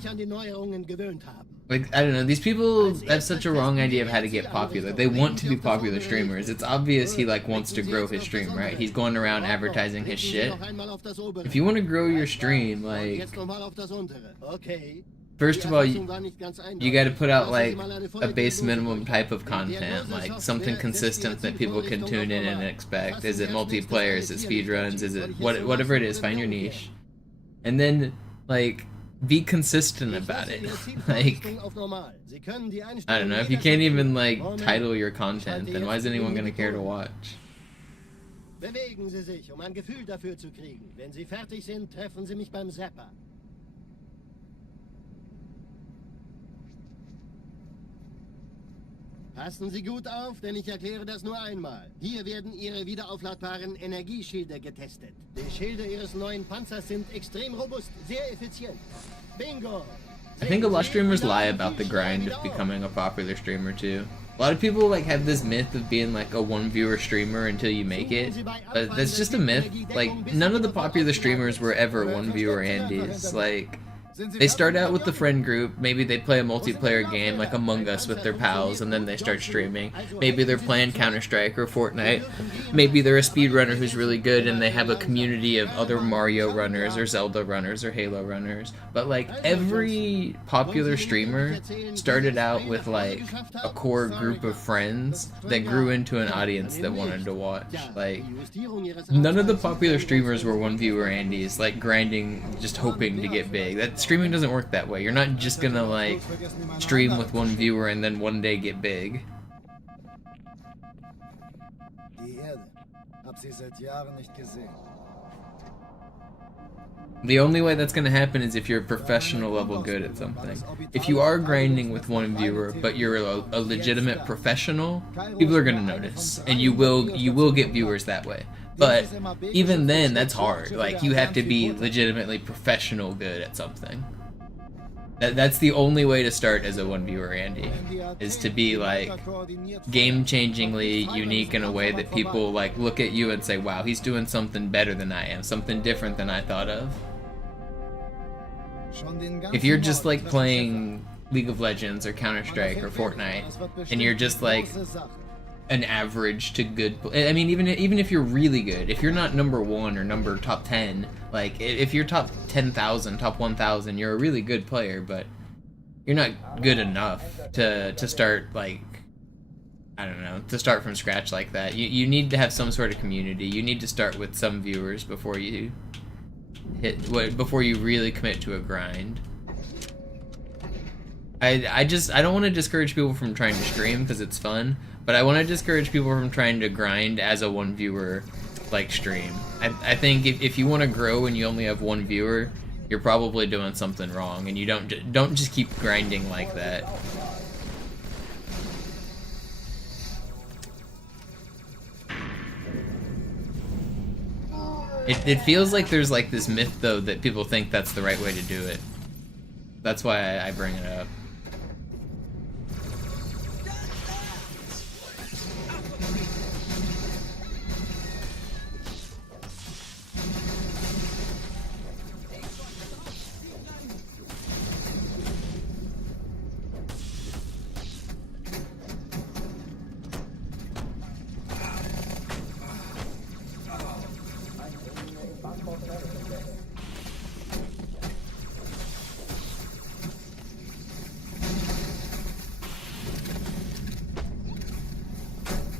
Like, I don't know. These people have such a wrong idea of how to get popular. They want to be popular streamers. It's obvious he like wants to grow his stream, right? He's going around advertising his shit. If you want to grow your stream, like, first of all, you got to put out like a base minimum type of content, like something consistent that people can tune in and expect. Is it multiplayer? Is it speedruns? Is it whatever it is? Find your niche, and then like be consistent about it. Like, I don't know, if you can't even like title your content, then why is anyone gonna care to watch? Bewegen Sie sich, ein Gefühl dafür zu kriegen. Wenn Sie fertig sind, treffen Sie mich beim Zapper. Passen Sie gut auf, denn ich erkläre das nur einmal. Hier werden Ihre wiederaufladbaren Energieschilde getestet. Die Schilde Ihres neuen Panzers sind extrem robust, sehr effizient. Bingo! I think a lot of streamers lie about the grind of becoming a popular streamer too. A lot of people like have this myth of being like a 1 viewer streamer until you make it, but that's just a myth. Like, none of the popular streamers were ever 1 viewer Andes. Like, they start out with the friend group, maybe they play a multiplayer game like Among Us with their pals, and then they start streaming. Maybe they're playing Counter-Strike or Fortnite. Maybe they're a speedrunner who's really good and they have a community of other Mario runners or Zelda runners or Halo runners. But like, every popular streamer started out with like a core group of friends that grew into an audience that wanted to watch. Like, none of the popular streamers were 1 viewer Andes, like grinding, just hoping to get big. Streaming doesn't work that way. You're not just gonna like stream with 1 viewer and then one day get big. The only way that's gonna happen is if you're professional level good at something. If you are grinding with 1 viewer, but you're a legitimate professional, people are gonna notice, and you will get viewers that way. But even then, that's hard. Like, you have to be legitimately professional good at something. That's the only way to start as a 1 viewer Andy, is to be like game-changingly unique in a way that people like look at you and say, wow, he's doing something better than I am, something different than I thought of. If you're just like playing League of Legends or Counter-Strike or Fortnite, and you're just like an average to good, I mean, even if you're really good, if you're not number 1 or top 10, like if you're top 10,000, top 1,000, you're a really good player, but you're not good enough to start like, I don't know, to start from scratch like that. You need to have some sort of community. You need to start with some viewers before you before you really commit to a grind. I don't want to discourage people from trying to stream because it's fun, but I want to discourage people from trying to grind as a 1 viewer like stream. I think if you want to grow and you only have 1 viewer, you're probably doing something wrong, and you don't just keep grinding like that. It feels like there's like this myth though that people think that's the right way to do it. That's why I bring it up.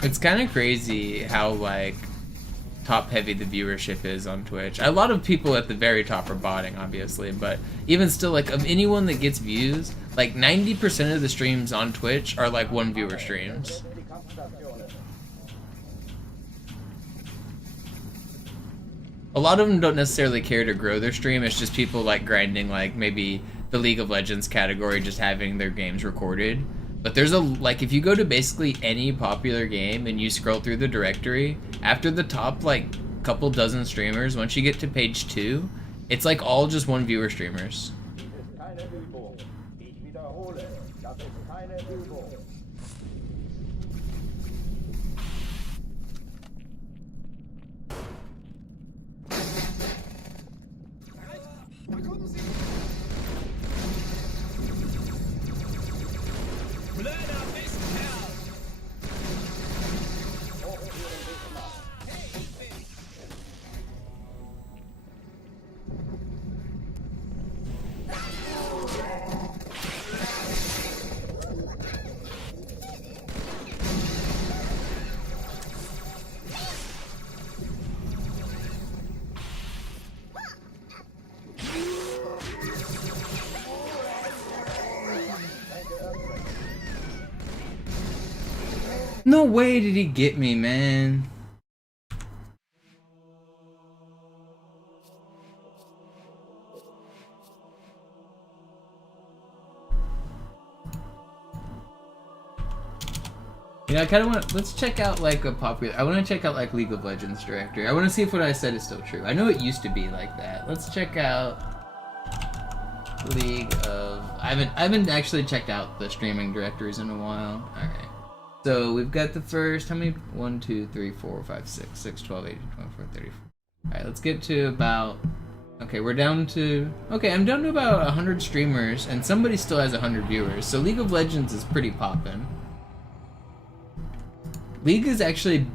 It's kind of crazy how like top heavy the viewership is on Twitch. A lot of people at the very top are botting, obviously, but even still, like, of anyone that gets views, like 90% of the streams on Twitch are like one viewer streams. A lot of them don't necessarily care to grow their stream. It's just people like grinding, like maybe the League of Legends category, just having their games recorded. But there's a, like, if you go to basically any popular game and you scroll through the directory, after the top, like, couple dozen streamers, once you get to page 2, it's like all just one viewer streamers. No way did he get me, man. You know, I kind of want. Let's check out like a popular. I want to check out like League of Legends directory. I want to see if what I said is still true. I know it used to be like that. Let's check out League of. I haven't actually checked out the streaming directories in a while. All right. So we've got the first. How many? 1, 2, 3, 4, 5, 6, 6, 12, 18, 24, 34. All right. Let's get to about. Okay, we're down to. Okay, I'm down to about 100 streamers, and somebody still has 100 viewers. So League of Legends is pretty poppin'. League is actually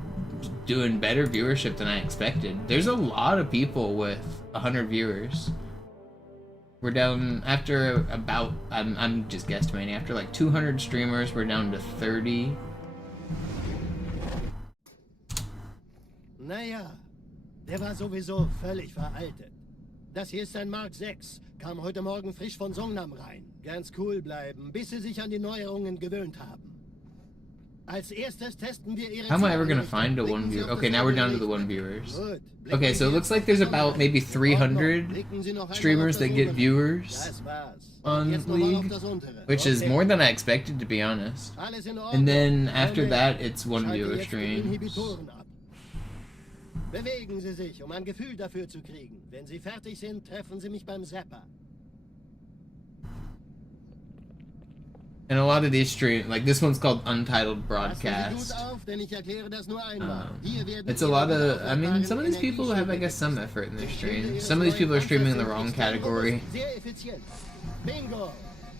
doing better viewership than I expected. There's a lot of people with 100 viewers. We're down after about, I'm just guesstimating, after like 200 streamers, we're down to 30. Naja, der war sowieso völlig veraltet. Das hier ist ein Mark 6, kam heute Morgen frisch von Songnam rein. Ganz cool bleiben, bis sie sich an die Neuerungen gewöhnt haben. Als erstes testen wir ihre. How am I ever gonna find a one viewer? Okay, now we're down to the one viewers. Okay, so it looks like there's about maybe 300 streamers that get viewers on League, which is more than I expected, to be honest. And then after that, it's one viewer stream. Bewegen Sie sich, ein Gefühl dafür zu kriegen. Wenn Sie fertig sind, treffen Sie mich beim Zapper. And a lot of these streams, like this one's called Untitled Broadcast. It's a lot of, I mean, some of these people have, I guess, some effort in their streams. Some of these people are streaming in the wrong category. Bingo!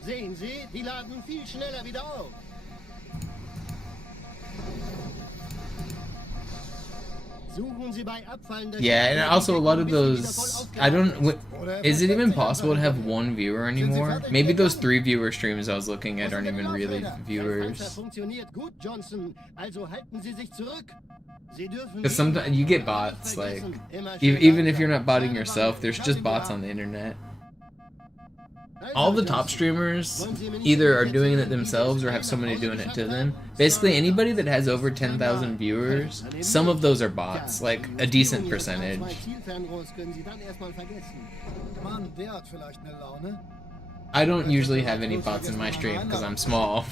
Sehen Sie, die laden viel schneller wieder auf. Yeah, and also a lot of those, I don't, is it even possible to have one viewer anymore? Maybe those 3 viewer streams I was looking at aren't even really viewers. Because sometimes you get bots, like, even if you're not botting yourself, there's just bots on the internet. All the top streamers either are doing it themselves or have somebody doing it to them. Basically, anybody that has over 10,000 viewers, some of those are bots, like a decent percentage. I don't usually have any bots in my stream because I'm small.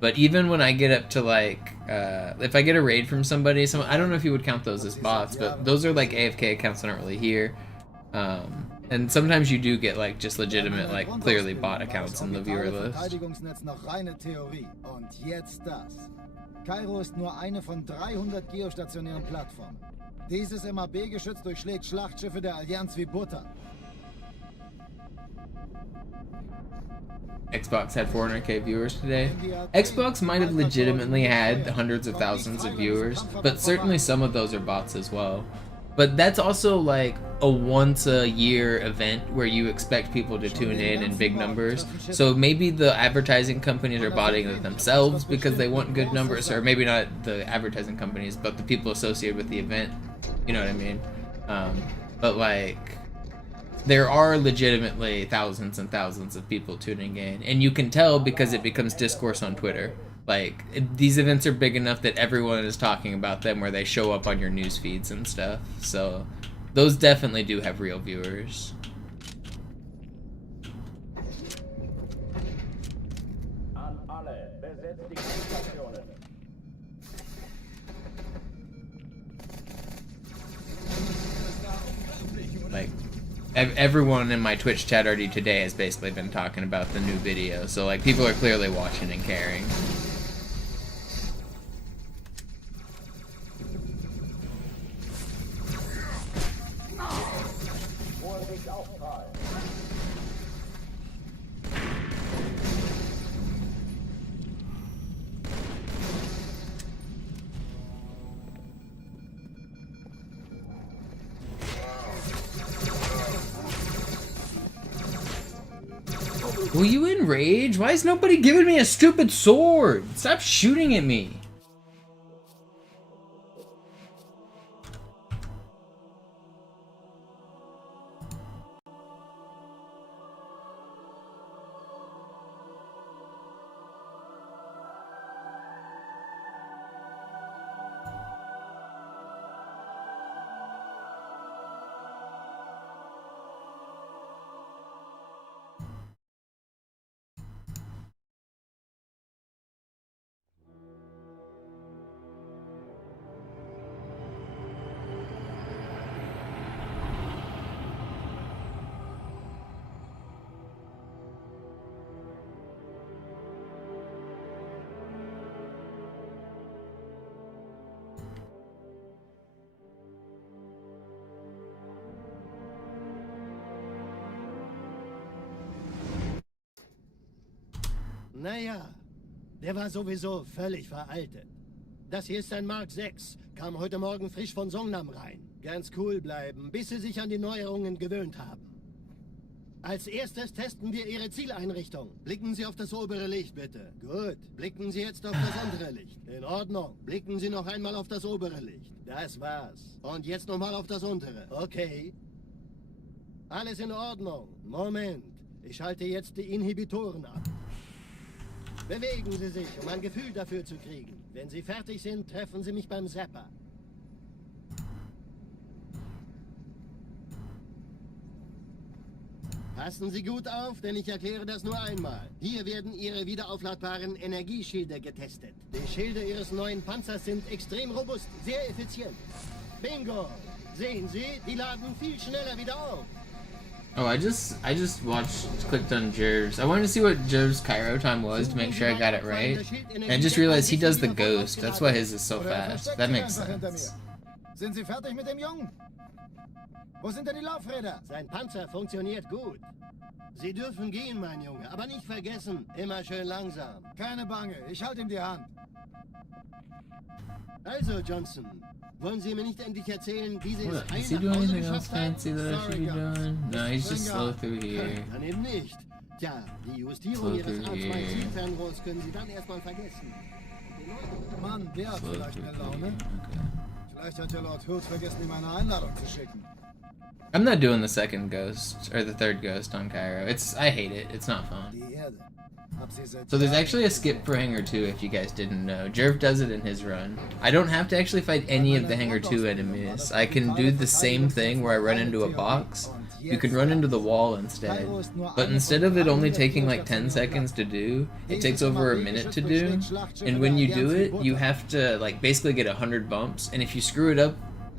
But even when I get up to like, if I get a raid from somebody, I don't know if you would count those as bots, but those are like AFK accounts that aren't really here. And sometimes you do get like just legitimate, like clearly bot accounts in the viewer list. Kairo ist nur eine von 300 geostationären Plattformen. Dieses MAB-Geschütz durchschlägt Schlachtschiffe der Allianz wie Butter. Xbox had 400k viewers today. Xbox might have legitimately had hundreds of thousands of viewers, but certainly some of those are bots as well. But that's also like a once a year event where you expect people to tune in big numbers. So maybe the advertising companies are botting it themselves because they want good numbers, or maybe not the advertising companies, but the people associated with the event. You know what I mean? But like, there are legitimately thousands and thousands of people tuning in, and you can tell because it becomes discourse on Twitter. Like, these events are big enough that everyone is talking about them, where they show up on your news feeds and stuff. So those definitely do have real viewers. An alle, besetzt die Kampfstationen. Like, everyone in my Twitch chat already today has basically been talking about the new video, so like, people are clearly watching and caring. Vorsicht Aufprall. Will you enrage? Why is nobody giving me a stupid sword? Stop shooting at me. Naja, der war sowieso völlig veraltet. Das hier ist ein Mark 6, kam heute Morgen frisch von Songnam rein. Ganz cool bleiben, bis Sie sich an die Neuerungen gewöhnt haben. Als erstes testen wir Ihre Zieleinrichtung. Blicken Sie auf das obere Licht, bitte. Gut, blicken Sie jetzt auf das untere Licht. In Ordnung, blicken Sie noch einmal auf das obere Licht. Das war's. Und jetzt nochmal auf das untere. Okay. Alles in Ordnung. Moment, ich schalte jetzt die Inhibitoren ab. Bewegen Sie sich, um ein Gefühl dafür zu kriegen. Wenn Sie fertig sind, treffen Sie mich beim Zapper. Passen Sie gut auf, denn ich erkläre das nur einmal. Hier werden Ihre wiederaufladbaren Energieschilde getestet. Die Schilde Ihres neuen Panzers sind extrem robust, sehr effizient. Bingo! Sehen Sie, die laden viel schneller wieder auf. Oh, I just clicked on Jerv's. I wanted to see what Jerv's Cairo time was to make sure I got it right. And I just realized he does the ghost. That's why his is so fast. That makes sense. Sind Sie fertig mit dem Jungen? Wo sind denn die Laufräder? Sein Panzer funktioniert gut. Sie dürfen gehen, mein Junge, aber nicht vergessen, immer schön langsam. Keine Bange, ich halte ihm die Hand. Also, Johnson, wollen Sie mir nicht endlich erzählen, wie Sie es Is he doing anything else fancy that I should be doing? No, he's just slow through here. Dann eben nicht. Tja, die Justierung Ihres Arzt-Zielfernrohrs können Sie dann erstmal vergessen. Mann, der hat Slow vielleicht through eine Laune. here. Vielleicht hat der Lord Hood vergessen, ihm eine Einladung zu schicken. I'm not doing the second ghost or the third ghost on Cairo. I hate it. It's not fun. Die Erde. Hab sie seit So there's Jahren actually a skip for Hangar 2 if you guys didn't know. Jerv does it in his run. I don't have to actually fight any of the Hangar 2 enemies. I can do the same thing where I run into a box. You can run into the wall instead. But instead of it only taking like 10 seconds to do, it takes over a minute to do. And when you do it, you have to like basically get 100 bumps. And if you screw it up,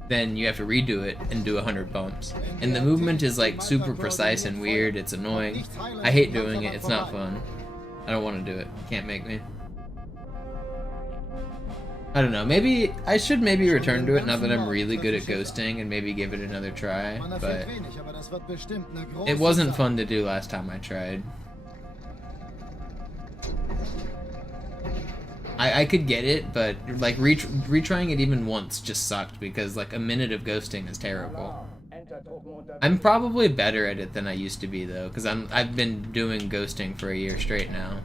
then you have to redo it and do 100 bumps. And the movement is like super precise and weird. It's annoying. I hate doing it. It's not fun. I don't want to do it. Can't make me. I don't know. Maybe I should return to it now that I'm really good at ghosting and maybe give it another try. But it wasn't fun to do last time I tried. I could get it, but like retrying it even once just sucked because like a minute of ghosting is terrible. I'm probably better at it than I used to be though, because I've been doing ghosting for a year straight now.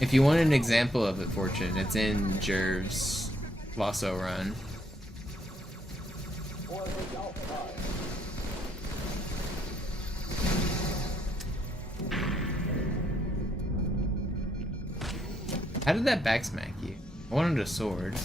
If you want an example of it, Fortune, it's in Jerv's LASO run. How did that backsmack you? I wanted a sword.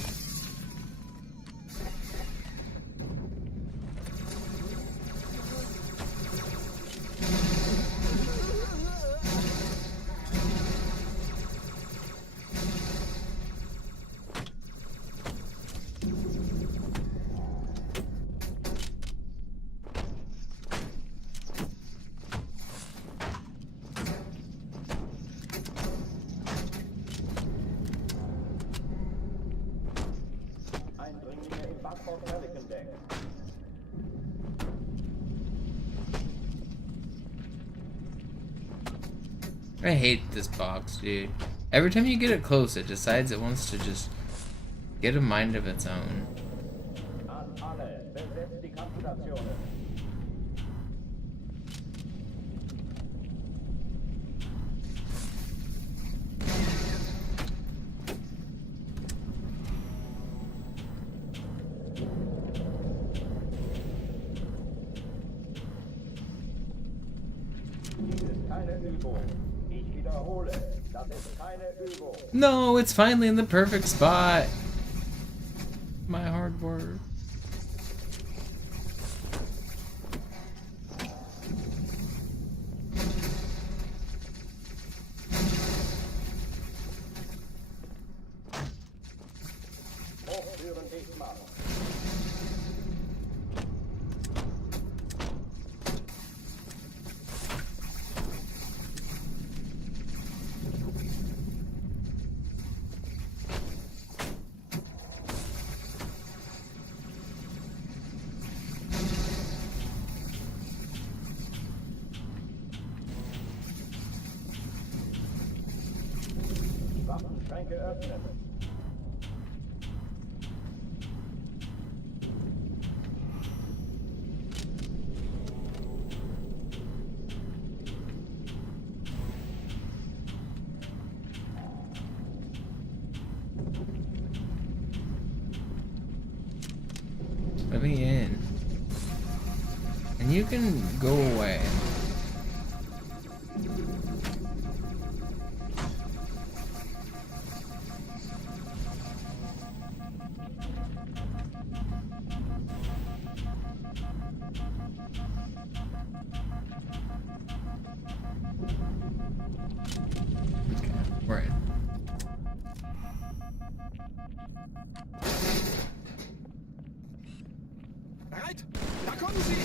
I hate this box, dude. Every time you get it close, it decides it wants to just get a mind of its own. No, it's finally in the perfect spot. My hard work. Waffenschränke öffnen. Let me in. And you can go away. We're in. Bereit? Da kommen sie!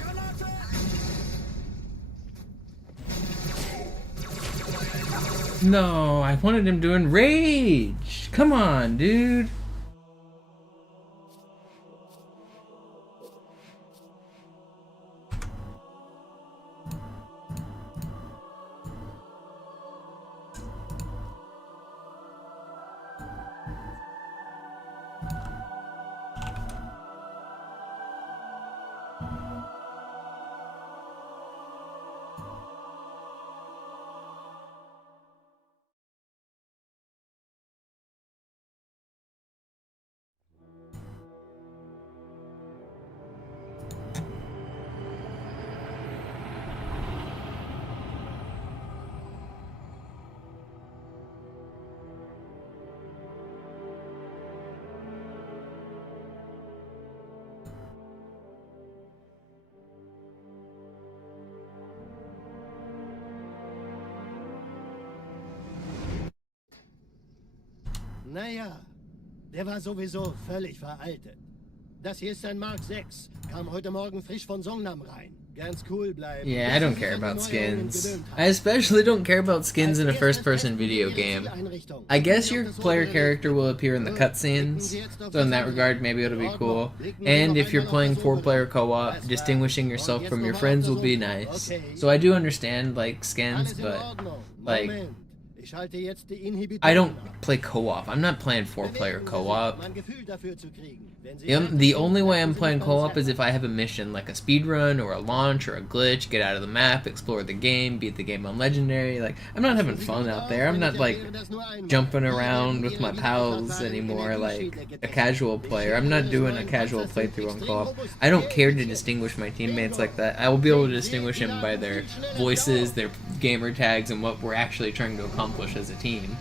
Granate! No, I wanted him to enrage. Come on, dude. Naja, der war sowieso völlig veraltet. Das hier ist ein Mark 6, kam heute Morgen frisch von Songnam rein. Ganz cool bleiben. Yeah, I don't care about skins. I especially don't care about skins in a first-person video game. I guess your player character will appear in the cutscenes, so in that regard, maybe it'll be cool. And if you're playing 4-player co-op, distinguishing yourself from your friends will be nice. So I do understand, like, skins, but, like, I don't play co-op. I'm not playing 4-player co-op. The only way I'm playing co-op is if I have a mission, like a speedrun or a launch or a glitch, get out of the map, explore the game, beat the game on Legendary. Like, I'm not having fun out there. I'm not, like, jumping around with my pals anymore like a casual player. I'm not doing a casual playthrough on co-op. I don't care to distinguish my teammates like that. I will be able to distinguish them by their voices, their gamer tags, and what we're actually trying to accomplish as a team.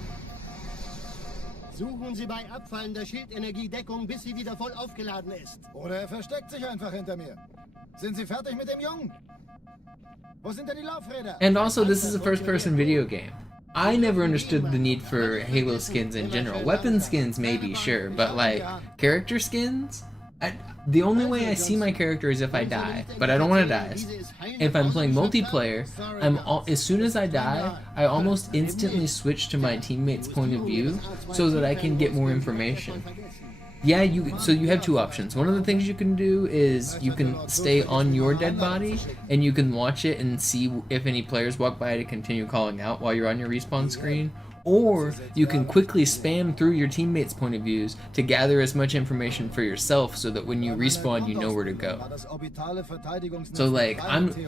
Suchen Sie bei abfallender Schildenergie Deckung, bis sie wieder voll aufgeladen ist. Oder versteckt sich einfach hinter mir. Sind Sie fertig mit dem Jungen? Wo sind denn die Laufräder? And also, this is a first-person video game. I never understood the need for Halo skins in general. Weapon skins, maybe, sure, but like, character skins? The only way I see my character is if I die, but I don't want to die. If I'm playing multiplayer, as soon as I die, I almost instantly switch to my teammate's point of view so that I can get more information. Yeah, so you have two options. One of the things you can do is you can stay on your dead body and you can watch it and see if any players walk by to continue calling out while you're on your respawn screen. Or you can quickly spam through your teammates' point of views to gather as much information for yourself so that when you respawn, you know where to go. So like,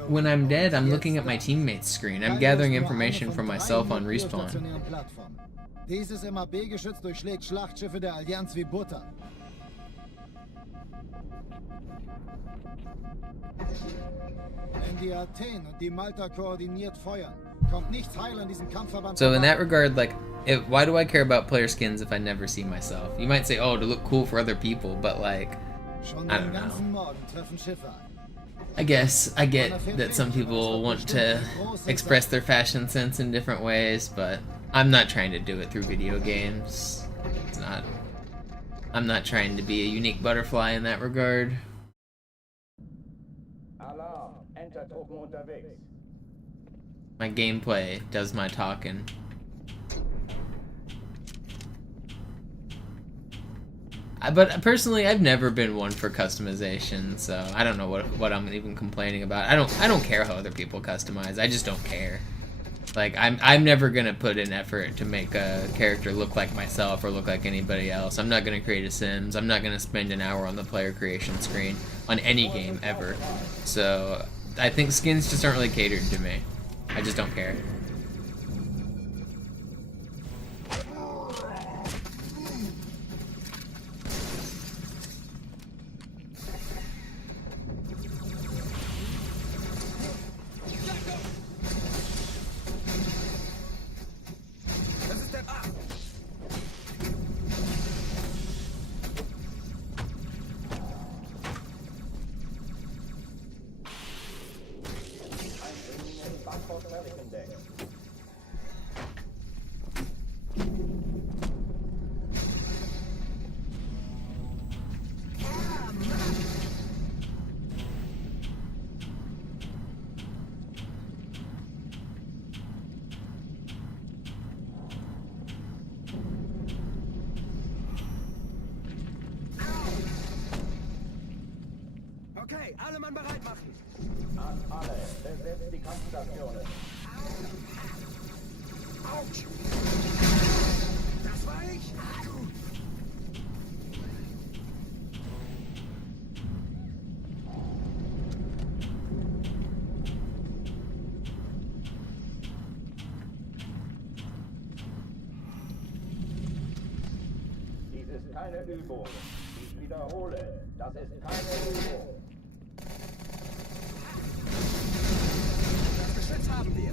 when I'm dead, I'm looking at my teammates' screen. I'm gathering information for myself on respawn. Dieses MAB-Geschütz durchschlägt Schlachtschiffe der Allianz wie Butter. Wenn die Athen und die Malta koordiniert feuern, kommt nichts heil an diesem Kampfverband. So in that regard, like, why do I care about player skins if I never see myself? You might say, oh, to look cool for other people, but like, I don't know. I guess I get that some people want to express their fashion sense in different ways, but I'm not trying to do it through video games. I'm not trying to be a unique butterfly in that regard. My gameplay does my talking. But personally, I've never been one for customization, so I don't know what I'm even complaining about. I don't care how other people customize. I just don't care. Like, I'm never gonna put in effort to make a character look like myself or look like anybody else. I'm not gonna create a Sims. I'm not gonna spend an hour on the player creation screen on any game ever. So I think skins just aren't really catered to me. I just don't care. Okay, alle Mann bereit machen. An alle, besetzt die Kampfstationen. Autsch! Das war ich! Dies ist keine Übung. Ich wiederhole, das ist keine Übung. Das Geschütz haben wir.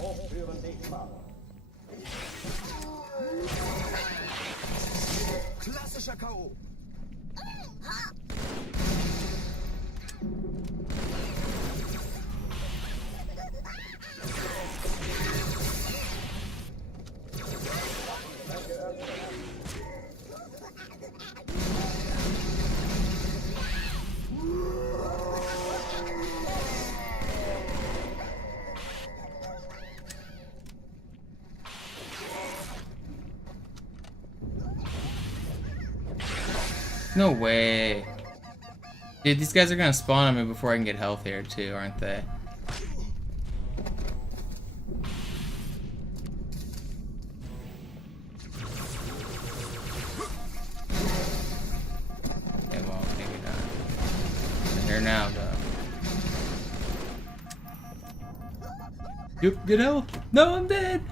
Hochführen sichtbar. Klassischer K.O. No way. Dude, these guys are gonna spawn on me before I can get health here too, aren't they? Okay, well, maybe not. I'm here now, though. Yep, get health. No, I'm dead.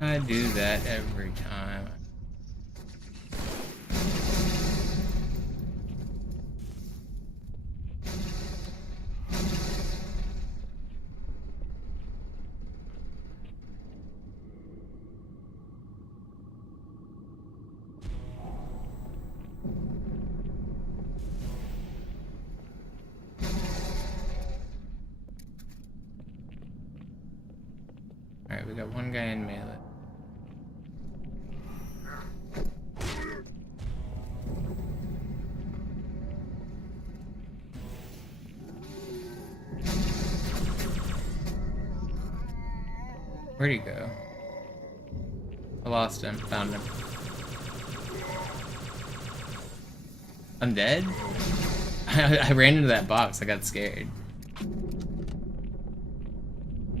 I do that every time. Alright, we got one guy in melee. Where'd he go? I lost him. Found him. I'm dead? I ran into that box. I got scared.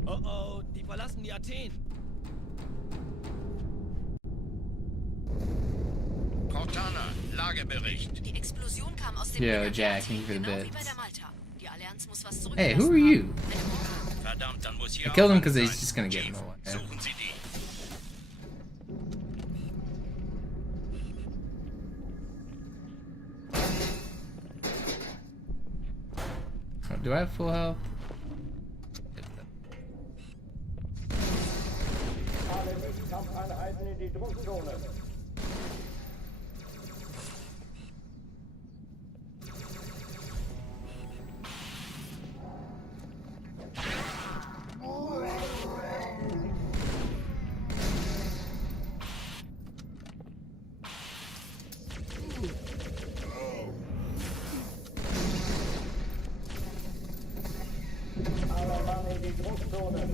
Oh, die verlassen die Athen. Cortana, Lagebericht. Die Explosion kam aus dem Yo, Inneren Jack, der thank you for the genau wie bits. bei der Malta. Die Allianz muss was Hey, who are zurückgelassen you? haben. Verdammt, dann muss hier I killed him auch because he's sein. just gonna get in Chief, the way. suchen Sie die. Do I have full health? Alle Nicht-Kampfeinheiten in die Druckzone. Alle Mann in die Druckzone.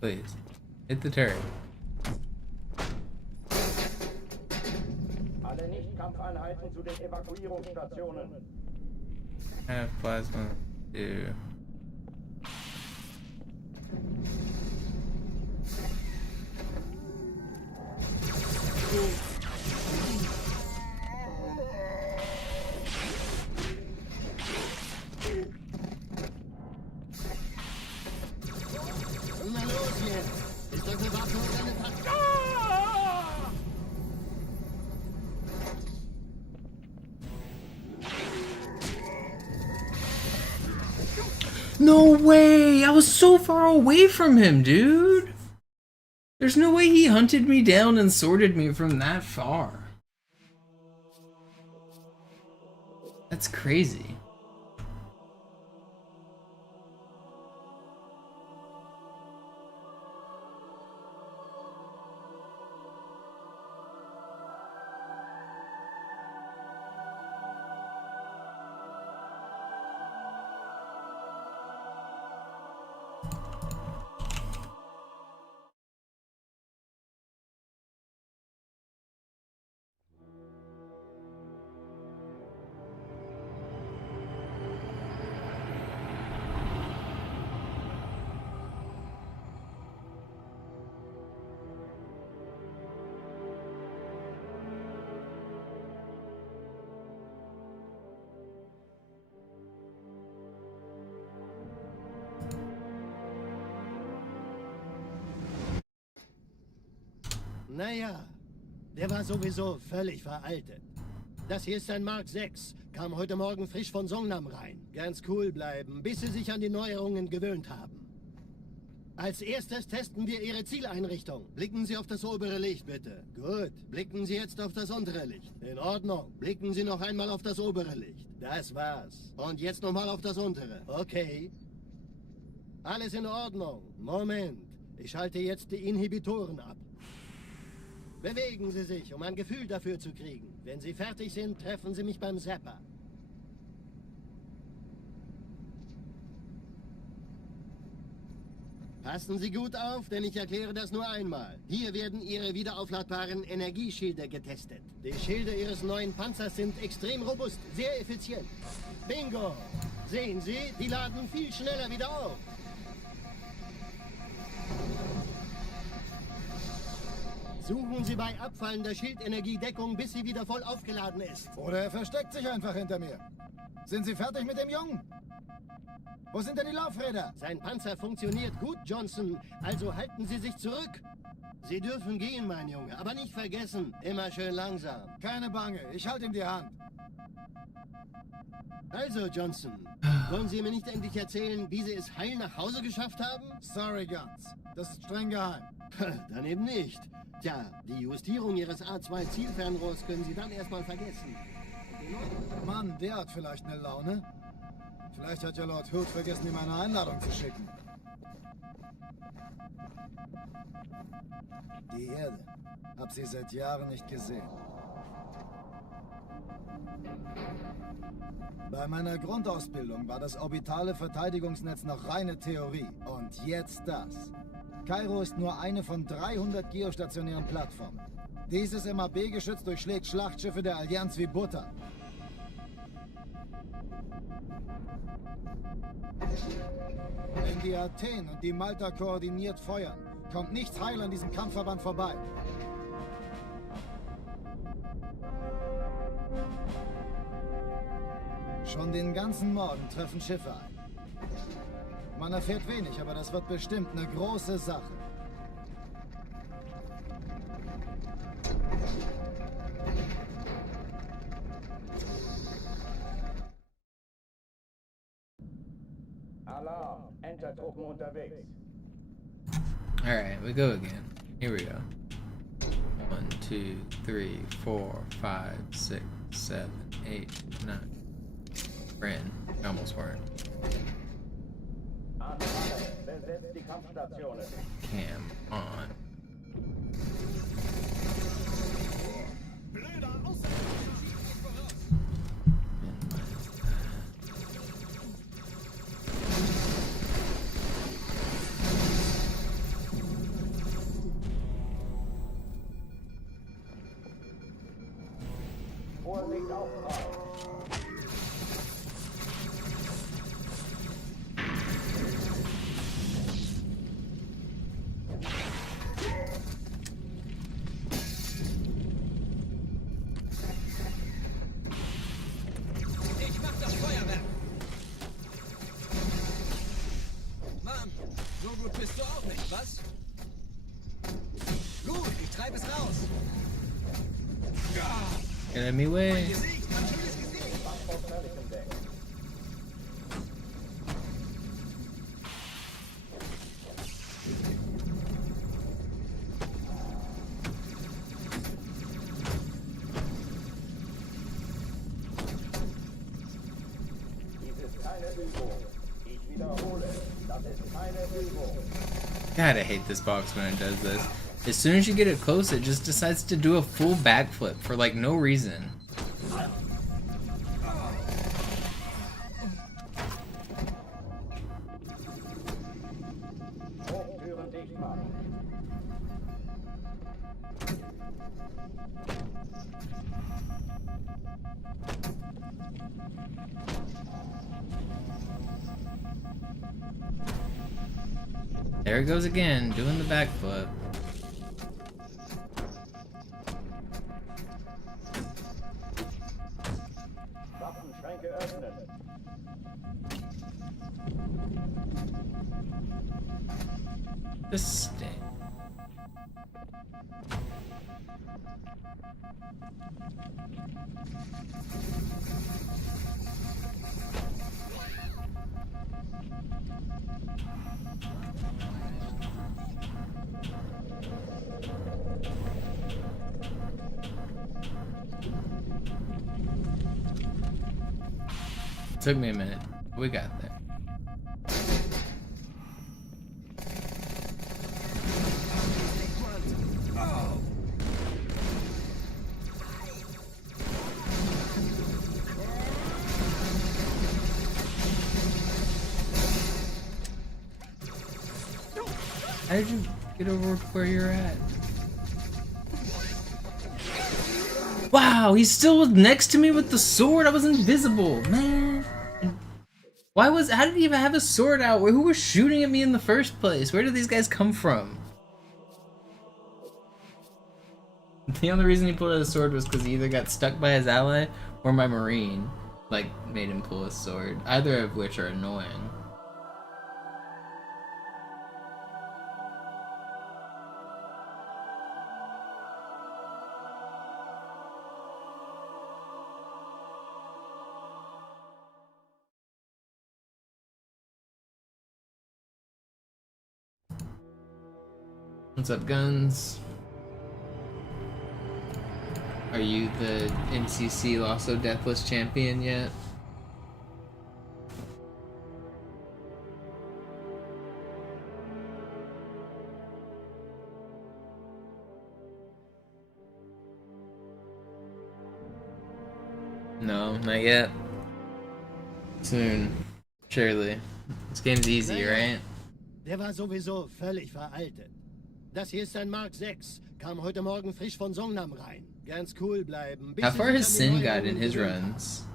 Please. Hit the turret. Alle Nicht-Kampfeinheiten zu den Evakuierungsstationen. I have plasma. Ew. Na los jetzt! Ist eure Waffe und eine Taktik? No way! I was so far away from him, dude! There's no way he hunted me down and sorted me from that far. That's crazy. Naja, der war sowieso völlig veraltet. Das hier ist ein Mark 6. Kam heute Morgen frisch von Songnam rein. Ganz cool bleiben, bis sie sich an die Neuerungen gewöhnt haben. Als erstes testen wir Ihre Zieleinrichtung. Blicken Sie auf das obere Licht, bitte. Gut. Blicken Sie jetzt auf das untere Licht. In Ordnung. Blicken Sie noch einmal auf das obere Licht. Das war's. Und jetzt nochmal auf das untere. Okay. Alles in Ordnung. Moment. Ich schalte jetzt die Inhibitoren ab. Bewegen Sie sich, um ein Gefühl dafür zu kriegen. Wenn Sie fertig sind, treffen Sie mich beim Zapper. Passen Sie gut auf, denn ich erkläre das nur einmal. Hier werden Ihre wiederaufladbaren Energieschilde getestet. Die Schilde Ihres neuen Panzers sind extrem robust, sehr effizient. Bingo! Sehen Sie, die laden viel schneller wieder auf. Suchen Sie bei abfallender Schildenergiedeckung, bis sie wieder voll aufgeladen ist. Oder er versteckt sich einfach hinter mir. Sind Sie fertig mit dem Jungen? Wo sind denn die Laufräder? Sein Panzer funktioniert gut, Johnson. Also halten Sie sich zurück. Sie dürfen gehen, mein Junge. Aber nicht vergessen, immer schön langsam. Keine Bange, ich halte ihm die Hand. Also, Johnson, wollen Sie mir nicht endlich erzählen, wie Sie es heil nach Hause geschafft haben? Sorry, Guns. Das ist streng geheim. Dann eben nicht. Tja, die Justierung Ihres A2-Zielfernrohrs können Sie dann erstmal vergessen. Mann, der hat vielleicht eine Laune. Vielleicht hat ja Lord Hood vergessen, ihm eine Einladung zu schicken. Die Erde. Hab sie seit Jahren nicht gesehen. Bei meiner Grundausbildung war das orbitale Verteidigungsnetz noch reine Theorie. Und jetzt das. Kairo ist nur eine von 300 geostationären Plattformen. Dieses MAB-Geschütz durchschlägt Schlachtschiffe der Allianz wie Butter. Wenn die Athen und die Malta koordiniert feuern, kommt nichts heil an diesem Kampfverband vorbei. Schon den ganzen Morgen treffen Schiffe ein. Man erfährt wenig, aber das wird bestimmt eine große Sache. Alarm, Entertruppen unterwegs. Alright, we go again. Here we go. 1, 2, 3, 4, 5, 6, 7, 8, 9. We're in. We almost weren't. Besetzt die Kampfstationen. Cam on. Vorsicht Auftrag. Ich mach das Feuerwerk. Mann, so gut bist du auch nicht, was? Gut, ich treibe es raus. Get out of me way. Gesicht, mein schönes Gesicht. Dies ist keine Übung. Ich wiederhole, das ist keine Übung. God, I hate this box when it does this. As soon as you get it close, it just decides to do a full backflip for like no reason. Hochtüren dicht machen. There it goes again, doing the backflip. Waffenschränke öffnen. Just stay. Took me a minute. We got there. How did you get over where you're at? Wow, he's still next to me with the sword. I was invisible, man. How did he even have a sword out? Who was shooting at me in the first place? Where did these guys come from? The only reason he pulled out his sword was because he either got stuck by his ally or my marine, like, made him pull his sword. Either of which are annoying. What's up, Guns? Are you the NCC LASO Deathless champion yet? No, not yet. Soon. Surely. This game's easy, right? Der war sowieso völlig veraltet. Das hier ist ein Mark 6. Kam heute Morgen frisch von Songnam rein. Ganz cool bleiben. How far has Sin got in his runs?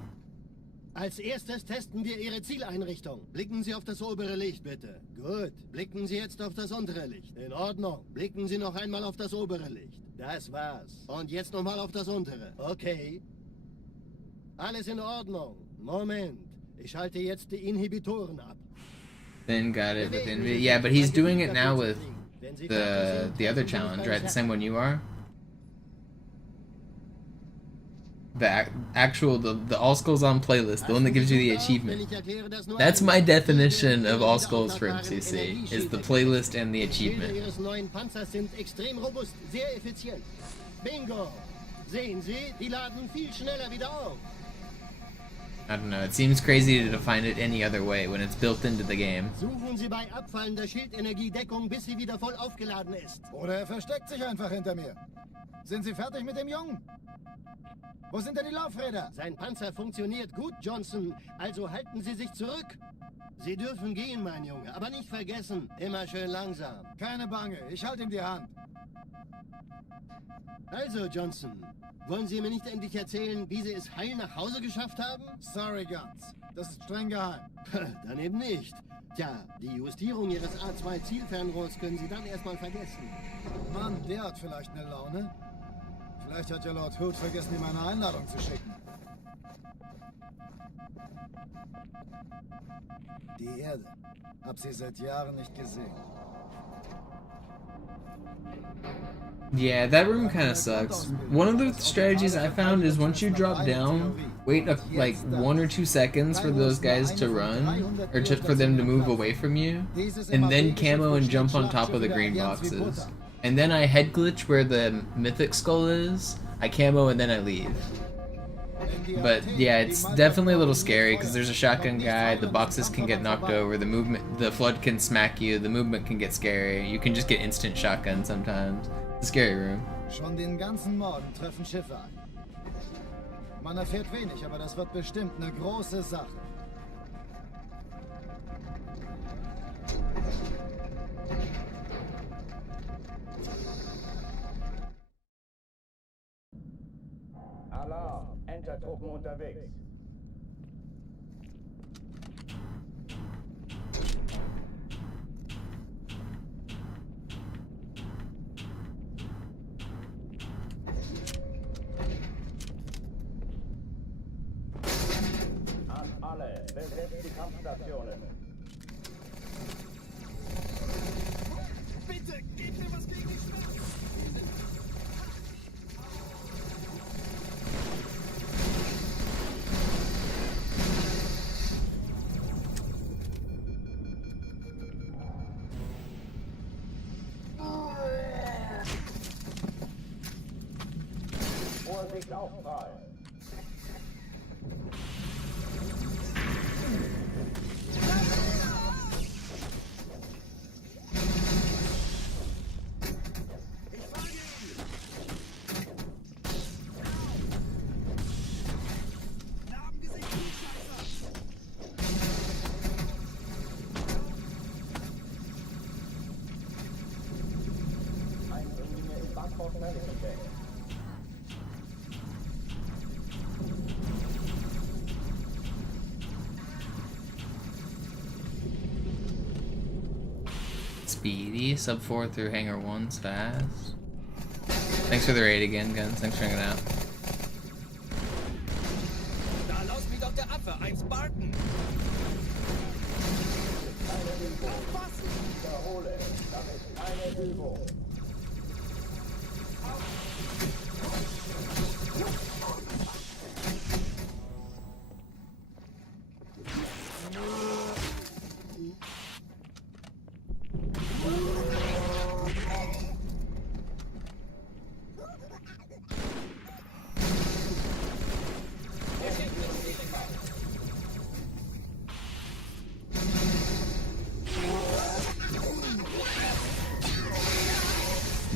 Als erstes testen wir Ihre Zieleinrichtung. Blicken Sie auf das obere Licht, bitte. Gut. Blicken Sie jetzt auf das untere Licht. In Ordnung. Blicken Sie noch einmal auf das obere Licht. Das war's. Und jetzt nochmal auf das untere. Okay. Alles in Ordnung. Moment. Ich schalte jetzt die Inhibitoren ab. Sin got it within me. Yeah, but he's doing it now with the other challenge, right? The same one you are? The actual, the All Skulls on playlist, the one that gives you the achievement. That's my definition of All Skulls for MCC, is the playlist and the achievement. Bingo! Sehen Sie, die laden viel schneller wieder auf. I don't know, it seems crazy to define it any other way when it's built into the game. Suchen Sie bei abfallender Schildenergiedeckung, bis sie wieder voll aufgeladen ist. Oder er versteckt sich einfach hinter mir. Sind Sie fertig mit dem Jungen? Wo sind denn die Laufräder? Sein Panzer funktioniert gut, Johnson. Also halten Sie sich zurück. Sie dürfen gehen, mein Junge. Aber nicht vergessen, immer schön langsam. Keine Bange, ich halte ihm die Hand. Also, Johnson, wollen Sie mir nicht endlich erzählen, wie Sie es heil nach Hause geschafft haben? Sorry, Guns. Das ist streng geheim. Dann eben nicht. Tja, die Justierung Ihres A2-Zielfernrohrs können Sie dann erstmal vergessen. Mann, der hat vielleicht eine Laune. Vielleicht hat ja Lord Hood vergessen, ihm eine Einladung zu schicken. Die Erde. Hab sie seit Jahren nicht gesehen. Yeah, that room kind of sucks. One of the strategies I found is once you drop down, wait like 1 or 2 seconds for those guys to run, or for them to move away from you, and then camo and jump on top of the green boxes. And then I head glitch where the mythic skull is, I camo and then I leave. But yeah, it's definitely a little scary because there's a shotgun guy, the boxes can get knocked over, the flood can smack you, the movement can get scary, you can just get instant shotgun sometimes. It's a scary room. Schon den ganzen Morgen treffen Schiffe ein. Man erfährt wenig, aber das wird bestimmt eine große Sache. Alarm! Entertruppen unterwegs. An alle, besetzt die Kampfstationen. Bitte, gebt mir was gegen die Schmerzen. Vorsicht, Aufprall! Speedy, sub 4 through hangar 1's fast. Thanks for the raid again, Guns. Thanks for hanging out. Da laus mich doch der Affe, ein Spartan! Wiederhole, das ist keine Übung.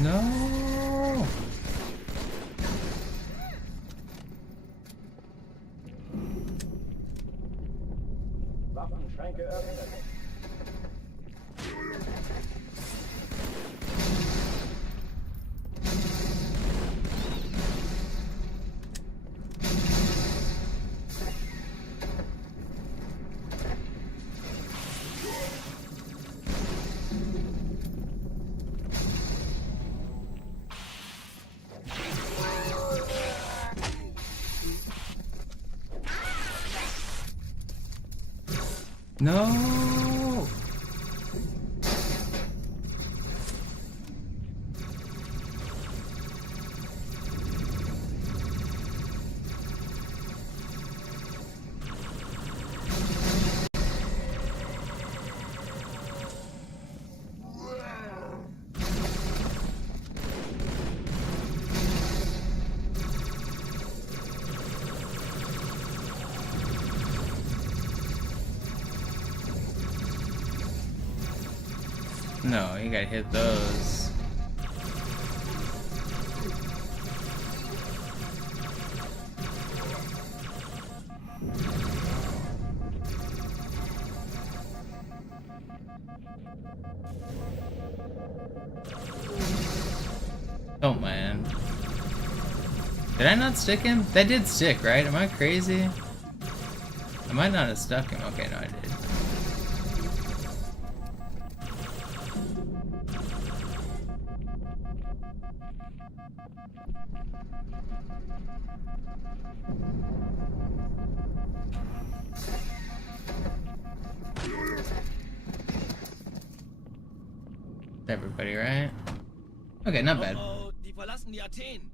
No. Waffenschränke öffnen. No. No, you gotta hit those. Oh man. Did I not stick him? That did stick, right? Am I crazy? I might not have stuck him. Okay, no, I did. Everybody, right? Okay, not bad. Oh, die verlassen die Athen.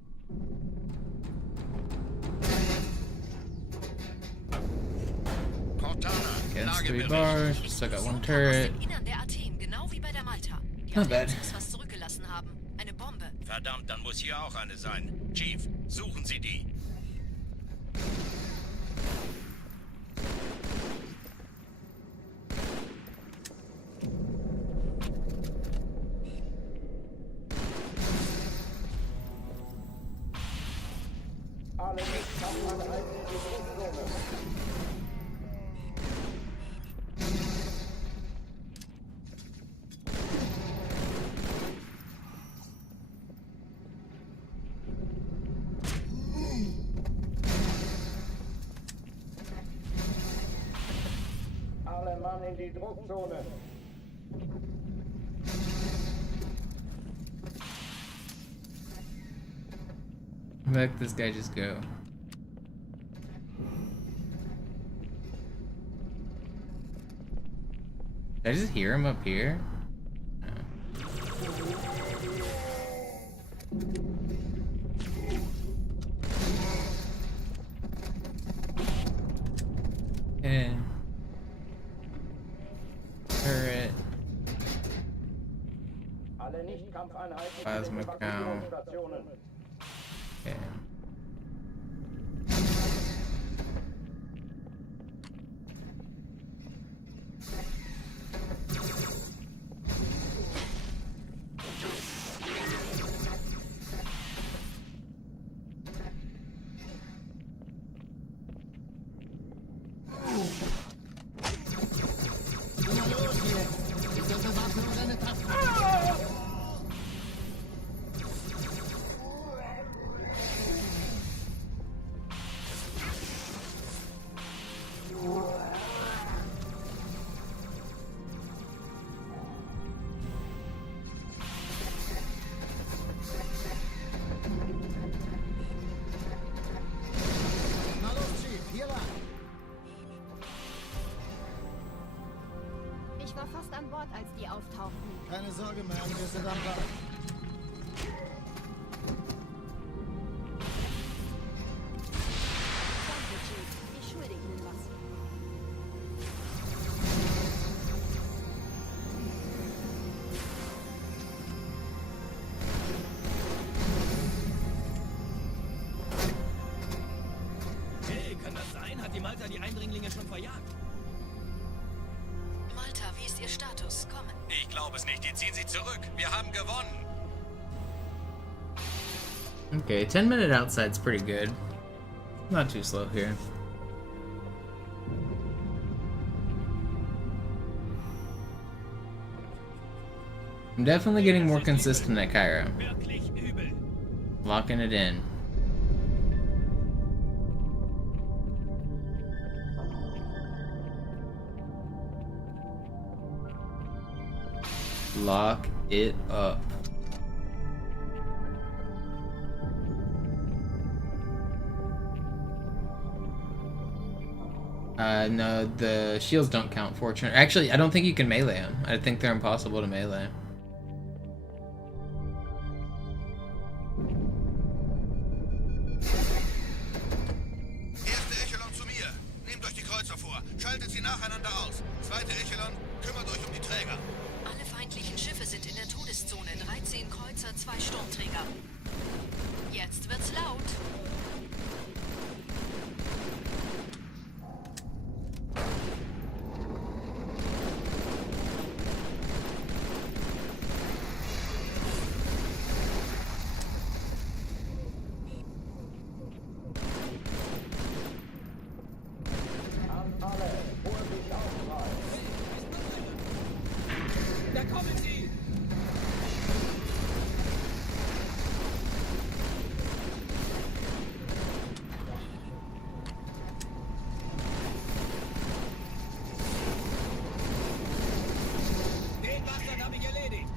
Cortana, Against 3 Lagebericht. bars, still got one turret. Aus dem Innern der Athen, genau wie bei der Malta. Die Not bad. Aliens was zurückgelassen haben. Eine Bombe. Verdammt, dann muss hier auch eine sein. Chief, suchen Sie die. Alle Nicht-Kampfeinheiten in die Druckzone. Alle Mann in die Druckzone. Where did this guy just go? Did I just hear him up here? No. Yeah. Turret. Alle Nicht-Kampfeinheiten Plasma in den Evakuierungsstationen. Okay. Ich war fast an Bord, als die auftauchten. Keine Sorge, Mann, wir sind am Ball. Danke, Chief. Ich schulde Ihnen was. Hey, kann das sein? Hat die Malta die Eindringlinge schon verjagt? Malta, wie ist Ihr Status? Kommen. Ich glaube es nicht. Die ziehen sich zurück. Wir haben gewonnen. Okay, 10-minute outside's pretty good. Not too slow here. I'm definitely getting more consistent at Cairo. Wirklich übel. Locking it in. Lock it up. No, the shields don't count, fortunately. Actually, I don't think you can melee them. I think they're impossible to melee. Erste Echelon zu mir. Nehmt euch die Kreuzer vor. Schaltet sie nacheinander aus. Zweite Echelon, kümmert euch um die Träger. Alle feindlichen Schiffe sind in der Todeszone. 13 Kreuzer, 2 Sturmträger. Jetzt wird's laut. Da kommen sie! Den Bastard habe ich erledigt.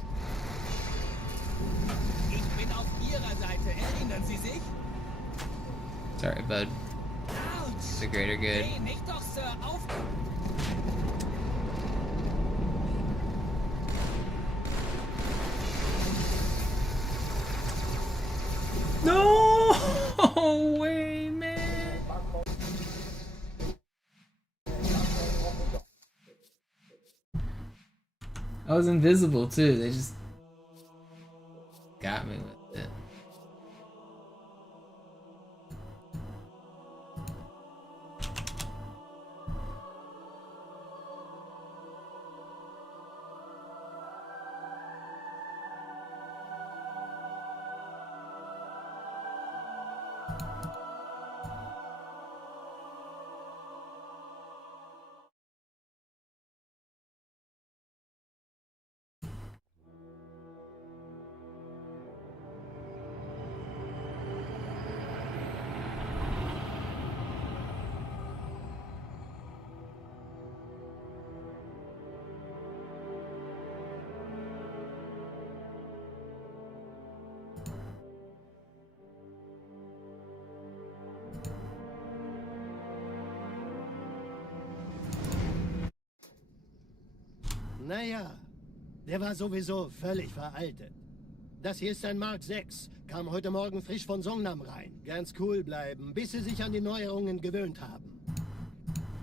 Ich bin auf Ihrer Seite. Erinnern Sie sich? Sorry, bud. Autsch! The greater good. Hey, nicht doch, Sir. Auf! No way, man. I was invisible too. They just got me with it. Naja, der war sowieso völlig veraltet. Das hier ist ein Mark 6. Kam heute Morgen frisch von Songnam rein. Ganz cool bleiben, bis Sie sich an die Neuerungen gewöhnt haben.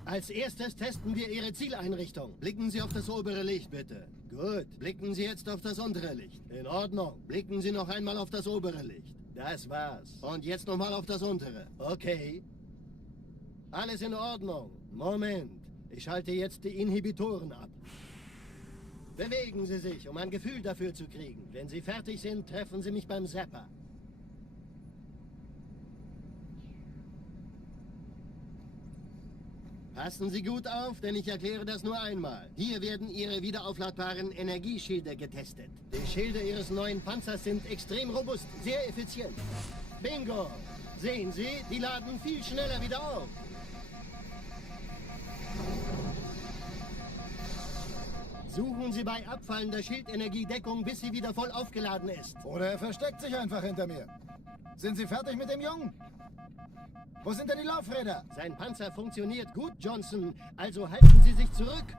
Als erstes testen wir Ihre Zieleinrichtung. Blicken Sie auf das obere Licht, bitte. Gut. Blicken Sie jetzt auf das untere Licht. In Ordnung. Blicken Sie noch einmal auf das obere Licht. Das war's. Und jetzt nochmal auf das untere. Okay. Alles in Ordnung. Moment. Ich schalte jetzt die Inhibitoren ab. Bewegen Sie sich, um ein Gefühl dafür zu kriegen. Wenn Sie fertig sind, treffen Sie mich beim Zapper. Passen Sie gut auf, denn ich erkläre das nur einmal. Hier werden Ihre wiederaufladbaren Energieschilde getestet. Die Schilde Ihres neuen Panzers sind extrem robust, sehr effizient. Bingo! Sehen Sie, die laden viel schneller wieder auf. Suchen Sie bei abfallender Schildenergie Deckung, bis sie wieder voll aufgeladen ist. Oder er versteckt sich einfach hinter mir. Sind Sie fertig mit dem Jungen? Wo sind denn die Laufräder? Sein Panzer funktioniert gut, Johnson. Also halten Sie sich zurück.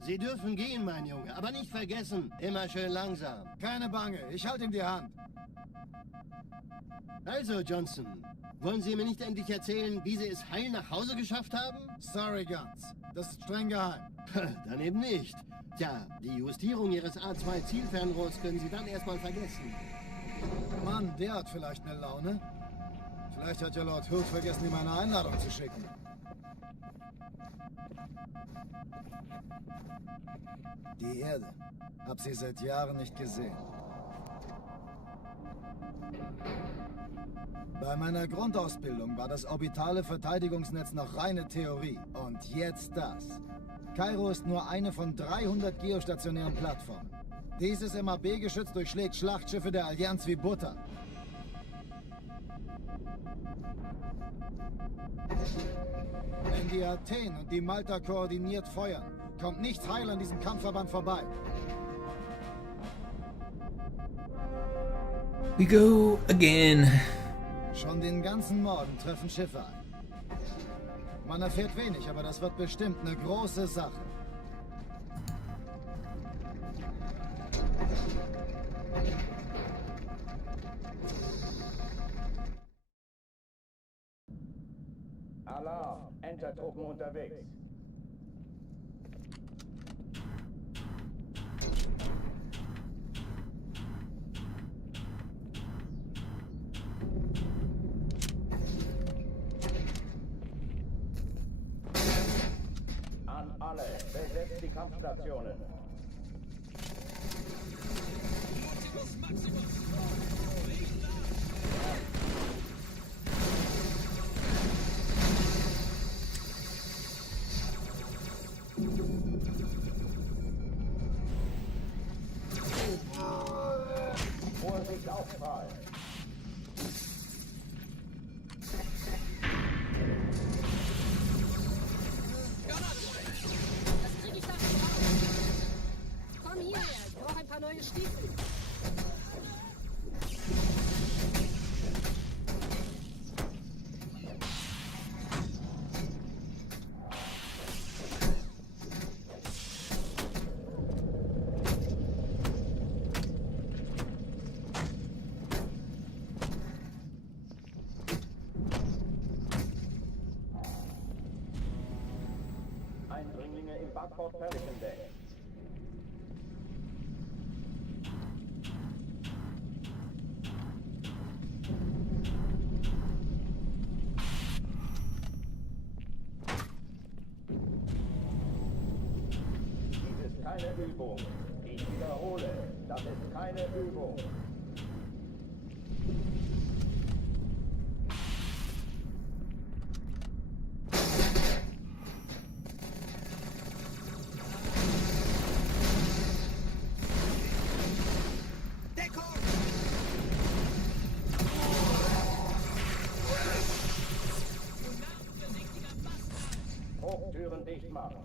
Sie dürfen gehen, mein Junge, aber nicht vergessen, immer schön langsam. Keine Bange, ich halte ihm die Hand. Also, Johnson, wollen Sie mir nicht endlich erzählen, wie Sie es heil nach Hause geschafft haben? Sorry, Guns. Das ist streng geheim. Dann eben nicht. Tja, die Justierung Ihres A2-Zielfernrohrs können Sie dann erstmal vergessen. Mann, der hat vielleicht eine Laune. Vielleicht hat ja Lord Hood vergessen, ihm eine Einladung zu schicken. Die Erde. Hab sie seit Jahren nicht gesehen. Bei meiner Grundausbildung war das orbitale Verteidigungsnetz noch reine Theorie. Und jetzt das. Kairo ist nur eine von 300 geostationären Plattformen. Dieses MAB-Geschütz durchschlägt Schlachtschiffe der Allianz wie Butter. Wenn die Athen und die Malta koordiniert feuern, kommt nichts heil an diesem Kampfverband vorbei. We go again. Schon den ganzen Morgen treffen Schiffe ein. Man erfährt wenig, aber das wird bestimmt eine große Sache. Alarm! Entertruppen unterwegs. An alle, besetzt die Kampfstationen. Vorsicht, Aufprall! Das krieg ich da nicht raus. Komm hierher, ich brauche ein paar neue Stiefel. Eindringlinge im Backbord Pelican Deck. Dies ist keine Übung. Ich wiederhole, das ist keine Übung. Hochtüren dicht machen.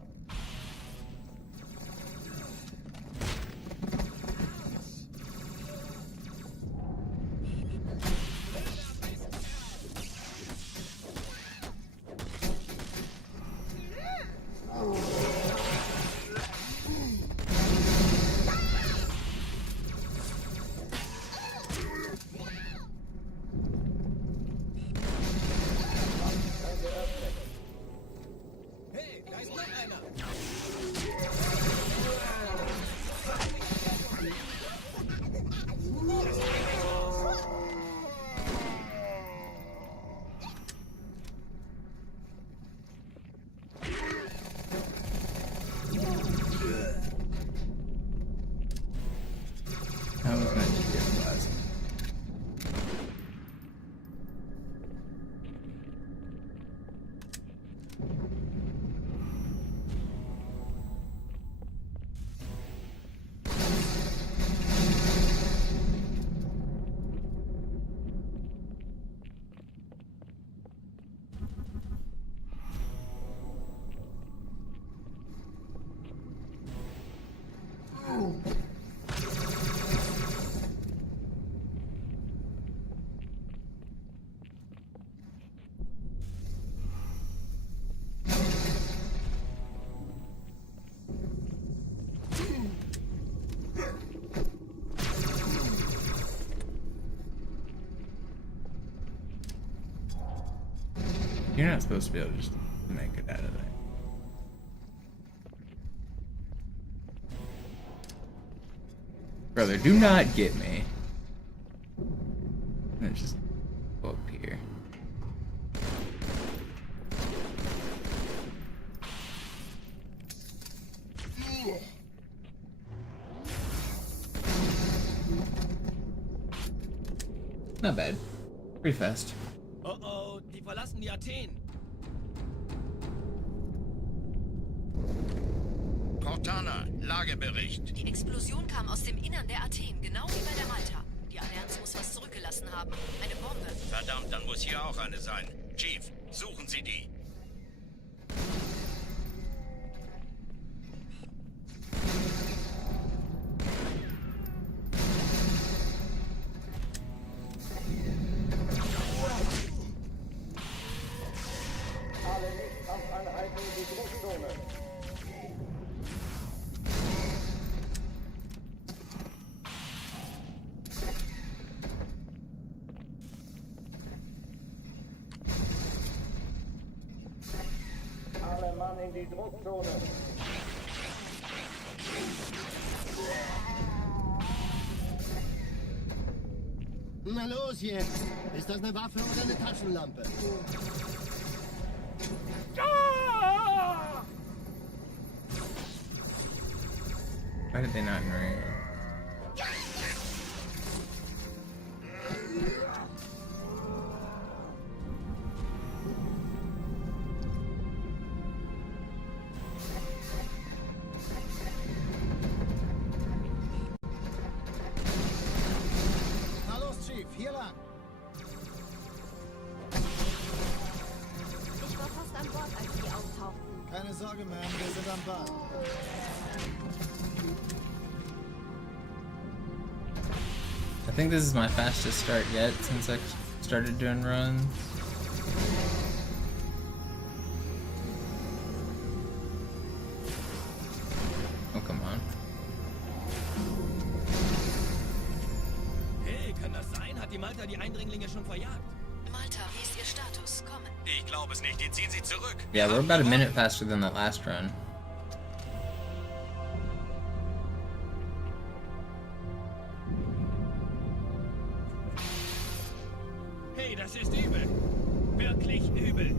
You're not supposed to be able to just make it out of there. Brother, do not get me. And just go up here. Not bad. Pretty fast. Oh oh, die verlassen die Athen. Cortana, Lagebericht. Die Explosion kam aus dem Innern der Athen, genau wie bei der Malta. Die Allianz muss was zurückgelassen haben. Eine Bombe. Verdammt, dann muss hier auch eine sein. Chief, suchen Sie die. Alle Lichtkampfeinheiten in die Druckzone. Alle Mann in die Druckzone. Na los jetzt! Ist das eine Waffe oder eine Taschenlampe? Why did they not ring? Na los, Chief, hier lang. Ich war fast an Bord, als die auftauchten. Keine Sorge, Ma'am, wir sind am Bad. I think this is my fastest start yet since I started doing runs. Oh, come on. Hey, kann das sein? Hat die Malta die Eindringlinge schon verjagt? Malta, wie ist Ihr Status? Kommen. Ich glaube es nicht, die ziehen sie zurück. Yeah, we're about a minute faster than that last run. Hey, das ist übel. Wirklich übel.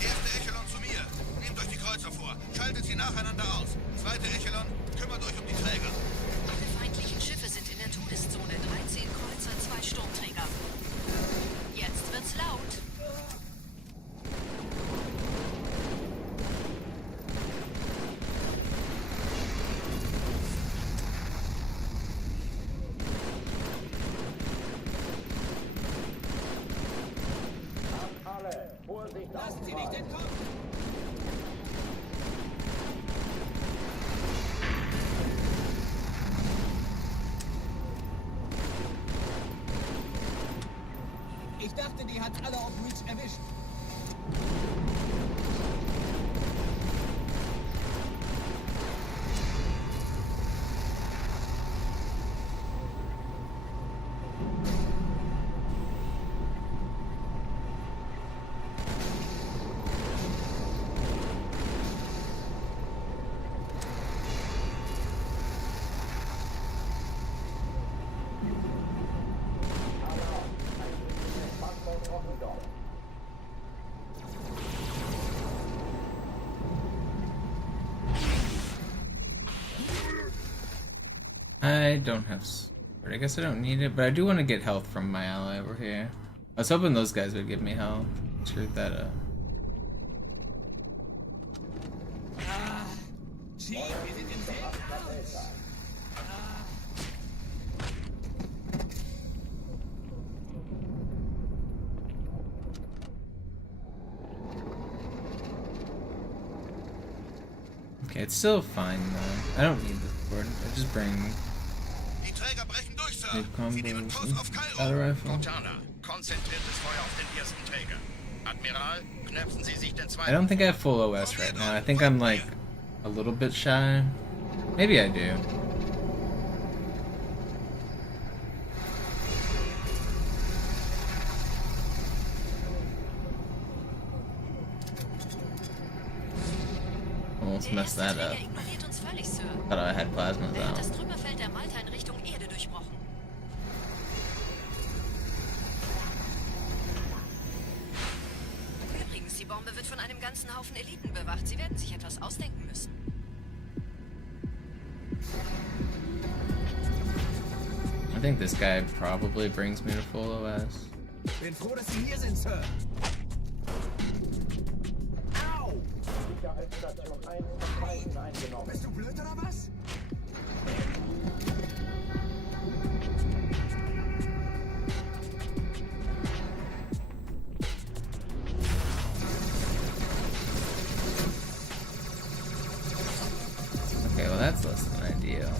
Erste Echelon zu mir. Nehmt euch die Kreuzer vor. Schaltet sie nacheinander aus. Zweite Echelon, kümmert euch um die Träger. Alle feindlichen Schiffe sind in der Todeszone. 13 Kreuzer, 2 Sturmträger. Jetzt wird's laut. Alle, Vorsicht Lasst sie nicht auffahren. entkommen. Ich dachte, die hat alle auf Reach erwischt. I don't have sword. I guess I don't need it, but I do want to get health from my ally over here. I was hoping those guys would give me health. Screwed that up. Chief, wir sind im selben Haus. It's still fine though. I don't need the sword. I just bring Die Träger brechen durch, Sir. big Sie nehmen combos Kurs and auf Kairo. battle rifle. Cortana, konzentriertes Feuer auf den ersten Träger. Admiral, knöpfen Sie sich den zweiten. I don't think I have full OS right now. I think I'm like a little bit shy. Maybe I do. Almost Der messed erste that up. Träger ignoriert uns völlig, Sir. Thought I had plasmas Er hat das out. Trümmerfeld der Malta in Richtung Erde durchbrochen. Übrigens, die Bombe wird von einem ganzen Haufen Eliten bewacht. Sie werden sich etwas ausdenken müssen. I think this guy probably brings me to full OS. Bin froh, dass Sie hier sind, Sir. Au! Sicherheitsstation 1 von Feinden eingenommen. Bist du blöd oder was? Okay, well that's less than ideal.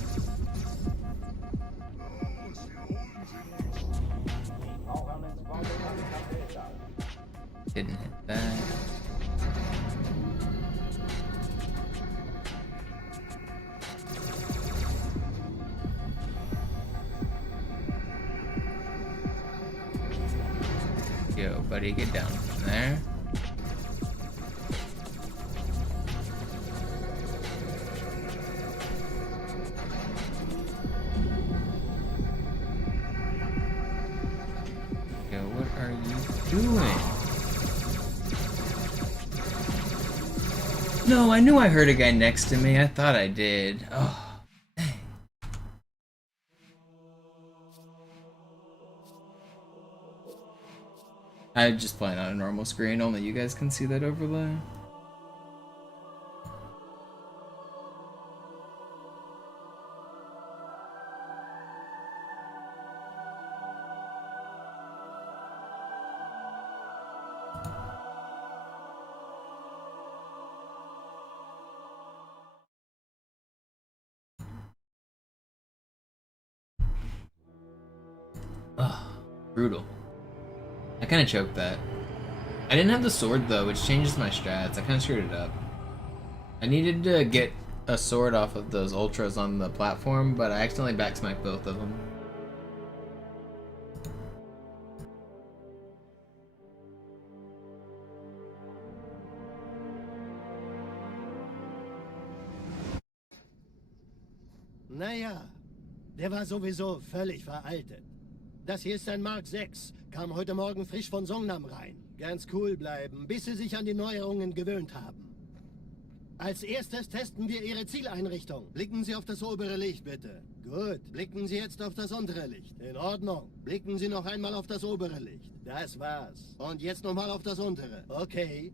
Didn't hit that. Yo, buddy, get down from there. Yo, what are you doing? No, I knew I heard a guy next to me. I thought I did. Oh, dang. I'm just playing on a normal screen. Only you guys can see that overlay. Ugh, brutal. I kind of choked that. I didn't have the sword though, which changes my strats. I kind of screwed it up. I needed to get a sword off of those ultras on the platform, but I accidentally backsmacked both of them. Naja, der war sowieso völlig veraltet. Das hier ist ein Mark 6, kam heute Morgen frisch von Songnam rein. Ganz cool bleiben, bis Sie sich an die Neuerungen gewöhnt haben. Als erstes testen wir Ihre Zieleinrichtung. Blicken Sie auf das obere Licht, bitte. Gut, blicken Sie jetzt auf das untere Licht. In Ordnung. Blicken Sie noch einmal auf das obere Licht. Das war's. Und jetzt nochmal auf das untere. Okay.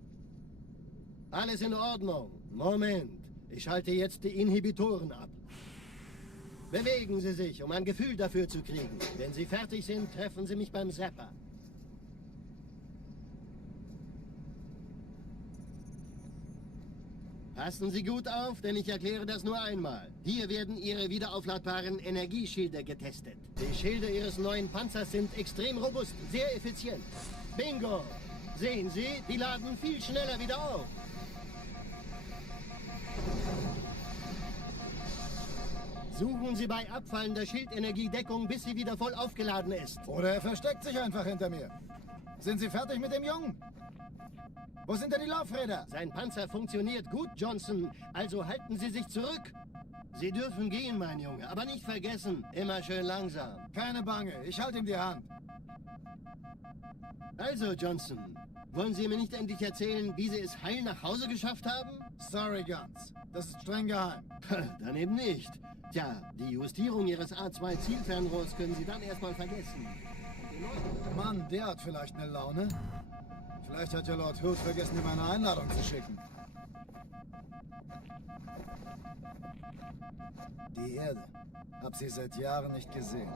Alles in Ordnung. Moment. Ich schalte jetzt die Inhibitoren ab. Bewegen Sie sich, um ein Gefühl dafür zu kriegen. Wenn Sie fertig sind, treffen Sie mich beim Zapper. Passen Sie gut auf, denn ich erkläre das nur einmal. Hier werden Ihre wiederaufladbaren Energieschilde getestet. Die Schilde Ihres neuen Panzers sind extrem robust, sehr effizient. Bingo! Sehen Sie, die laden viel schneller wieder auf. Suchen Sie bei abfallender Schildenergiedeckung, bis sie wieder voll aufgeladen ist. Oder er versteckt sich einfach hinter mir. Sind Sie fertig mit dem Jungen? Wo sind denn die Laufräder? Sein Panzer funktioniert gut, Johnson. Also halten Sie sich zurück. Sie dürfen gehen, mein Junge. Aber nicht vergessen, immer schön langsam. Keine Bange, ich halte ihm die Hand. Also, Johnson, wollen Sie mir nicht endlich erzählen, wie Sie es heil nach Hause geschafft haben? Sorry, Guns. Das ist streng geheim. Dann eben nicht. Tja, die Justierung Ihres A2-Zielfernrohrs können Sie dann erstmal vergessen. Mann, der hat vielleicht eine Laune. Vielleicht hat ja Lord Hood vergessen, ihm eine Einladung zu schicken. Die Erde. Hab sie seit Jahren nicht gesehen.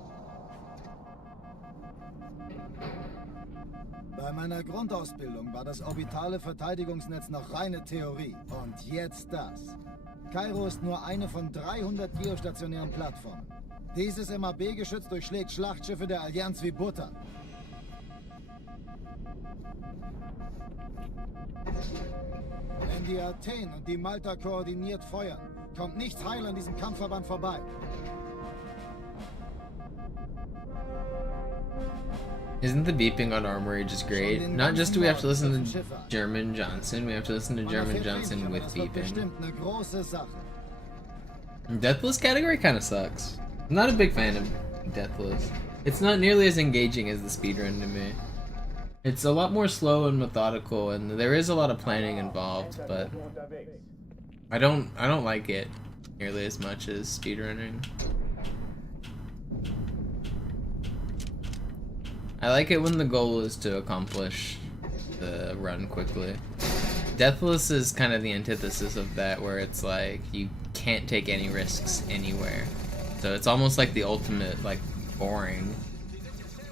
Bei meiner Grundausbildung war das orbitale Verteidigungsnetz noch reine Theorie. Und jetzt das. Kairo ist nur eine von 300 geostationären Plattformen. Dieses MAB-Geschütz durchschlägt Schlachtschiffe der Allianz wie Butter. Wenn die Athen und die Malta koordiniert feuern, kommt nichts heil an diesem Kampfverband vorbei. Isn't the beeping on Armory just great? Not just do we have to listen to German Johnson, we have to listen to German Johnson with beeping. Deathless category kind of sucks. I'm not a big fan of Deathless. It's not nearly as engaging as the speedrun to me. It's a lot more slow and methodical, and there is a lot of planning involved, but I don't like it nearly as much as speedrunning. I like it when the goal is to accomplish the run quickly. Deathless is kind of the antithesis of that, where it's like you can't take any risks anywhere. So it's almost like the ultimate, like, boring.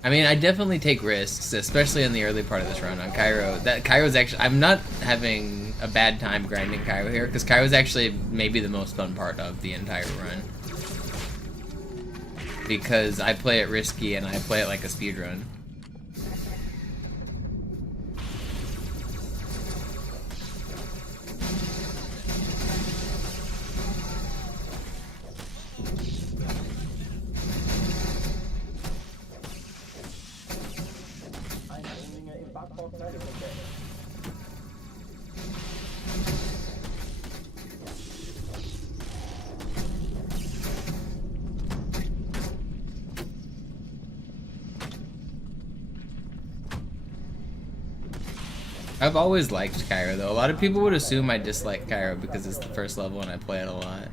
I mean, I definitely take risks, especially in the early part of this run on Cairo. Cairo's actually, I'm not having a bad time grinding Cairo here, because Cairo's actually maybe the most fun part of the entire run. Because I play it risky and I play it like a speedrun. I've always liked Cairo though. A lot of people would assume I dislike Cairo because it's the first level and I play it a lot.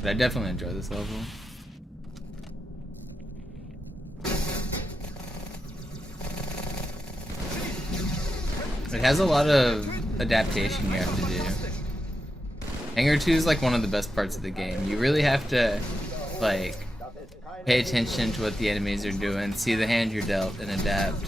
But I definitely enjoy this level. It has a lot of adaptation you have to do. Hangar 2 is like one of the best parts of the game. You really have to, like, pay attention to what the enemies are doing, see the hand you're dealt, and adapt.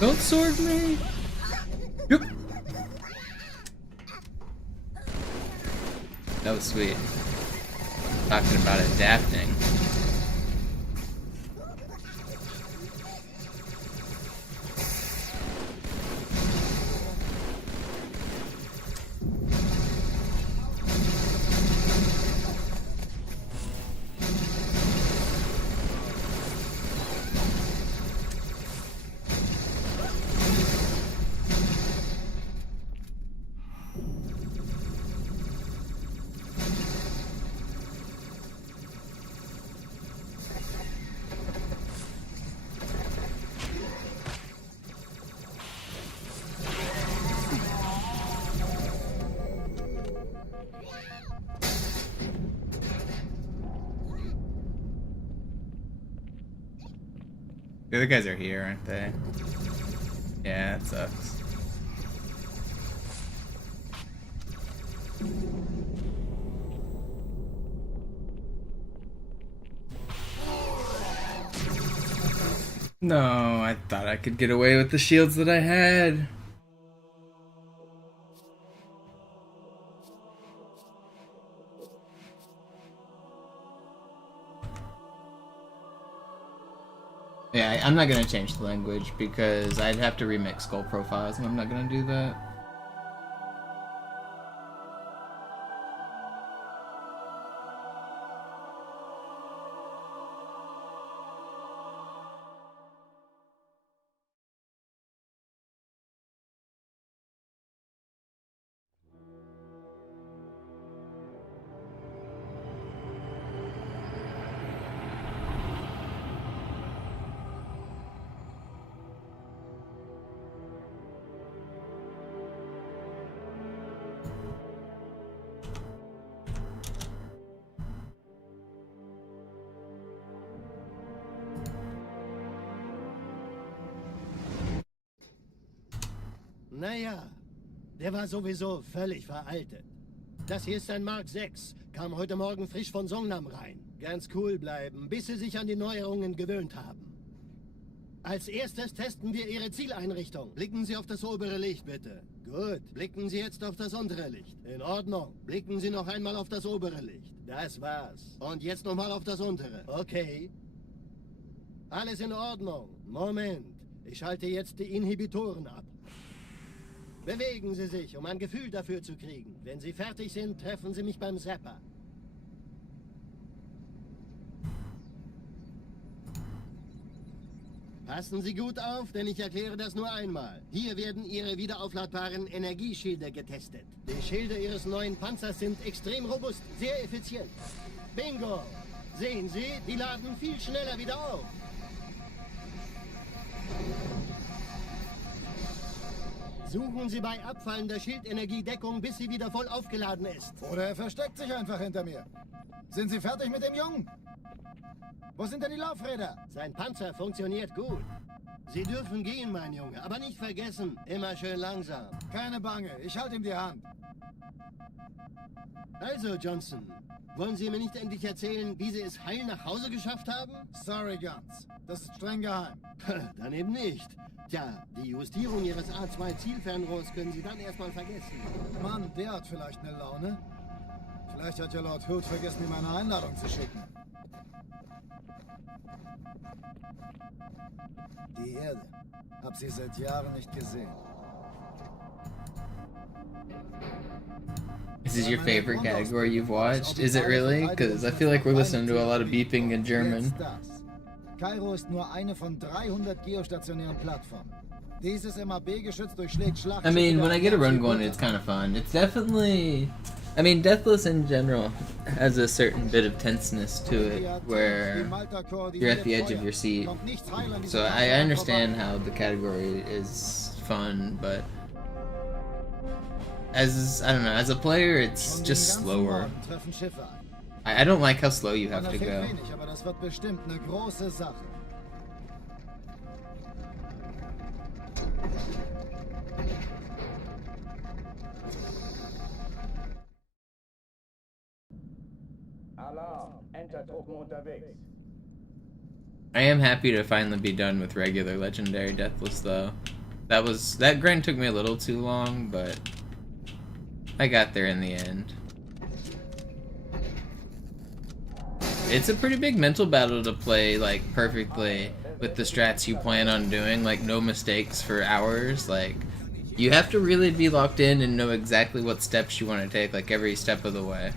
Don't sword me! Yep. That was sweet. Talking about adapting. The other guys are here, aren't they? Yeah, it sucks. No, I thought I could get away with the shields that I had. Yeah, I'm not gonna change the language because I'd have to remix skull profiles, and I'm not gonna do that. Naja, der war sowieso völlig veraltet. Das hier ist ein Mark 6. Kam heute Morgen frisch von Songnam rein. Ganz cool bleiben, bis Sie sich an die Neuerungen gewöhnt haben. Als erstes testen wir Ihre Zieleinrichtung. Blicken Sie auf das obere Licht, bitte. Gut. Blicken Sie jetzt auf das untere Licht. In Ordnung. Blicken Sie noch einmal auf das obere Licht. Das war's. Und jetzt nochmal auf das untere. Okay. Alles in Ordnung. Moment. Ich schalte jetzt die Inhibitoren ab. Bewegen Sie sich, um ein Gefühl dafür zu kriegen. Wenn Sie fertig sind, treffen Sie mich beim Zapper. Passen Sie gut auf, denn ich erkläre das nur einmal. Hier werden Ihre wiederaufladbaren Energieschilde getestet. Die Schilde Ihres neuen Panzers sind extrem robust, sehr effizient. Bingo! Sehen Sie, die laden viel schneller wieder auf. Suchen Sie bei abfallender Schildenergiedeckung, bis sie wieder voll aufgeladen ist. Oder er versteckt sich einfach hinter mir. Sind Sie fertig mit dem Jungen? Wo sind denn die Laufräder? Sein Panzer funktioniert gut. Sie dürfen gehen, mein Junge, aber nicht vergessen, immer schön langsam. Keine Bange, ich halte ihm die Hand. Also, Johnson, wollen Sie mir nicht endlich erzählen, wie Sie es heil nach Hause geschafft haben? Sorry, Guns. Das ist streng geheim. Dann eben nicht. Tja, die Justierung Ihres A2-Zielfernrohrs können Sie dann erstmal vergessen. Mann, der hat vielleicht eine Laune. Vielleicht hat ja Lord Hood vergessen, ihm eine Einladung zu schicken. Die Erde. Hab sie seit Jahren nicht gesehen. Is this your favorite category you've watched? Is it really? Because I feel like we're listening to a lot of beeping in German. Kairo ist nur eine von 300 geostationären Plattformen. Dieses MAB geschützt durchschlägt Schlacht. I mean, when I get a run going, it's kind of fun. It's definitely... I mean, Deathless in general has a certain bit of tenseness to it, where you're at the edge of your seat. So I understand how the category is fun, but... I don't know, as a player, it's just slower. I don't like how slow you have to go. Alarm! Entertruppen unterwegs. I am happy to finally be done with regular legendary Deathless though. That grind took me a little too long, but I got there in the end. It's a pretty big mental battle to play like perfectly with the strats you plan on doing, like no mistakes for hours. Like you have to really be locked in and know exactly what steps you want to take, like every step of the way.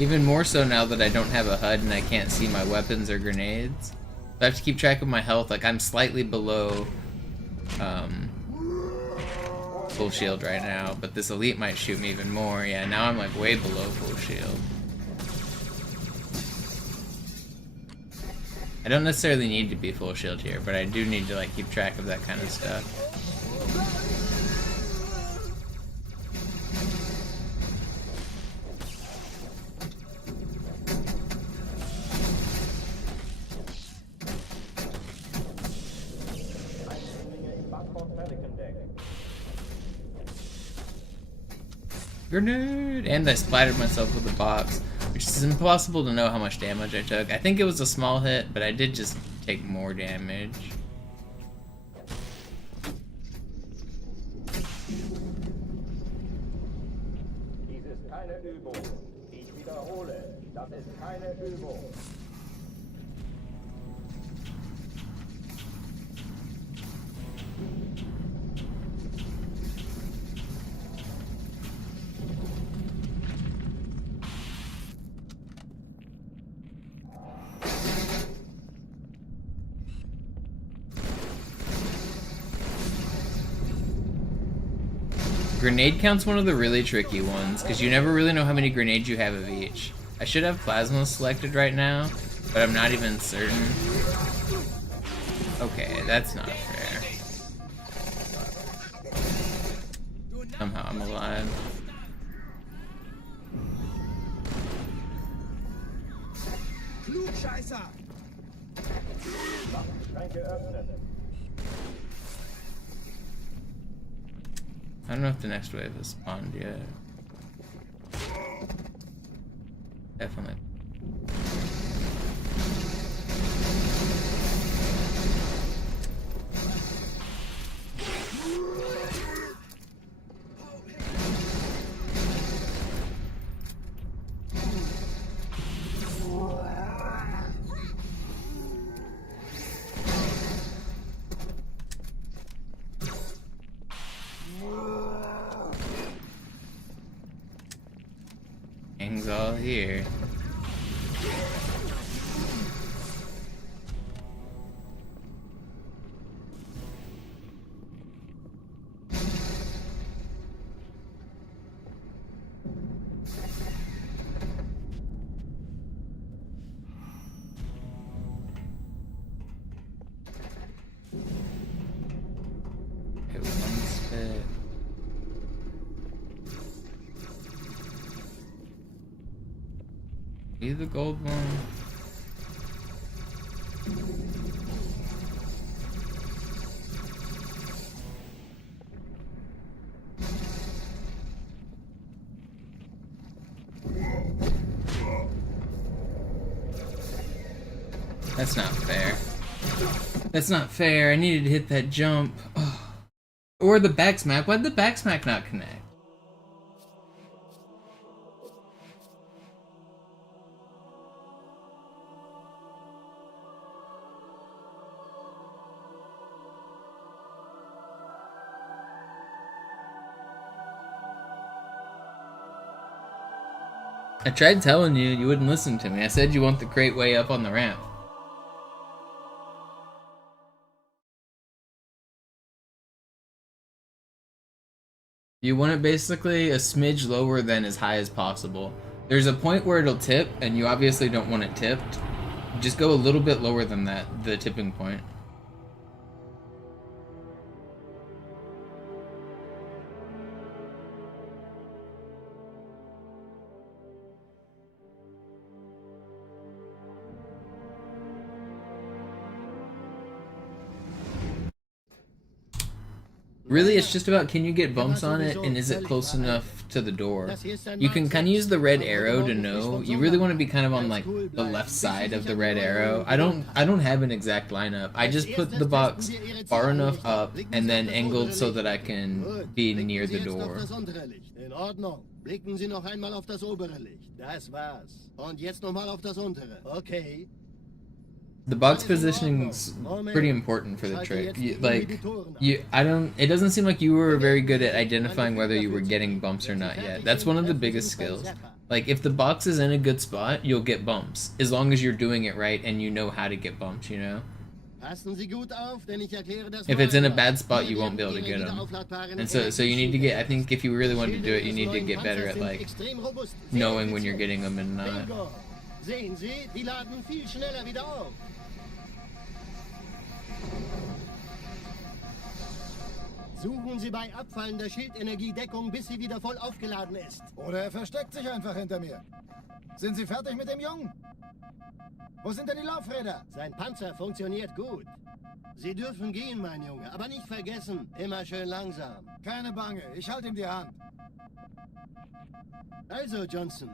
Even more so now that I don't have a HUD and I can't see my weapons or grenades. I have to keep track of my health. Like I'm slightly below full shield right now, but this elite might shoot me even more. Yeah, now I'm like way below full shield. I don't necessarily need to be full shield here, but I do need to like keep track of that kind of stuff. Grenade! And I splattered myself with the box, which is impossible to know how much damage I took. I think it was a small hit, but I did just take more damage. Dies ist keine Übung. Ich wiederhole, das ist keine Übung. Grenade count's one of the really tricky ones, because you never really know how many grenades you have of each. I should have plasma selected right now, but I'm not even certain. Okay, that's not fair. Somehow I'm alive. Klugscheißer! Schränke öffnen. I don't know if the next wave has spawned yet. Definitely. Gang's all here. Hit one spit. Be the gold one. That's not fair. That's not fair. I needed to hit that jump. Oh. Or the back smack. Why'd the back smack not connect? I tried telling you, you wouldn't listen to me. I said you want the crate way up on the ramp. You want it basically a smidge lower than as high as possible. There's a point where it'll tip, and you obviously don't want it tipped. Just go a little bit lower than that, the tipping point. Really, it's just about can you get bumps on it and is it close enough to the door. You can kind of use the red arrow to know. You really want to be kind of on like the left side of the red arrow. I don't have an exact lineup. I just put the box far enough up and then angled so that I can be near the door. In Ordnung. Blicken Sie noch einmal auf das obere Licht. Das war's. Und jetzt nochmal auf das untere. Okay. The box positioning's pretty important for the trick. It doesn't seem like you were very good at identifying whether you were getting bumps or not yet. That's one of the biggest skills. Like, if the box is in a good spot, you'll get bumps. As long as you're doing it right and you know how to get bumps, you know? If it's in a bad spot, you won't be able to get them. And so you need to get, I think if you really want to do it, you need to get better at, like, knowing when you're getting them and not. Sehen Sie, die laden viel schneller wieder auf. Suchen Sie bei abfallender Schildenergie Deckung, bis sie wieder voll aufgeladen ist. Oder er versteckt sich einfach hinter mir. Sind Sie fertig mit dem Jungen? Wo sind denn die Laufräder? Sein Panzer funktioniert gut. Sie dürfen gehen, mein Junge, aber nicht vergessen, immer schön langsam. Keine Bange, ich halte ihm die Hand. Also, Johnson,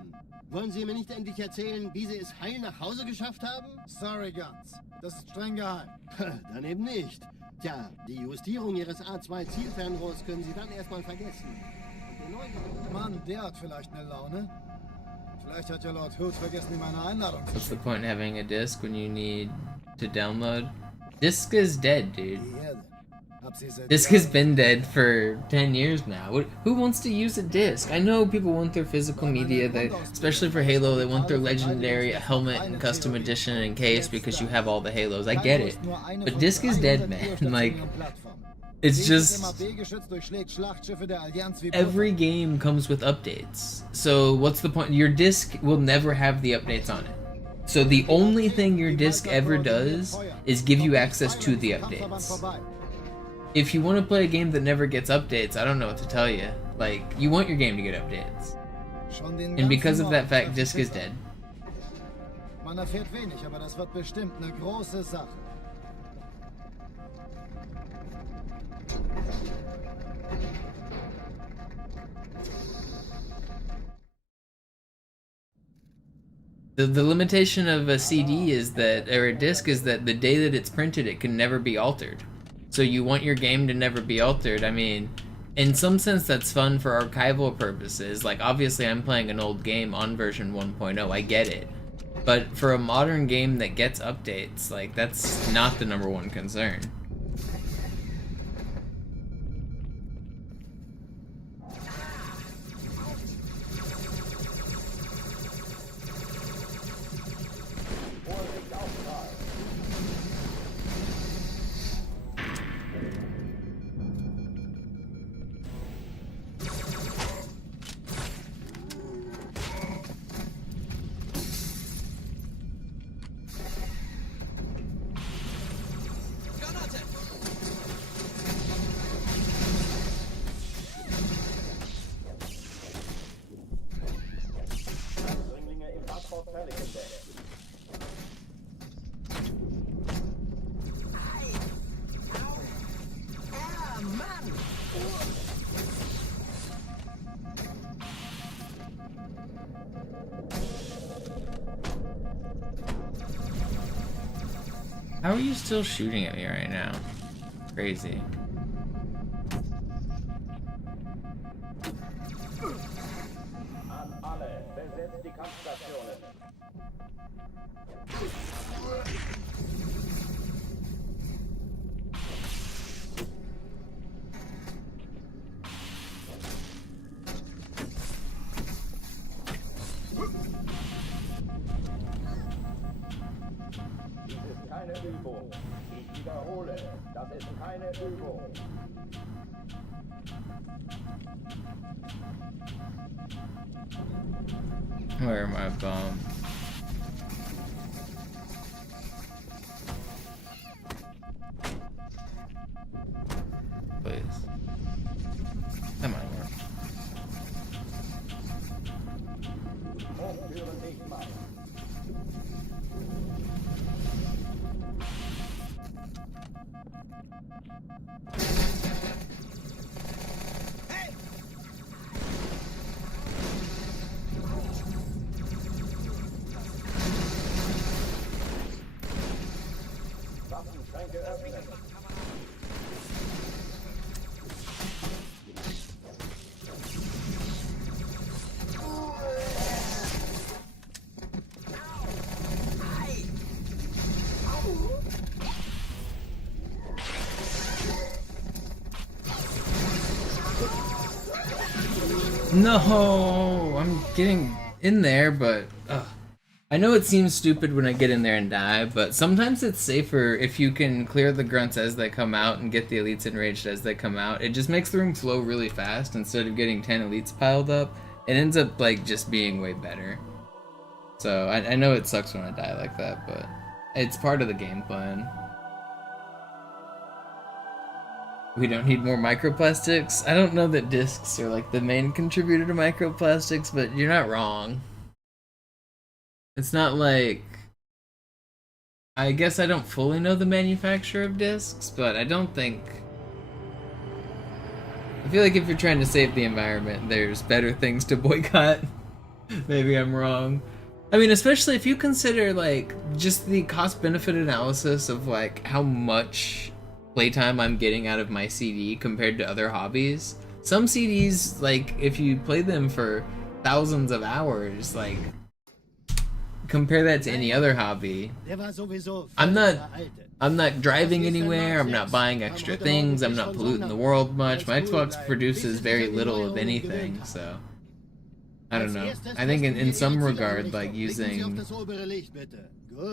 wollen Sie mir nicht endlich erzählen, wie Sie es heil nach Hause geschafft haben? Sorry, Guns. Das ist streng geheim. Dann eben nicht. Tja, die Justierung Ihres A2-Zielfernrohrs können Sie dann erstmal vergessen. Mann, der hat vielleicht eine Laune. Vielleicht hat ja Lord Hood vergessen, ihm eine Einladung zu What's the point in having a disc when you need to download? Disc is dead, dude. Disc has been dead for 10 years now. Who wants to use a disc? I know people want their physical media, especially for Halo, they want their legendary helmet and custom edition and case because you have all the Halos. I get it. But disc is dead, man. Like, it's just... Every game comes with updates. So what's the point? Your disc will never have the updates on it. So the only thing your disc ever does is give you access to the updates. If you want to play a game that never gets updates, I don't know what to tell you. Like, you want your game to get updates. And because of that fact, disc is dead. Man erfährt wenig, aber das wird bestimmt eine große Sache. The limitation of a CD is that, or a disc, is that the day that it's printed, it can never be altered. So you want your game to never be altered. I mean, in some sense, that's fun for archival purposes. Like, obviously, I'm playing an old game on version 1.0. I get it. But for a modern game that gets updates, like, that's not the #1 concern. Dringlinge im Passwort fertig entdeckt. How are you still shooting at me right now? Crazy. An alle, besetzt die Kampfstationen. Dies ist keine Übung. Ich wiederhole, das ist keine Übung. Where are my bombs? Please. That might work. Hochtüren dicht machen. Waffenschränke öffnen. No, I'm getting in there, but I know it seems stupid when I get in there and die, but sometimes it's safer if you can clear the grunts as they come out and get the elites enraged as they come out. It just makes the room flow really fast instead of getting 10 elites piled up. It ends up like just being way better. So I know it sucks when I die like that, but it's part of the game plan. We don't need more microplastics. I don't know that discs are like the main contributor to microplastics, but you're not wrong. It's not like... I guess I don't fully know the manufacturer of discs, but I don't think... I feel like if you're trying to save the environment, there's better things to boycott. Maybe I'm wrong. I mean, especially if you consider like just the cost-benefit analysis of like how much playtime I'm getting out of my CD compared to other hobbies. Some CDs, like, if you play them for thousands of hours, like, compare that to any other hobby. I'm not driving anywhere, I'm not buying extra things, I'm not polluting the world much. My Xbox produces very little of anything, so I don't know. I think in some regard, like, using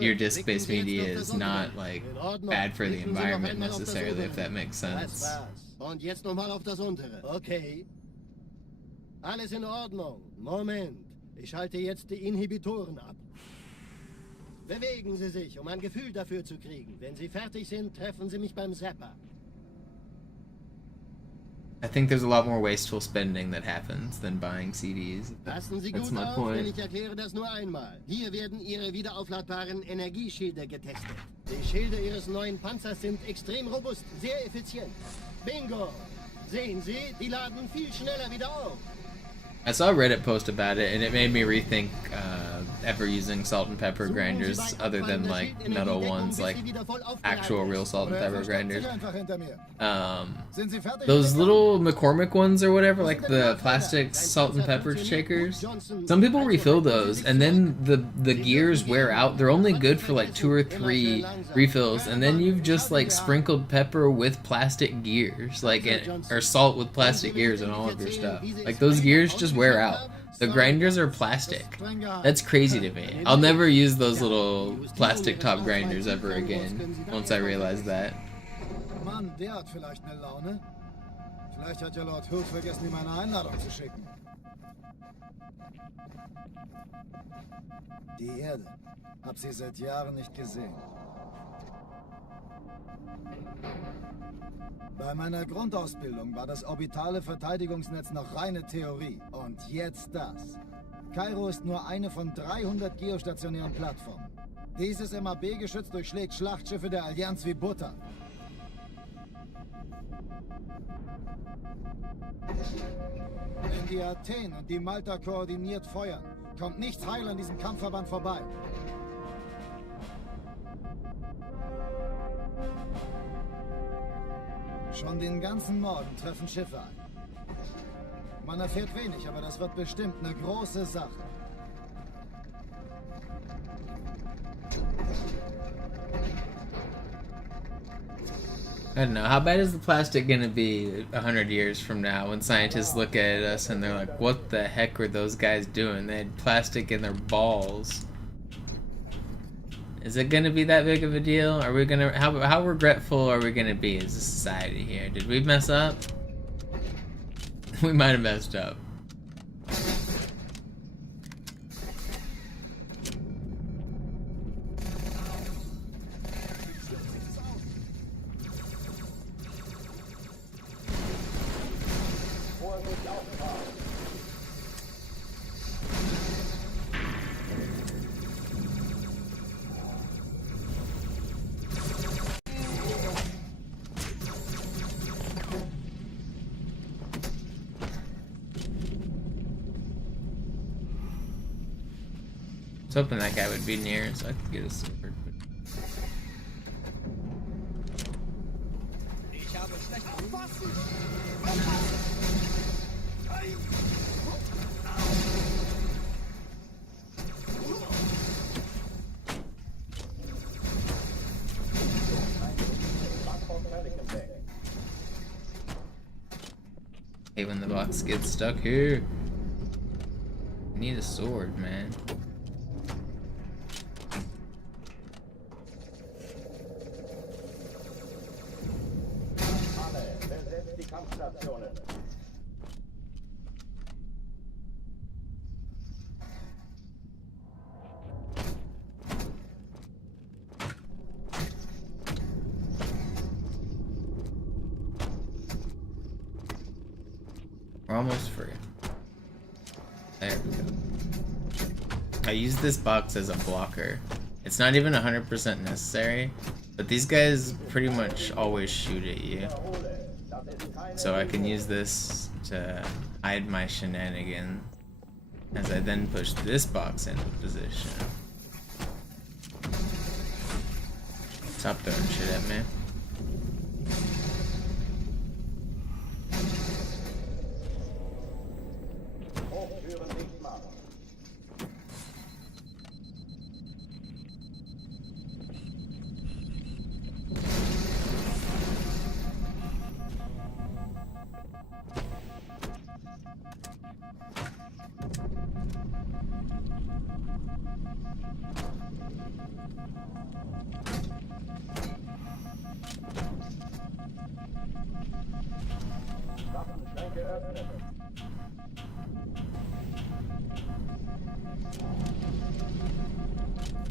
your disc-based media is not, like, bad for the environment necessarily, if that makes sense. Und jetzt nochmal auf das untere. Okay. Alles in Ordnung. Moment. Ich schalte jetzt die Inhibitoren ab. Bewegen Sie sich, um ein Gefühl dafür zu kriegen. Wenn Sie fertig sind, treffen Sie mich beim Zapper. I think there's a lot more wasteful spending that happens than buying CDs. Passen Sie That's gut my auf, point. denn ich erkläre das nur einmal. Hier werden Ihre wiederaufladbaren Energieschilde getestet. Die Schilde Ihres neuen Panzers sind extrem robust, sehr effizient. Bingo! Sehen Sie, die laden viel schneller wieder auf. I saw a Reddit post about it, and it made me rethink ever using salt and pepper grinders other than like metal ones, like actual real salt and pepper grinders. Those little McCormick ones or whatever, like the plastic salt and pepper shakers, some people refill those and then the gears wear out. They're only good for like 2 or 3 refills, and then you've just like sprinkled pepper with plastic gears, like or salt with plastic gears and all of your stuff. Like those gears just wear out. The grinders are plastic. That's crazy to me. I'll never use those little plastic top grinders ever again once I realize that. Mann, der hat vielleicht eine Laune. Vielleicht hat ja Lord Hood vergessen, ihm eine Einladung zu schicken. Die Erde. Hab sie seit Jahren nicht gesehen. Bei meiner Grundausbildung war das orbitale Verteidigungsnetz noch reine Theorie. Und jetzt das. Kairo ist nur eine von 300 geostationären Plattformen. Dieses MAB-Geschütz durchschlägt Schlachtschiffe der Allianz wie Butter. Wenn die Athen und die Malta koordiniert feuern, kommt nichts heil an diesem Kampfverband vorbei. Schon den ganzen Morgen treffen Schiffe ein. Man erfährt wenig, aber das wird bestimmt eine große Sache. I don't know, how bad is the plastic gonna be 100 years from now when scientists look at us and they're like, what the heck were those guys doing? They had plastic in their balls. Is it gonna be that big of a deal? Are we gonna, how regretful are we gonna be as a society here? Did we mess up? We might have messed up. I was hoping that guy would be near so I could get a sword. Hey, when the box gets stuck here. I need a sword, man. We're almost free. There we go. I use this box as a blocker. It's not even 100% necessary, but these guys pretty much always shoot at you. So I can use this to hide my shenanigans as I then push this box into position. Stop throwing shit at me.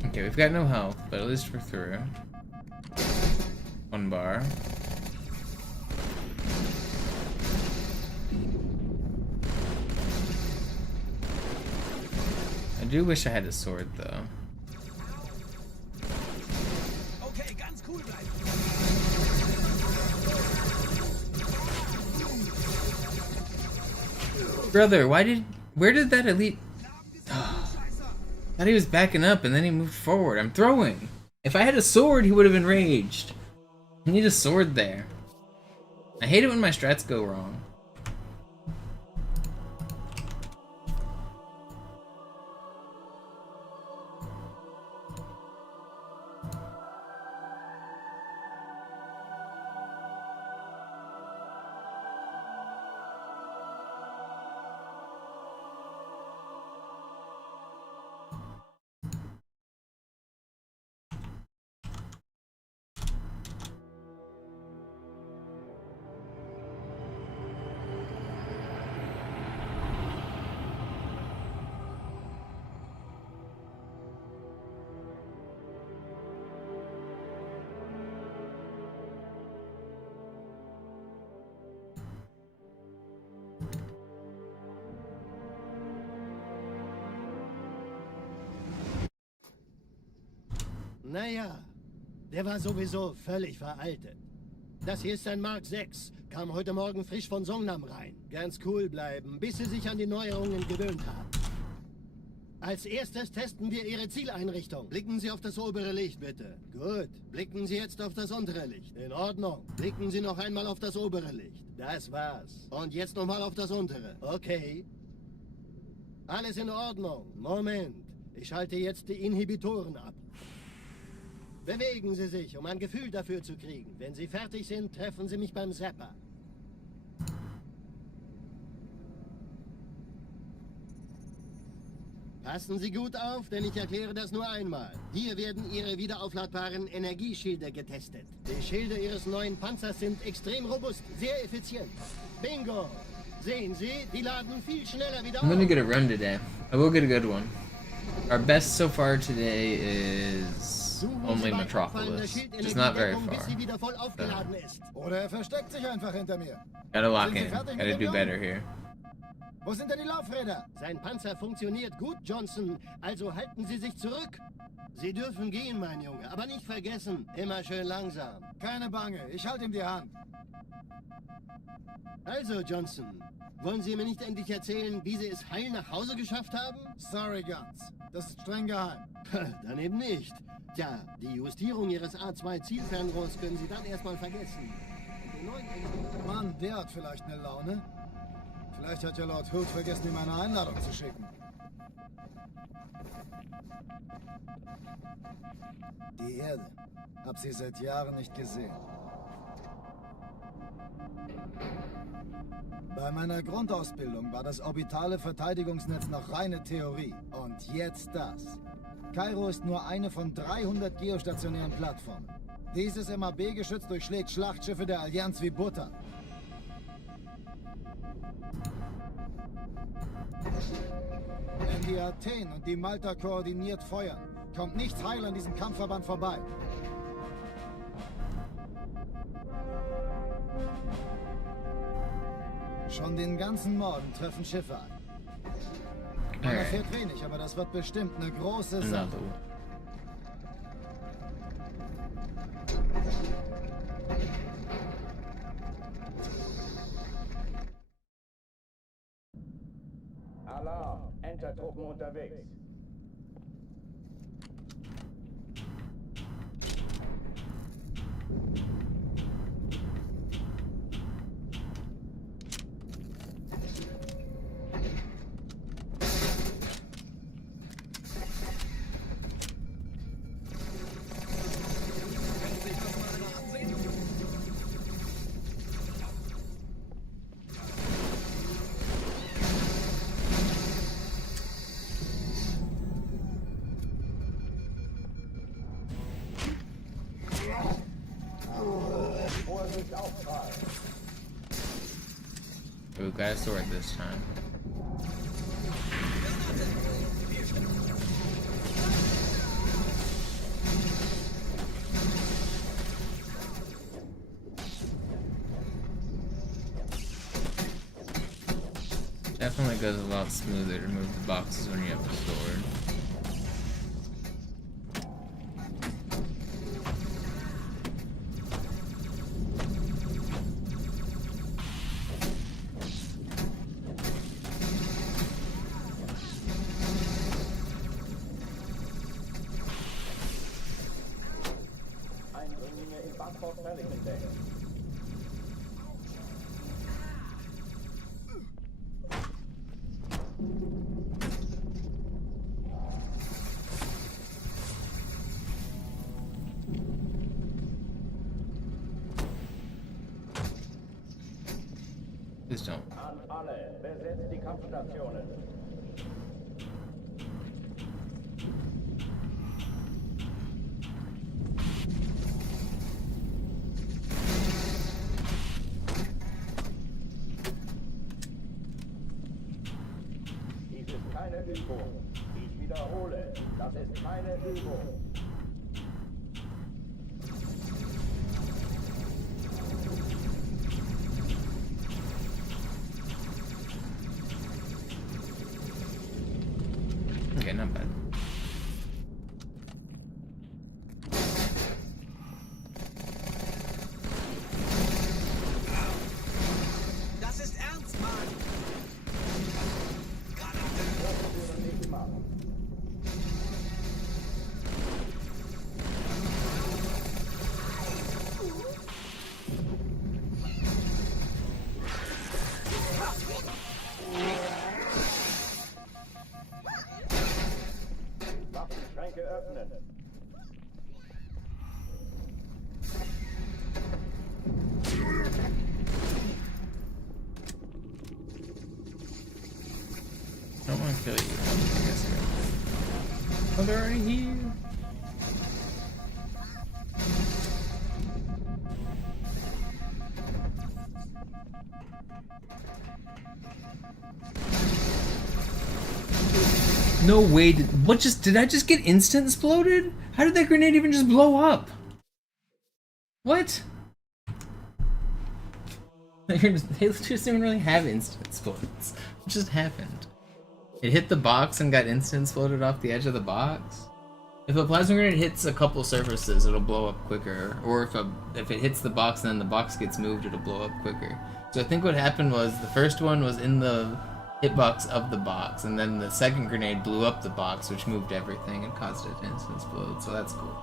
Okay, we've got no health, but at least we're through. 1 bar. I do wish I had a sword, though. Okay, ganz cool bleiben. Brother, where did that elite... thought he was backing up and then he moved forward. I'm throwing. If I had a sword, he would have enraged. I need a sword there. I hate it when my strats go wrong. Naja, der war sowieso völlig veraltet. Das hier ist ein Mark 6. Kam heute Morgen frisch von Songnam rein. Ganz cool bleiben, bis Sie sich an die Neuerungen gewöhnt haben. Als erstes testen wir Ihre Zieleinrichtung. Blicken Sie auf das obere Licht, bitte. Gut. Blicken Sie jetzt auf das untere Licht. In Ordnung. Blicken Sie noch einmal auf das obere Licht. Das war's. Und jetzt nochmal auf das untere. Okay. Alles in Ordnung. Moment. Ich schalte jetzt die Inhibitoren ab. Bewegen Sie sich, um ein Gefühl dafür zu kriegen. Wenn Sie fertig sind, treffen Sie mich beim Zapper. Passen Sie gut auf, denn ich erkläre das nur einmal. Hier werden Ihre wiederaufladbaren Energieschilde getestet. Die Schilde Ihres neuen Panzers sind extrem robust, sehr effizient. Bingo! Sehen Sie, die laden viel schneller wieder auf. I'm gonna get a run today. I will get a good one. Our best so far today is only Metropolis. It's not very far. Oder versteckt sich einfach hinter mir. Gotta lock in. Gotta do better here. Wo sind denn die Laufräder? Sein Panzer funktioniert gut, Johnson. Also halten Sie sich zurück. Sie dürfen gehen, mein Junge. Aber nicht vergessen, immer schön langsam. Keine Bange, ich halte ihm die Hand. Also, Johnson, wollen Sie mir nicht endlich erzählen, wie Sie es heil nach Hause geschafft haben? Sorry, Guns. Das ist streng geheim. Dann eben nicht. Tja, die Justierung Ihres A2-Zielfernrohrs können Sie dann erstmal vergessen. Mann, der hat vielleicht eine Laune. Vielleicht hat ja Lord Hood vergessen, ihm eine Einladung zu schicken. Die Erde. Hab sie seit Jahren nicht gesehen. Bei meiner Grundausbildung war das orbitale Verteidigungsnetz noch reine Theorie. Und jetzt das. Kairo ist nur eine von 300 geostationären Plattformen. Dieses MAB-Geschütz durchschlägt Schlachtschiffe der Allianz wie Butter. Wenn die Athen und die Malta koordiniert feuern, kommt nichts heil an diesem Kampfverband vorbei. Schon den ganzen Morgen treffen Schiffe ein. Man erfährt wenig, aber das wird bestimmt eine große Sache. Alarm! Entertruppen unterwegs. Ooh, got a sword this time. Definitely goes a lot smoother to move the boxes when you have a sword. auf Pelican-Deck. Please don't. An alle, besetzt die Kampfstationen. Dies ist keine Übung. Ich wiederhole, das ist keine Übung. Okay, not bad. Das ist ernst, Mann! Waffenschränke öffnen. I don't want to kill you. I guess oh, they're already here. No way, did I just get instant exploded? How did that grenade even just blow up? What? They just didn't really have instant explosions. What just happened? It hit the box and got instant exploded off the edge of the box? If a plasma grenade hits a couple surfaces, it'll blow up quicker. Or if it hits the box and then the box gets moved, it'll blow up quicker. So I think what happened was the first one was in the hitbox of the box, and then the second grenade blew up the box, which moved everything and caused it to instant explode, so that's cool.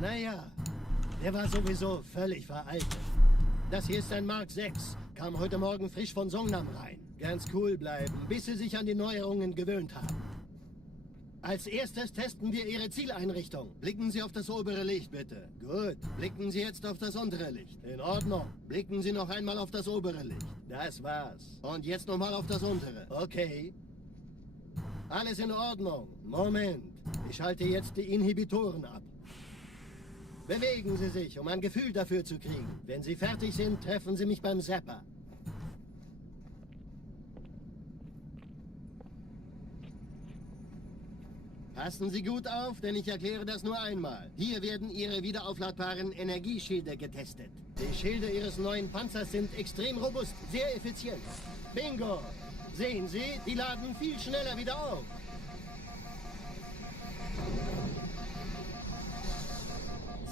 Naja, der war sowieso völlig veraltet. Das hier ist ein Mark 6. Kam heute Morgen frisch von Songnam rein. Ganz cool bleiben, bis Sie sich an die Neuerungen gewöhnt haben. Als erstes testen wir Ihre Zieleinrichtung. Blicken Sie auf das obere Licht, bitte. Gut. Blicken Sie jetzt auf das untere Licht. In Ordnung. Blicken Sie noch einmal auf das obere Licht. Das war's. Und jetzt nochmal auf das untere. Okay. Alles in Ordnung. Moment. Ich schalte jetzt die Inhibitoren ab. Bewegen Sie sich, um ein Gefühl dafür zu kriegen. Wenn Sie fertig sind, treffen Sie mich beim Zapper. Passen Sie gut auf, denn ich erkläre das nur einmal. Hier werden Ihre wiederaufladbaren Energieschilde getestet. Die Schilde Ihres neuen Panzers sind extrem robust, sehr effizient. Bingo! Sehen Sie, die laden viel schneller wieder auf.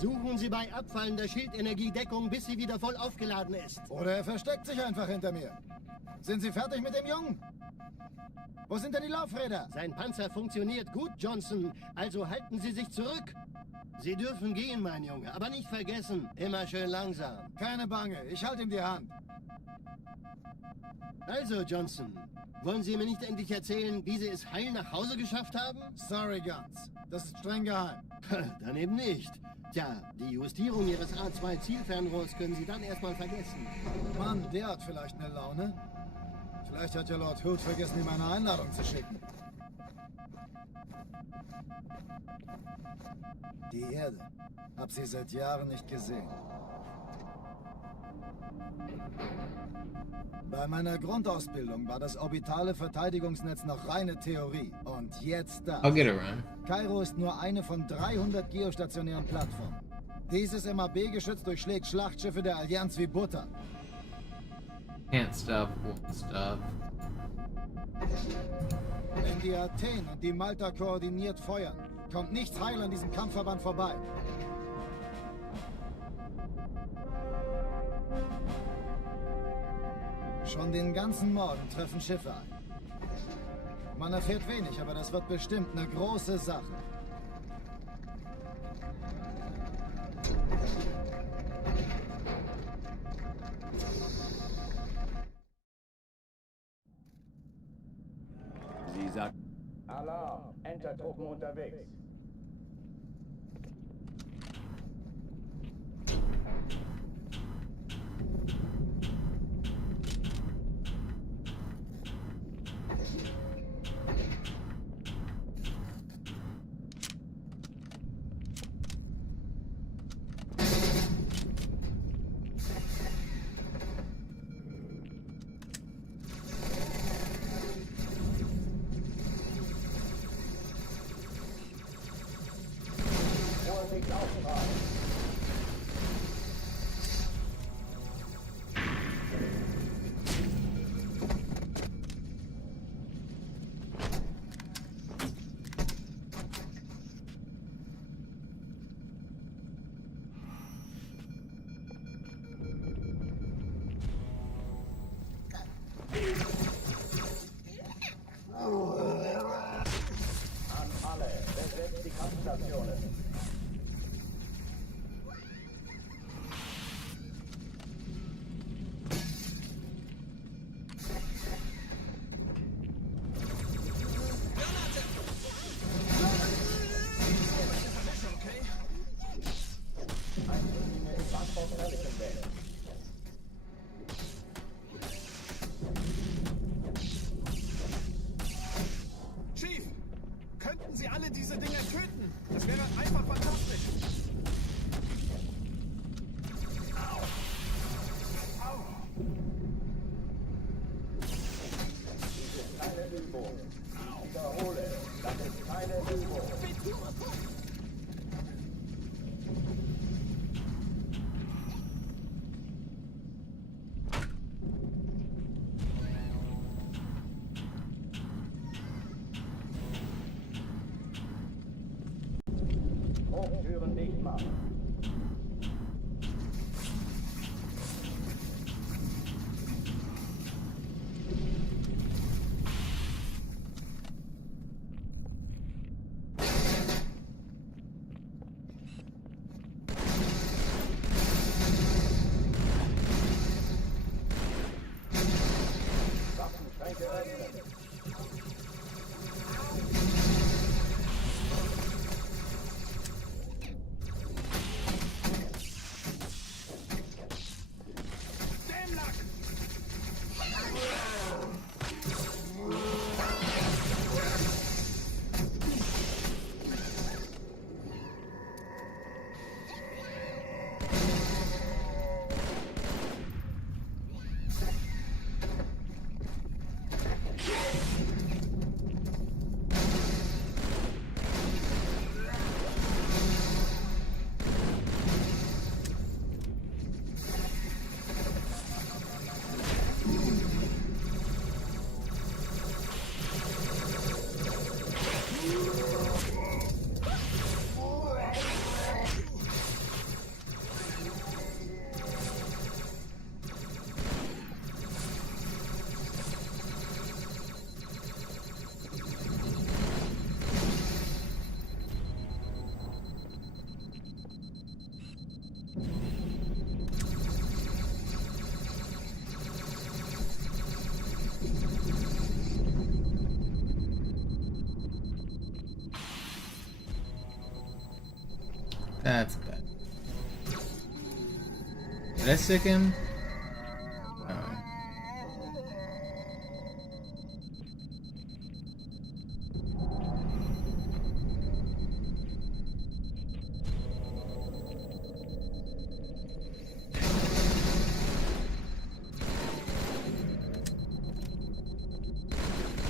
Suchen Sie bei abfallender Schildenergie Deckung, bis sie wieder voll aufgeladen ist. Oder er versteckt sich einfach hinter mir. Sind Sie fertig mit dem Jungen? Wo sind denn die Laufräder? Sein Panzer funktioniert gut, Johnson. Also halten Sie sich zurück. Sie dürfen gehen, mein Junge. Aber nicht vergessen, immer schön langsam. Keine Bange, ich halte ihm die Hand. Also, Johnson, wollen Sie mir nicht endlich erzählen, wie Sie es heil nach Hause geschafft haben? Sorry, Guns. Das ist streng geheim. Dann eben nicht. Tja, die Justierung Ihres A2-Zielfernrohrs können Sie dann erstmal vergessen. Mann, der hat vielleicht eine Laune. Vielleicht hat ja Lord Hood vergessen, ihm eine Einladung zu schicken. Die Erde. Hab sie seit Jahren nicht gesehen. Bei meiner Grundausbildung war das orbitale Verteidigungsnetz noch reine Theorie. Und jetzt das. I'll get around. Kairo ist nur eine von 300 geostationären Plattformen. Dieses MAB-Geschütz durchschlägt Schlachtschiffe der Allianz wie Butter. Can't stop, won't stop. Wenn die Athen und die Malta koordiniert feuern, kommt nichts heil an diesem Kampfverband vorbei. Schon den ganzen Morgen treffen Schiffe ein. Man erfährt wenig, aber das wird bestimmt eine große Sache. Sie sagt... Alarm! Entertruppen unterwegs. Vorsicht auftragen. An alle, besetzt die Kampfstationen. Chief, könnten Sie alle diese Dinger töten? Das wäre einfach fantastisch. Au. Au. Dies ist keine Übung. Ich wiederhole, das ist keine Übung. Hochtüren dicht machen. Waffenschränke öffnen. Dämlack! That's bad. Did I sick him? No.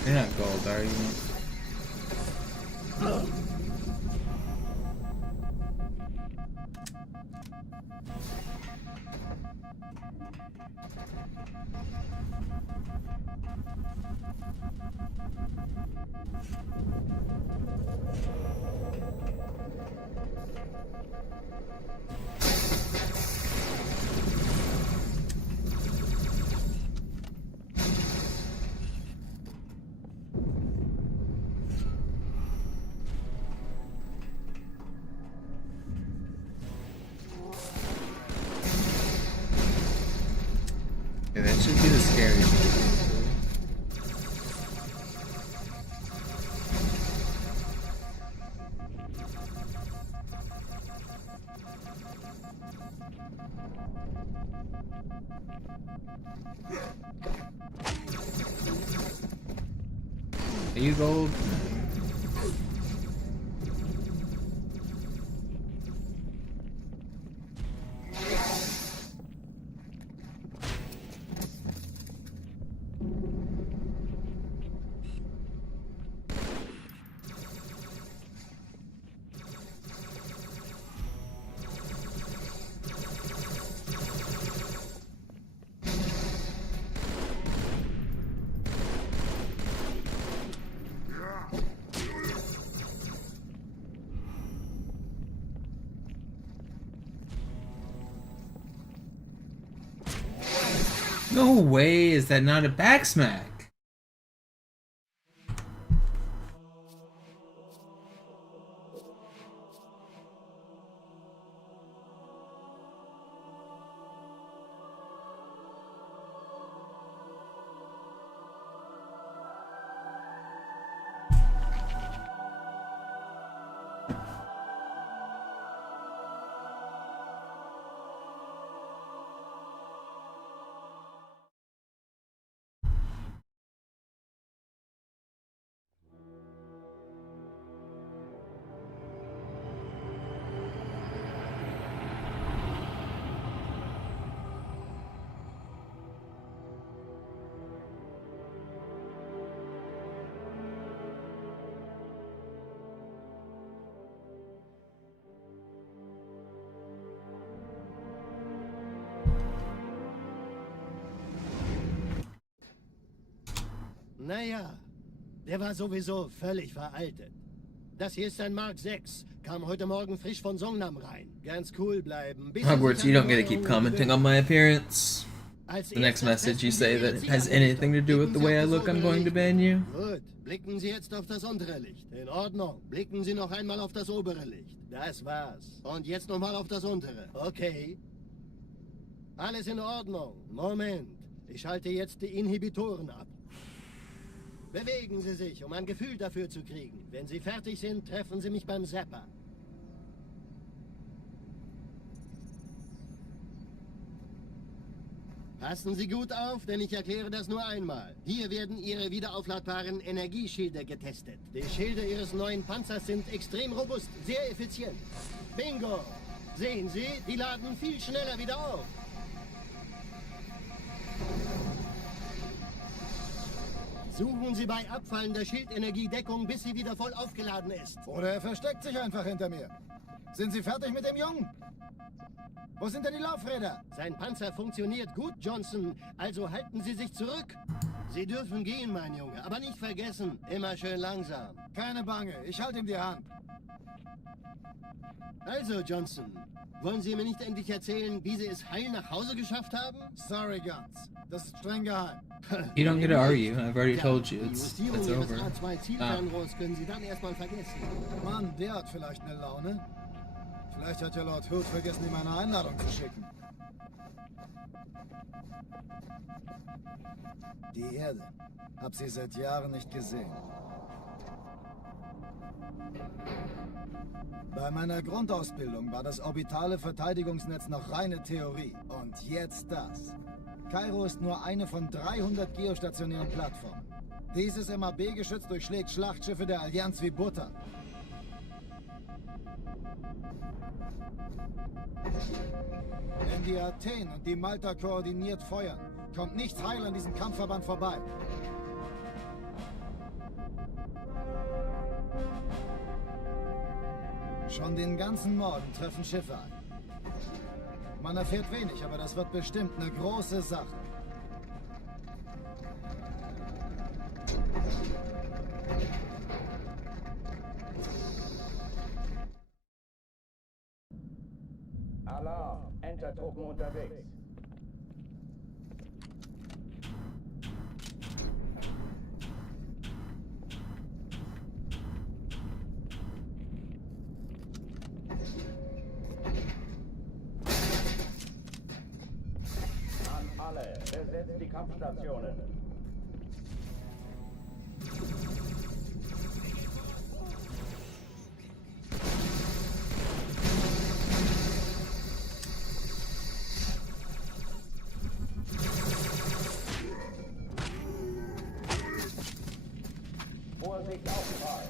You're not gold, are you? Okay, that should be the scariest thing. Are you gold? No way, is that not a backsmack? Naja, der war sowieso völlig veraltet. Das hier ist ein Mark 6. Kam heute Morgen frisch von Songnam rein. Ganz cool bleiben. Hogwarts, you don't get to keep commenting on my appearance. The next message you say that it has anything to do with the way I look, I'm going to ban you. Gut, blicken Sie jetzt auf das untere Licht. In Ordnung. Blicken Sie noch einmal auf das obere Licht. Das war's. Und jetzt nochmal auf das untere. Okay. Alles in Ordnung. Moment. Ich schalte jetzt die Inhibitoren ab. Bewegen Sie sich, um ein Gefühl dafür zu kriegen. Wenn Sie fertig sind, treffen Sie mich beim Zapper. Passen Sie gut auf, denn ich erkläre das nur einmal. Hier werden Ihre wiederaufladbaren Energieschilde getestet. Die Schilde Ihres neuen Panzers sind extrem robust, sehr effizient. Bingo! Sehen Sie, die laden viel schneller wieder auf. Suchen Sie bei abfallender Schildenergiedeckung, bis sie wieder voll aufgeladen ist. Oder er versteckt sich einfach hinter mir. Sind Sie fertig mit dem Jungen? Wo sind denn die Laufräder? Sein Panzer funktioniert gut, Johnson. Also halten Sie sich zurück. Sie dürfen gehen, mein Junge. Aber nicht vergessen, immer schön langsam. Keine Bange, ich halte ihm die Hand. Also, Johnson, wollen Sie mir nicht endlich erzählen, wie Sie es heil nach Hause geschafft haben? Sorry, Guns. Das ist streng geheim. You don't get to argue. I've already told you. Die It's Justierung over. Ihres A2-Zielfernrohrs können Sie dann erstmal vergessen. Mann, der hat vielleicht eine Laune. Vielleicht hat ja Lord Hood vergessen, ihm eine Einladung zu schicken. Die Erde. Hab sie seit Jahren nicht gesehen. Bei meiner Grundausbildung war das orbitale Verteidigungsnetz noch reine Theorie. Und jetzt das. Kairo ist nur eine von 300 geostationären Plattformen. Dieses MAB-Geschütz durchschlägt Schlachtschiffe der Allianz wie Butter. Wenn die Athen und die Malta koordiniert feuern, kommt nichts heil an diesem Kampfverband vorbei. Schon den ganzen Morgen treffen Schiffe ein. Man erfährt wenig, aber das wird bestimmt eine große Sache. Alarm! Entertruppen unterwegs. An alle, besetzt die Kampfstationen. Vorsicht Aufprall!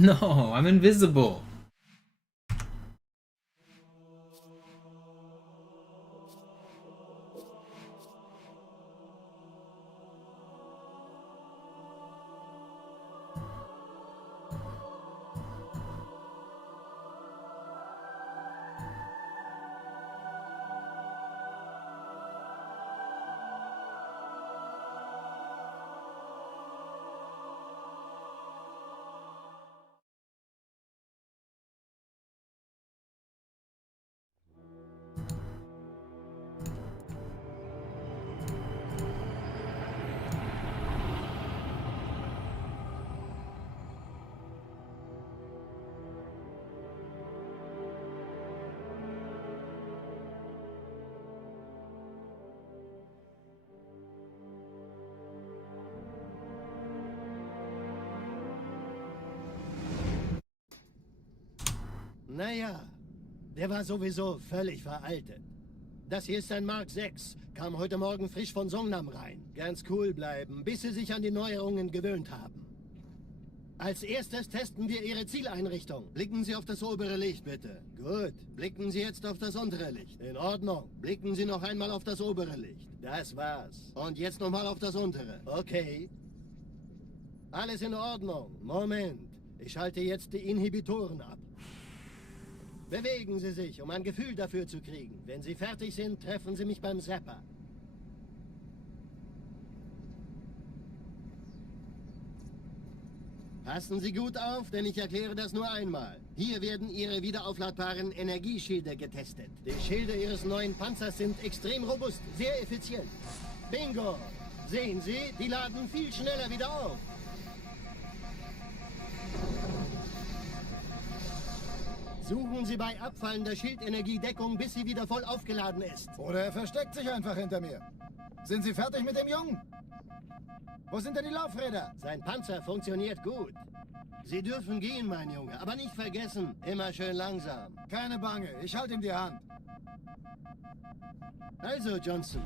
No, I'm invisible. Naja, der war sowieso völlig veraltet. Das hier ist ein Mark 6, kam heute Morgen frisch von Songnam rein. Ganz cool bleiben, bis Sie sich an die Neuerungen gewöhnt haben. Als erstes testen wir Ihre Zieleinrichtung. Blicken Sie auf das obere Licht, bitte. Gut, blicken Sie jetzt auf das untere Licht. In Ordnung. Blicken Sie noch einmal auf das obere Licht. Das war's. Und jetzt nochmal auf das untere. Okay. Alles in Ordnung. Moment. Ich schalte jetzt die Inhibitoren ab. Bewegen Sie sich, um ein Gefühl dafür zu kriegen. Wenn Sie fertig sind, treffen Sie mich beim Zapper. Passen Sie gut auf, denn ich erkläre das nur einmal. Hier werden Ihre wiederaufladbaren Energieschilde getestet. Die Schilde Ihres neuen Panzers sind extrem robust, sehr effizient. Bingo! Sehen Sie, die laden viel schneller wieder auf. Suchen Sie bei abfallender Schildenergiedeckung, bis sie wieder voll aufgeladen ist. Oder er versteckt sich einfach hinter mir. Sind Sie fertig mit dem Jungen? Wo sind denn die Laufräder? Sein Panzer funktioniert gut. Sie dürfen gehen, mein Junge, aber nicht vergessen, immer schön langsam. Keine Bange, ich halte ihm die Hand. Also, Johnson,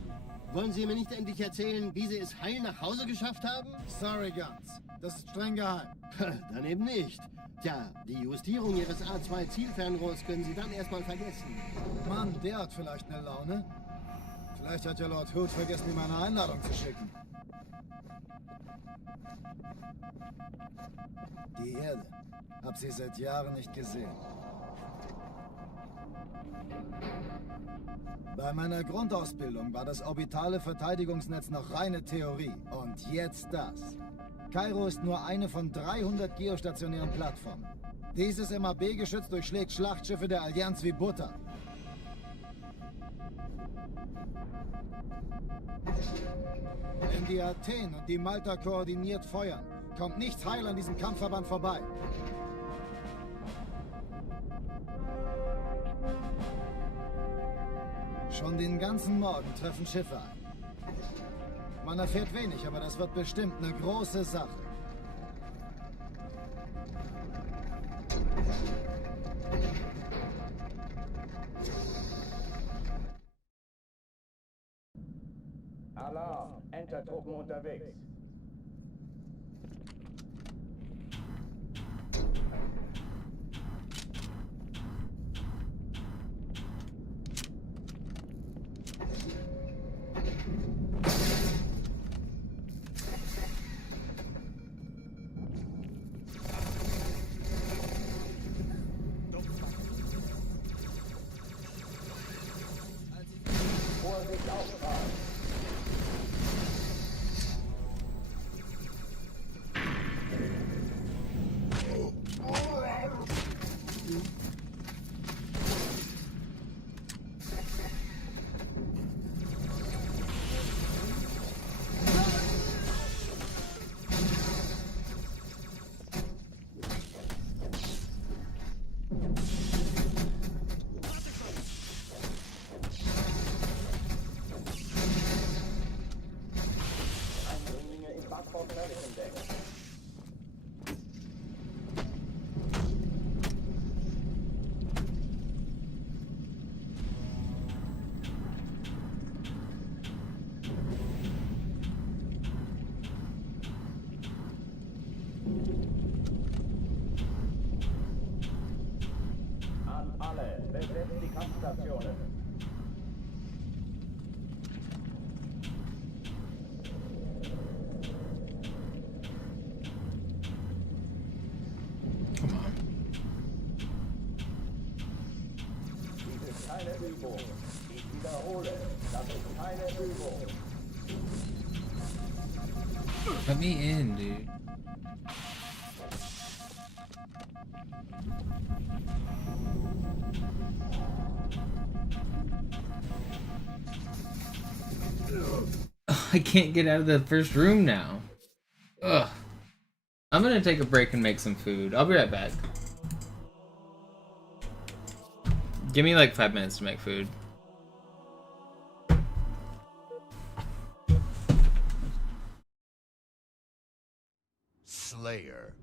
wollen Sie mir nicht endlich erzählen, wie Sie es heil nach Hause geschafft haben? Sorry, Guns. Das ist streng geheim. Dann eben nicht. Tja, die Justierung Ihres A2-Zielfernrohrs können Sie dann erstmal vergessen. Mann, der hat vielleicht eine Laune. Vielleicht hat ja Lord Hood vergessen, ihm eine Einladung zu schicken. Die Erde. Hab sie seit Jahren nicht gesehen. Bei meiner Grundausbildung war das orbitale Verteidigungsnetz noch reine Theorie. Und jetzt das. Kairo ist nur eine von 300 geostationären Plattformen. Dieses MAB-Geschütz durchschlägt Schlachtschiffe der Allianz wie Butter. Wenn die Athen und die Malta koordiniert feuern, kommt nichts heil an diesem Kampfverband vorbei. Schon den ganzen Morgen treffen Schiffe ein. Man erfährt wenig, aber das wird bestimmt eine große Sache. Alarm! Entertruppen unterwegs. Vorsicht auffahren! Eindringlinge im Backbord entdeckt. An alle, besetzt die Kampfstationen. Come on. Dies ist keine Übung. Ich wiederhole, das ist keine Übung. Let me in, dude. I can't get out of the first room now. Ugh. I'm gonna take a break and make some food. I'll be right back. Give me like 5 minutes to make food. Slayer.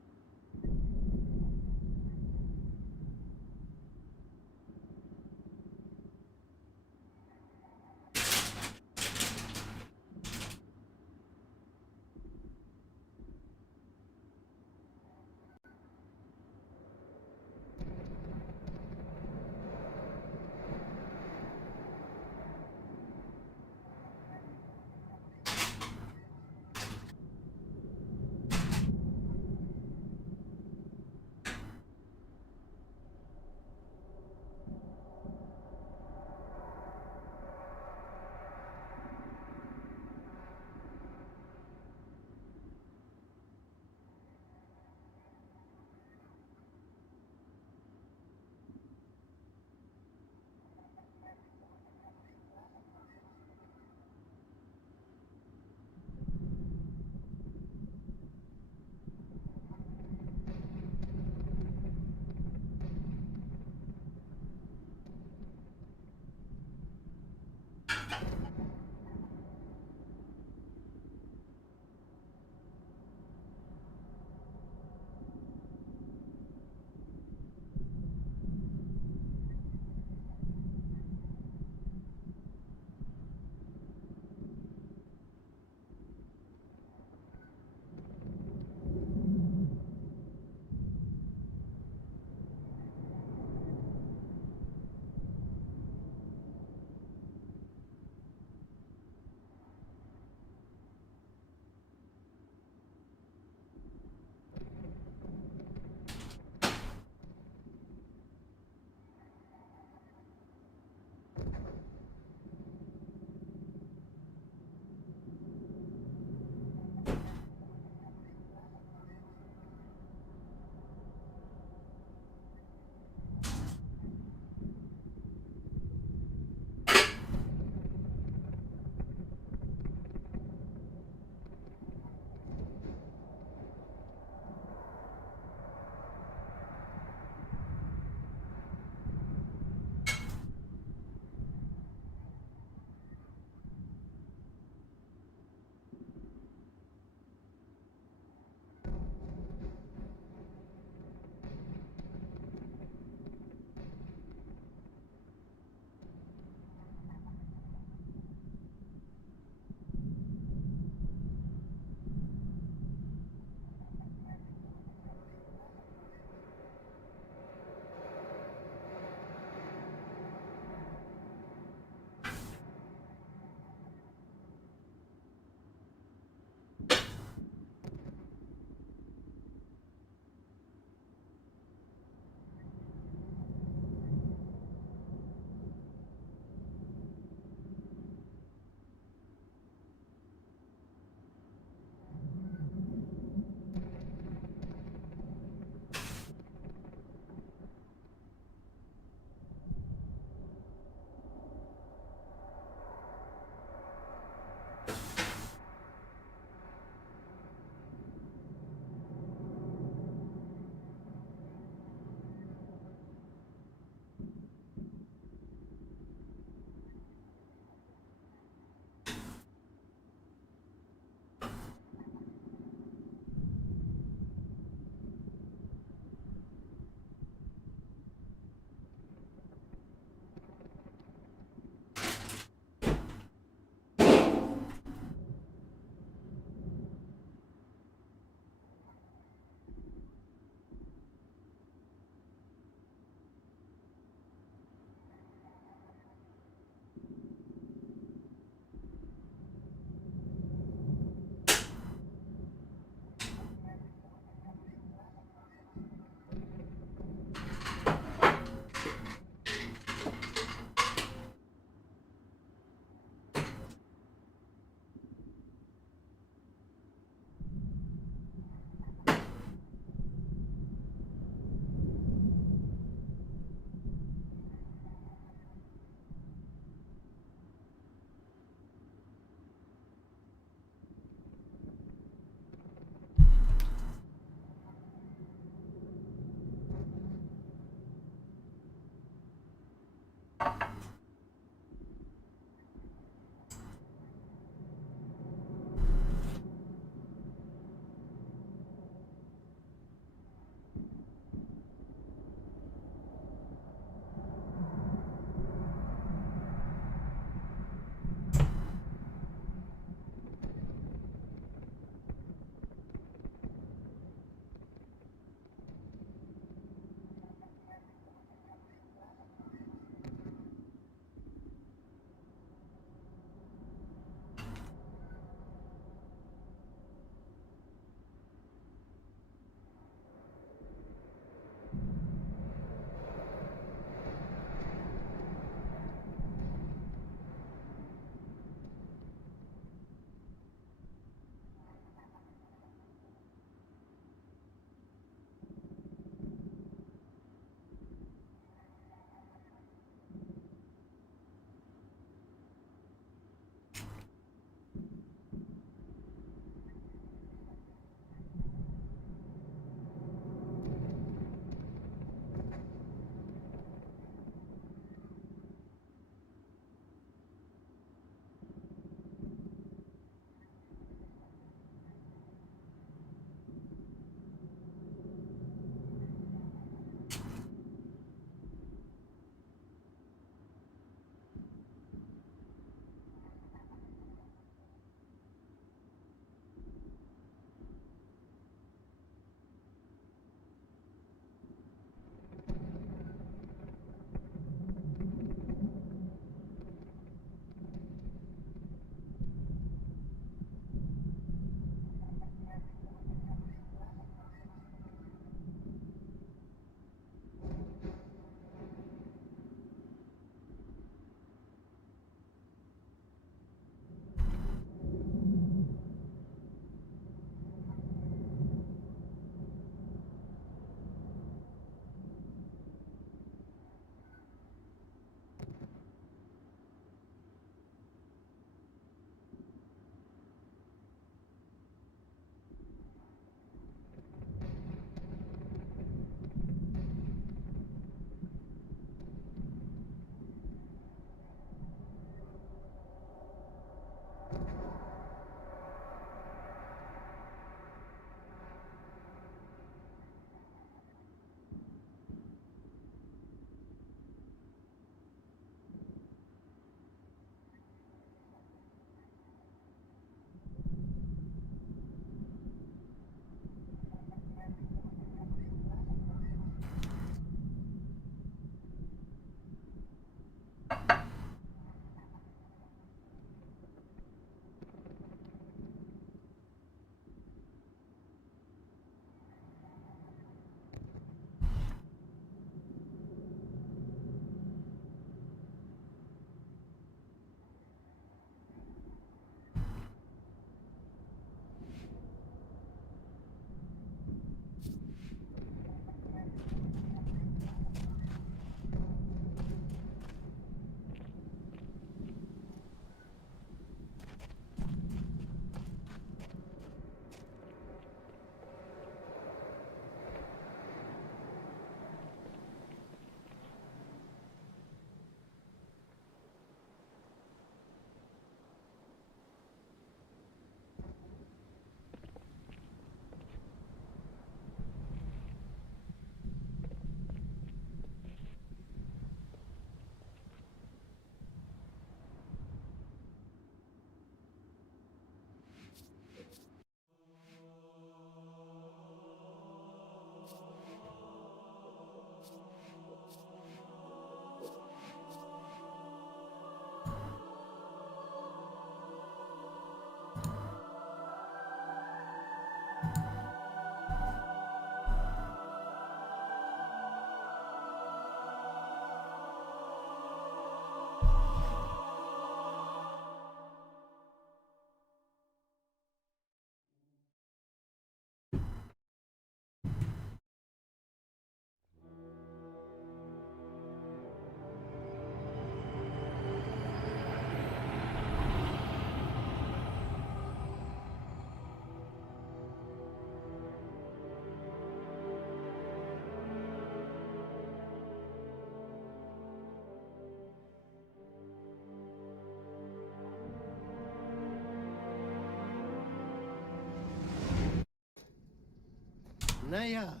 Naja,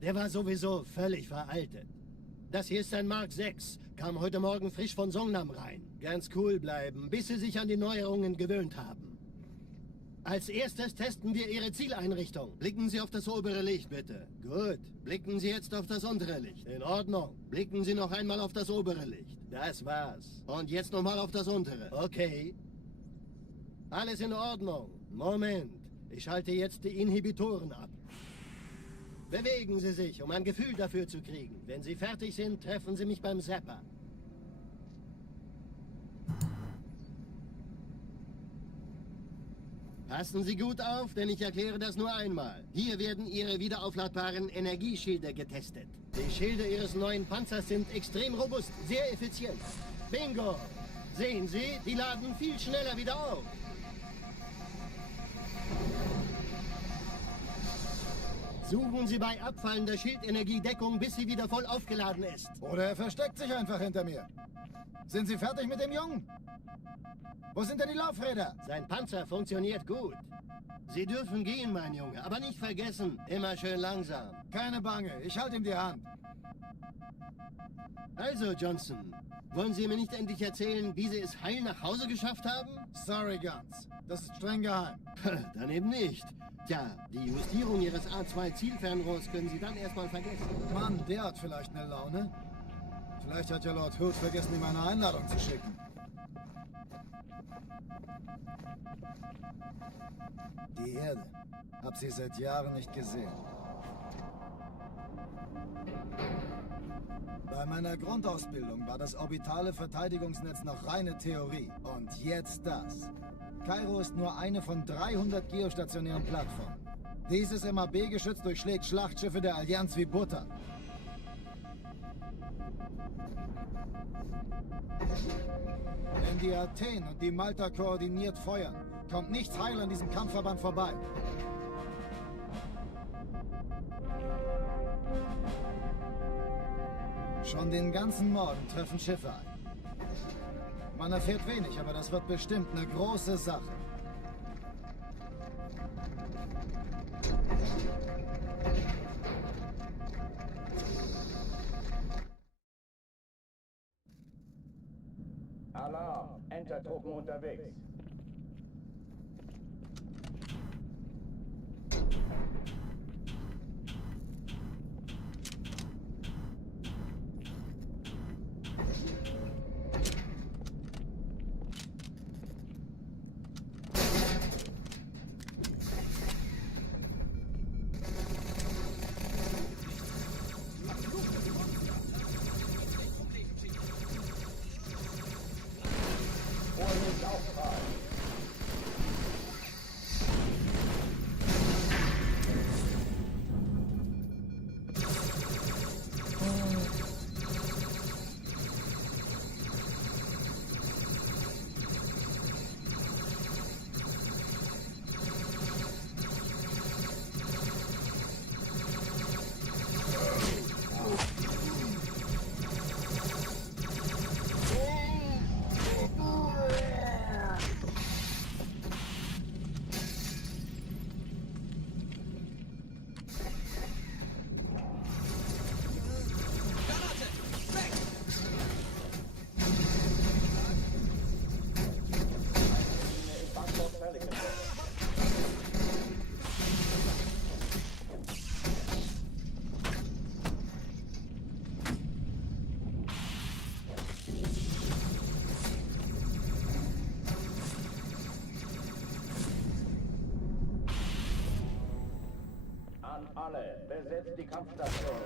der war sowieso völlig veraltet. Das hier ist ein Mark 6. Kam heute Morgen frisch von Songnam rein. Ganz cool bleiben, bis Sie sich an die Neuerungen gewöhnt haben. Als erstes testen wir Ihre Zieleinrichtung. Blicken Sie auf das obere Licht, bitte. Gut. Blicken Sie jetzt auf das untere Licht. In Ordnung. Blicken Sie noch einmal auf das obere Licht. Das war's. Und jetzt nochmal auf das untere. Okay. Alles in Ordnung. Moment. Ich schalte jetzt die Inhibitoren ab. Bewegen Sie sich, um ein Gefühl dafür zu kriegen. Wenn Sie fertig sind, treffen Sie mich beim Zapper. Passen Sie gut auf, denn ich erkläre das nur einmal. Hier werden Ihre wiederaufladbaren Energieschilde getestet. Die Schilde Ihres neuen Panzers sind extrem robust, sehr effizient. Bingo! Sehen Sie, die laden viel schneller wieder auf. Suchen Sie bei abfallender Schildenergiedeckung, bis sie wieder voll aufgeladen ist. Oder er versteckt sich einfach hinter mir. Sind Sie fertig mit dem Jungen? Wo sind denn die Laufräder? Sein Panzer funktioniert gut. Sie dürfen gehen, mein Junge, aber nicht vergessen, immer schön langsam. Keine Bange, ich halte ihm die Hand. Also, Johnson, wollen Sie mir nicht endlich erzählen, wie Sie es heil nach Hause geschafft haben? Sorry, Guns. Das ist streng geheim. Dann eben nicht. Tja, die Justierung Ihres A2-Zielfernrohrs können Sie dann erstmal vergessen. Mann, der hat vielleicht eine Laune. Vielleicht hat ja Lord Hood vergessen, ihm eine Einladung zu schicken. Die Erde. Hab sie seit Jahren nicht gesehen. Bei meiner Grundausbildung war das orbitale Verteidigungsnetz noch reine Theorie. Und jetzt das. Kairo ist nur eine von 300 geostationären Plattformen. Dieses MAB-Geschütz durchschlägt Schlachtschiffe der Allianz wie Butter. Wenn die Athen und die Malta koordiniert feuern, kommt nichts heil an diesem Kampfverband vorbei. Schon den ganzen Morgen treffen Schiffe ein. Man erfährt wenig, aber das wird bestimmt eine große Sache. Alarm! Entertruppen unterwegs. Alle, besetzt die Kampfstation.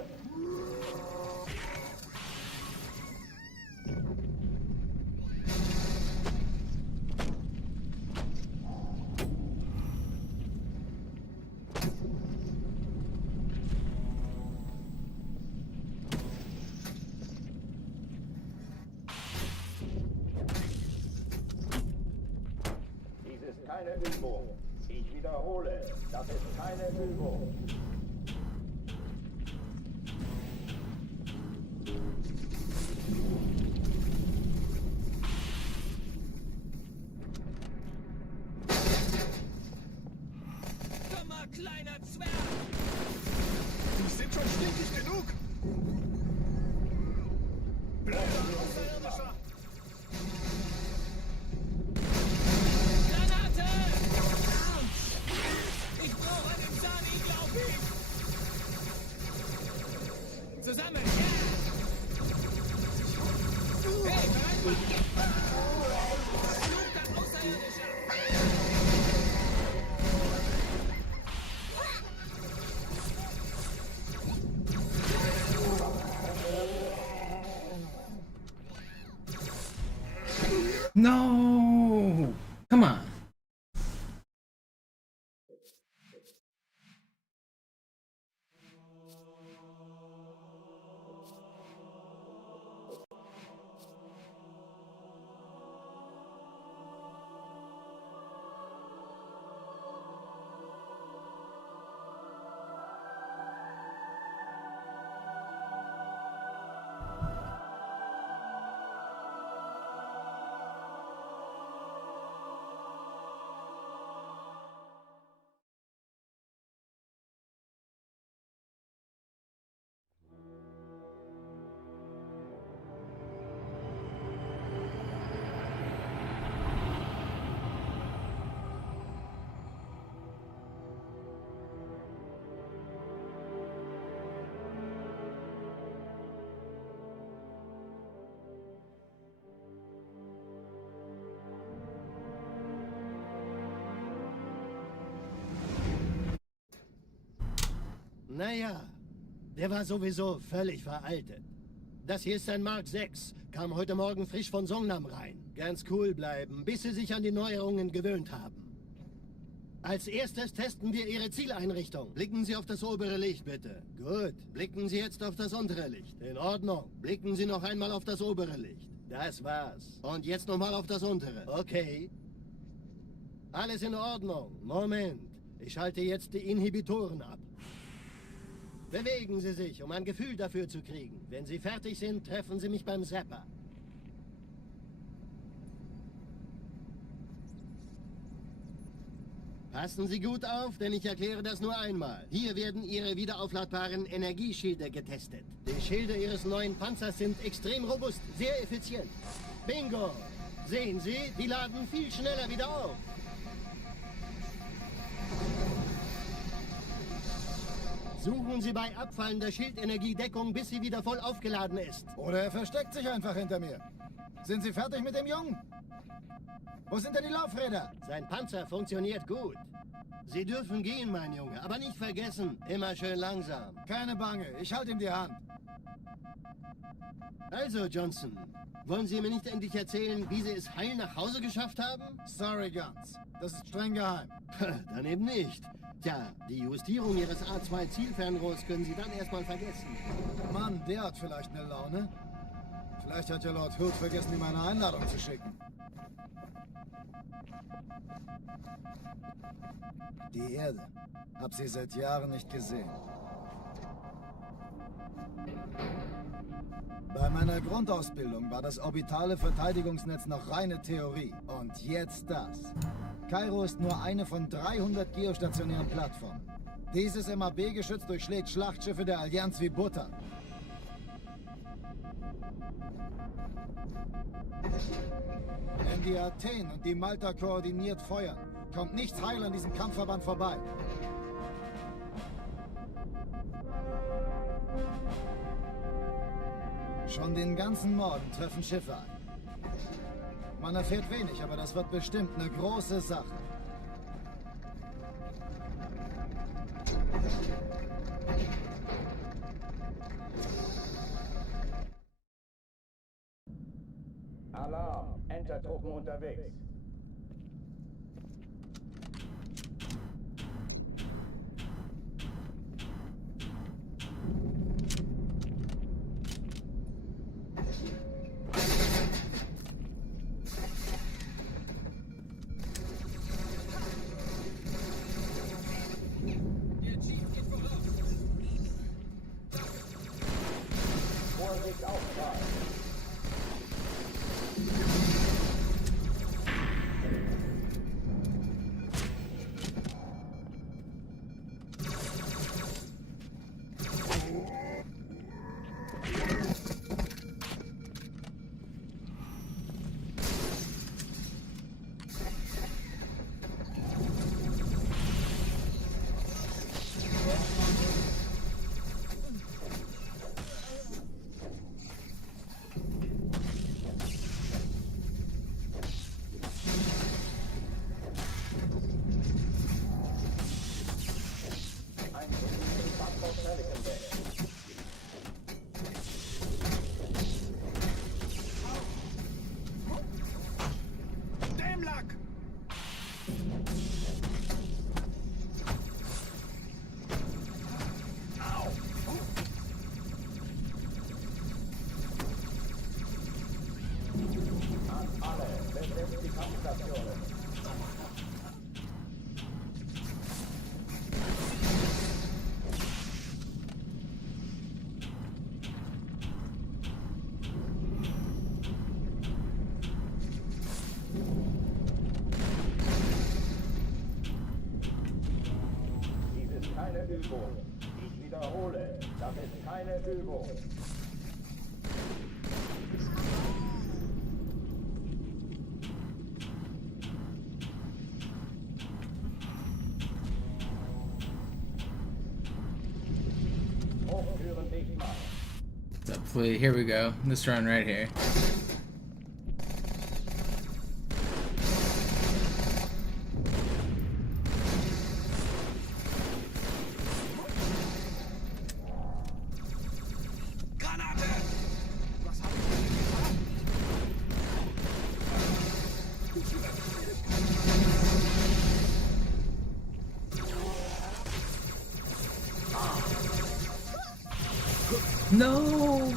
Dies ist keine Übung. Ich wiederhole, das ist keine Übung. Dummer kleiner Zwerg! zusammen! Hey, bereit? Verfluchter Außerirdischer! No! Come on. Naja, der war sowieso völlig veraltet. Das hier ist ein Mark 6, kam heute Morgen frisch von Songnam rein. Ganz cool bleiben, bis Sie sich an die Neuerungen gewöhnt haben. Als erstes testen wir Ihre Zieleinrichtung. Blicken Sie auf das obere Licht, bitte. Gut. Blicken Sie jetzt auf das untere Licht. In Ordnung. Blicken Sie noch einmal auf das obere Licht. Das war's. Und jetzt nochmal auf das untere. Okay. Alles in Ordnung. Moment. Ich schalte jetzt die Inhibitoren ab. Bewegen Sie sich, um ein Gefühl dafür zu kriegen. Wenn Sie fertig sind, treffen Sie mich beim Zapper. Passen Sie gut auf, denn ich erkläre das nur einmal. Hier werden Ihre wiederaufladbaren Energieschilde getestet. Die Schilde Ihres neuen Panzers sind extrem robust, sehr effizient. Bingo! Sehen Sie, die laden viel schneller wieder auf. Suchen Sie bei abfallender Schildenergiedeckung, bis sie wieder voll aufgeladen ist. Oder er versteckt sich einfach hinter mir. Sind Sie fertig mit dem Jungen? Wo sind denn die Laufräder? Sein Panzer funktioniert gut. Sie dürfen gehen, mein Junge, aber nicht vergessen, immer schön langsam. Keine Bange, ich halte ihm die Hand. Also, Johnson, wollen Sie mir nicht endlich erzählen, wie Sie es heil nach Hause geschafft haben? Sorry, Guns. Das ist streng geheim. Dann eben nicht. Tja, die Justierung Ihres A2-Zielfernrohrs können Sie dann erstmal vergessen. Mann, der hat vielleicht eine Laune. Vielleicht hat ja Lord Hood vergessen, ihm eine Einladung zu schicken. Die Erde. Hab sie seit Jahren nicht gesehen. Bei meiner Grundausbildung war das orbitale Verteidigungsnetz noch reine Theorie. Und jetzt das. Kairo ist nur eine von 300 geostationären Plattformen. Dieses MAB-Geschütz durchschlägt Schlachtschiffe der Allianz wie Butter. Wenn die Athen und die Malta koordiniert feuern, kommt nichts heil an diesem Kampfverband vorbei. Schon den ganzen Morgen treffen Schiffe ein. Man erfährt wenig, aber das wird bestimmt eine große Sache. Alarm! Entertruppen unterwegs. Vorsicht, Aufprall! Kampfstationen. Dies ist keine Übung. Ich wiederhole, das ist keine Übung. Hochtüren dicht machen. What's up, Flea? Here we go. This run right here. No!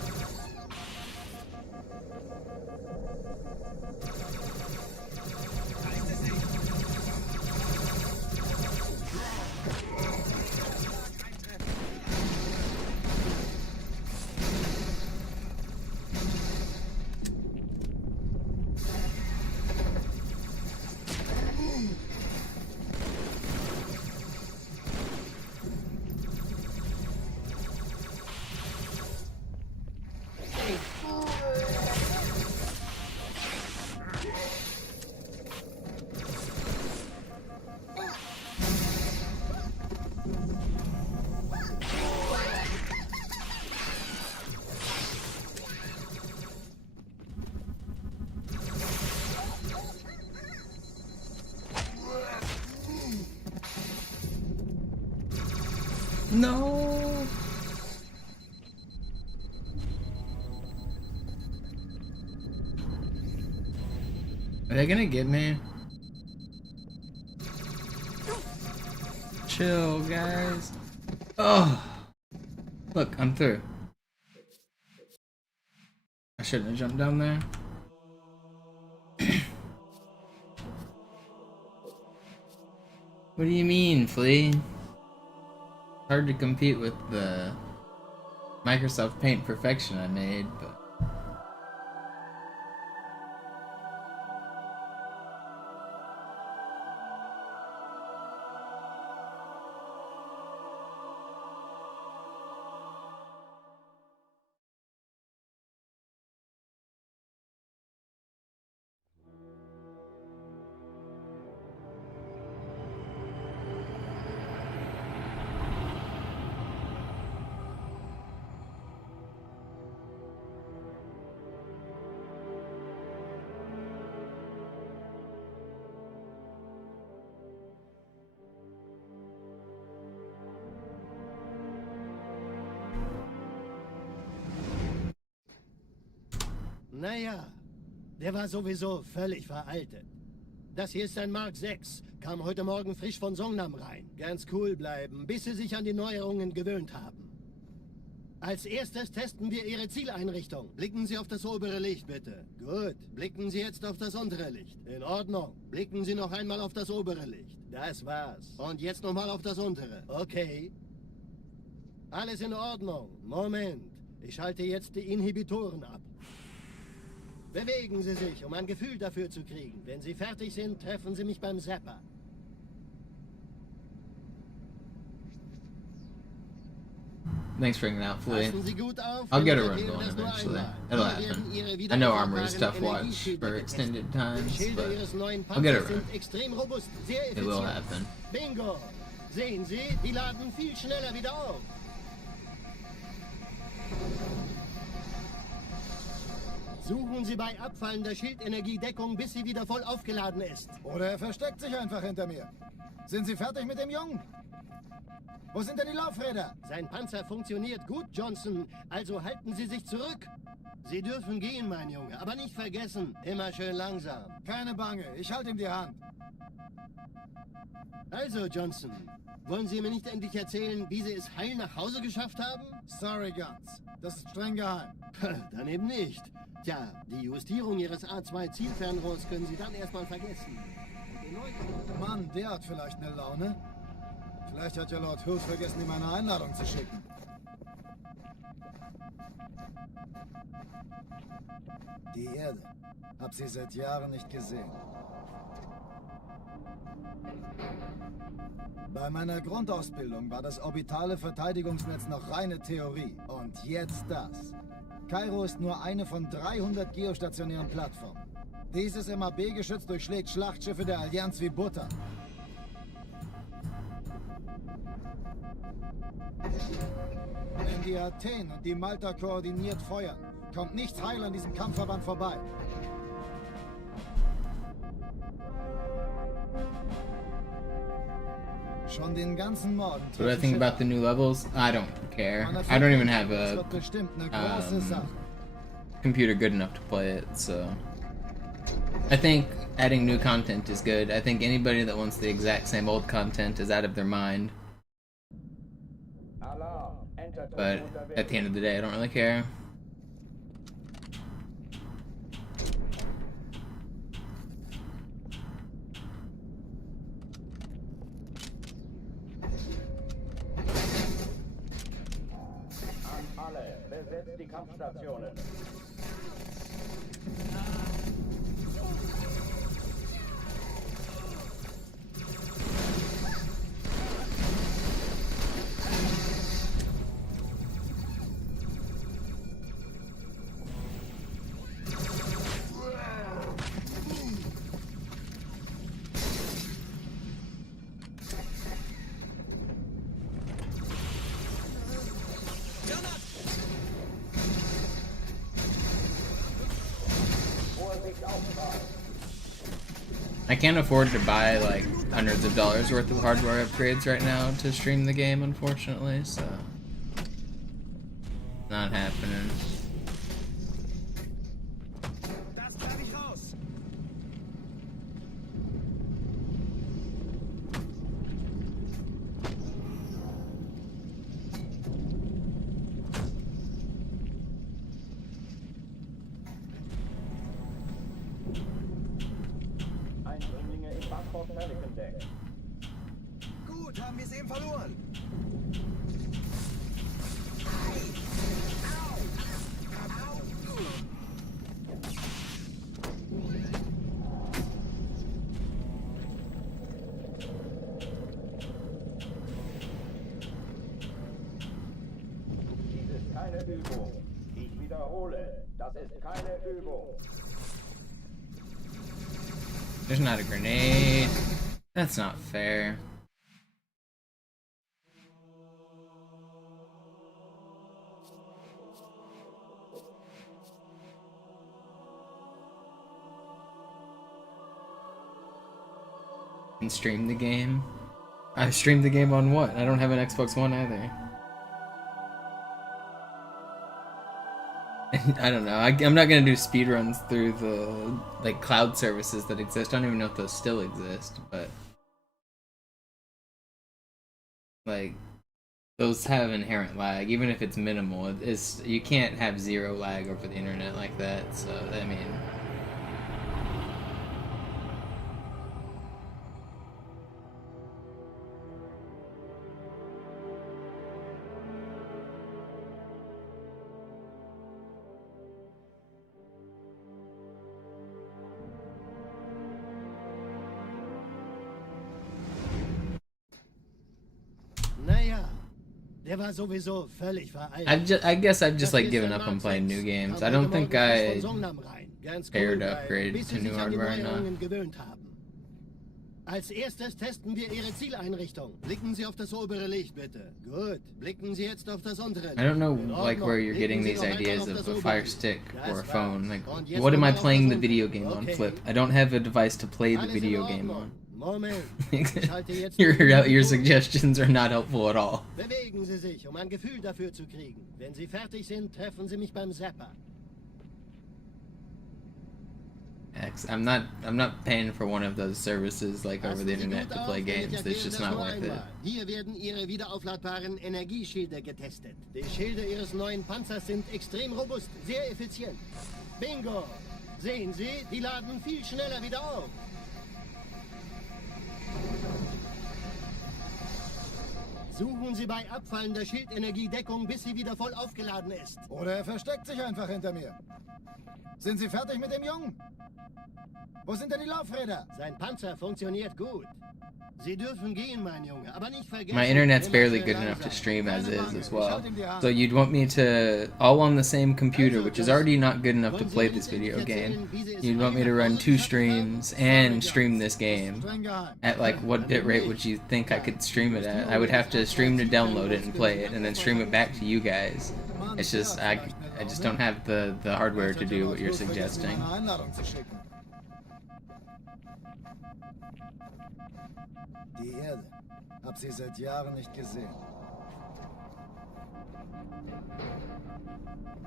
No! Are they gonna get me? Chill, guys. Oh! Look, I'm through. I shouldn't have jumped down there. What do you mean, Flea? Hard to compete with the Microsoft Paint perfection I made, but... Naja, der war sowieso völlig veraltet. Das hier ist ein Mark 6. Kam heute Morgen frisch von Songnam rein. Ganz cool bleiben, bis Sie sich an die Neuerungen gewöhnt haben. Als erstes testen wir Ihre Zieleinrichtung. Blicken Sie auf das obere Licht, bitte. Gut. Blicken Sie jetzt auf das untere Licht. In Ordnung. Blicken Sie noch einmal auf das obere Licht. Das war's. Und jetzt nochmal auf das untere. Okay. Alles in Ordnung. Moment. Ich schalte jetzt die Inhibitoren ab. Bewegen Sie sich, um ein Gefühl dafür zu kriegen. Wenn Sie fertig sind, treffen Sie mich beim Zapper. Thanks for hanging out, Flea. Passen Sie gut auf, I'll get a und run erkläre going das nur eventually. einmal. It'll Wir werden happen. Ihre I know armor is tough wiederverfügbaren watch Energieschilde for extended testen. times, Die Schilde but Ihres neuen I'll get a Panzers run. sind extrem robust, sehr It will effizient. happen. Bingo! Sehen Sie, die laden viel schneller wieder auf. Suchen Sie bei abfallender Schildenergiedeckung, bis sie wieder voll aufgeladen ist. Oder er versteckt sich einfach hinter mir. Sind Sie fertig mit dem Jungen? Wo sind denn die Laufräder? Sein Panzer funktioniert gut, Johnson. Also halten Sie sich zurück. Sie dürfen gehen, mein Junge. Aber nicht vergessen, immer schön langsam. Keine Bange, ich halte ihm die Hand. Also, Johnson, wollen Sie mir nicht endlich erzählen, wie Sie es heil nach Hause geschafft haben? Sorry, Guns. Das ist streng geheim. Dann eben nicht. Tja, die Justierung Ihres A2-Zielfernrohrs können Sie dann erstmal vergessen. Mann, der hat vielleicht eine Laune. Vielleicht hat ja Lord Hood vergessen, ihm eine Einladung zu schicken. Die Erde. Hab sie seit Jahren nicht gesehen. Bei meiner Grundausbildung war das orbitale Verteidigungsnetz noch reine Theorie. Und jetzt das. Kairo ist nur eine von 300 geostationären Plattformen. Dieses MAB-Geschütz durchschlägt Schlachtschiffe der Allianz wie Butter. Wenn die Athen und die Malta koordiniert feuern, kommt nichts heil an diesem Kampfverband vorbei. Schon den ganzen Morgen. What do I think about the new levels? I don't care. I don't even have a computer good enough to play it, so I think adding new content is good. I think anybody that wants the exact same old content is out of their mind. But at the end of the day, I don't really care. Besetzt die Kampfstationen. I can't afford to buy like hundreds of dollars worth of hardware upgrades right now to stream the game, unfortunately, so not happening. Gut, haben wir sie eben verloren. Dies ist keine Übung. Ich wiederhole, das ist keine Übung. There's not a grenade. That's not fair. And stream the game. I streamed the game on what? I don't have an Xbox One either. I don't know. I'm not gonna do speedruns through the like cloud services that exist. I don't even know if those still exist, but like those have inherent lag, even if it's minimal. It's you can't have zero lag over the internet like that. So I mean. Naja, der war sowieso völlig veraltet. I guess I've just like given up on playing new games. I don't think I care to upgrade to new hardware now. Als erstes testen wir Ihre Zieleinrichtung. Blicken Sie auf das obere Licht, bitte. Gut. Blicken Sie jetzt auf das untere Licht. I don't know like where you're getting these ideas of a Fire Stick or a phone. Like, what am I playing the video game on, Flip? I don't have a device to play the video game on. Moment. Your suggestions are not helpful at all. Bewegen Sie sich, um ein Gefühl dafür zu kriegen. Wenn Sie fertig sind, treffen Sie mich beim Zapper. I'm not paying for one of those services like over the internet to play games. It's just not worth it. Hier werden Ihre wiederaufladbaren Energieschilde getestet. Die Schilde Ihres neuen Panzers sind extrem robust, sehr effizient. Bingo! Sehen Sie, die laden viel schneller wieder auf. Suchen Sie bei abfallender Schildenergiedeckung, bis sie wieder voll aufgeladen ist. Oder er versteckt sich einfach hinter mir. Sind Sie fertig mit dem Jungen? Wo sind denn die Laufräder? Sein Panzer funktioniert gut. Sie dürfen gehen, mein Junge, aber nicht vergessen... My internet's barely good enough to stream as is as well. So you'd want me to, all on the same computer, which is already not good enough to play this video game. You'd want me to run 2 streams and stream this game. At like what bitrate would you think I could stream it at? I would have to stream to download it and play it, and then stream it back to you guys. It's just, I just don't have the hardware to do what you're suggesting. Die Erde. Hab sie seit Jahren nicht gesehen.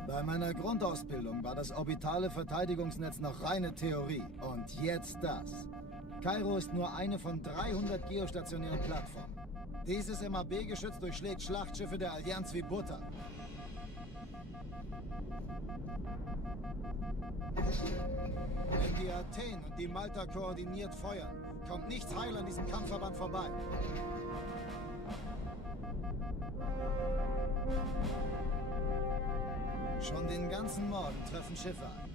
Bei meiner Grundausbildung war das orbitale Verteidigungsnetz noch reine Theorie. Und jetzt das. Kairo ist nur eine von 300 geostationären Plattformen. Dieses MAB-Geschütz durchschlägt Schlachtschiffe der Allianz wie Butter. Wenn die Athen und die Malta koordiniert feuern, kommt nichts heil an diesem Kampfverband vorbei. Schon den ganzen Morgen treffen Schiffe ein.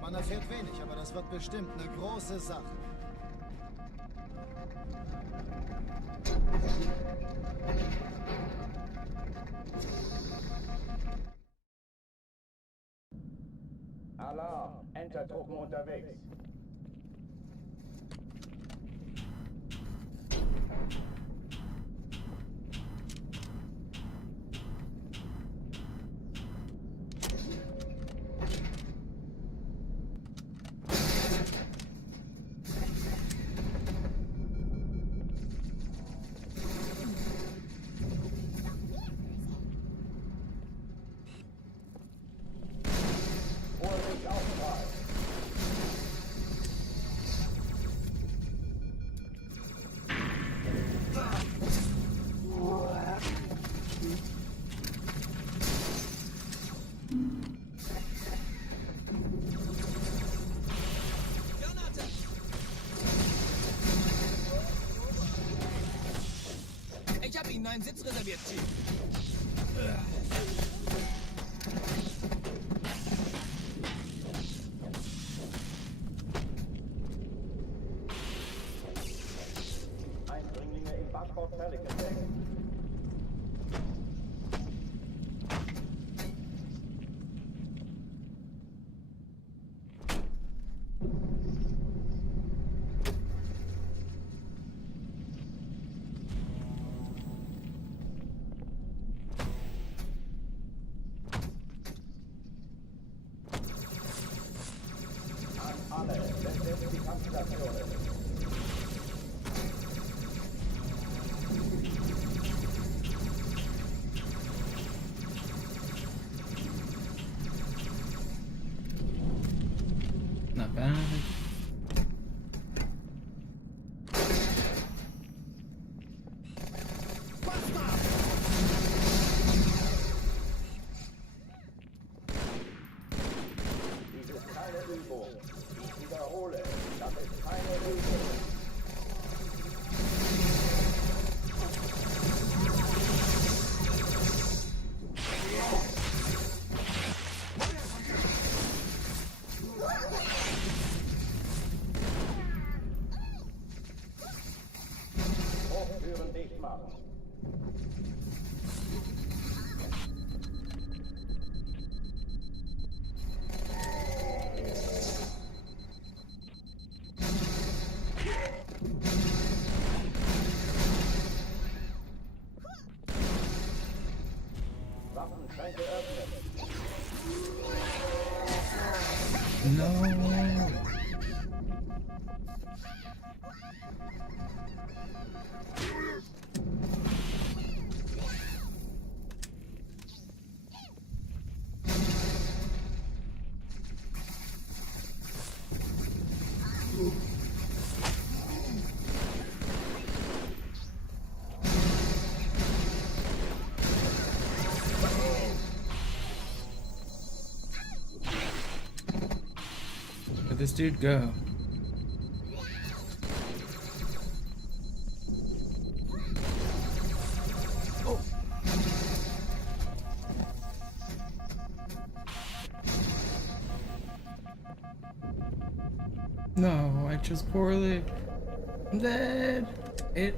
Man erfährt wenig, aber das wird bestimmt eine große Sache. Alarm! Entertruppen unterwegs. Ich habe Ihnen einen Sitz reserviert, Chief. Eindringlinge im Backbord fertig entdeckt. Alle, besetzt die Kampfstationen. Not bad. Dies ist keine Übung. Ich wiederhole, das ist keine Übung. Hochtüren dicht machen. Waffenschränke öffnen. No. Where'd this dude go? No, I chose poorly. I'm dead. It.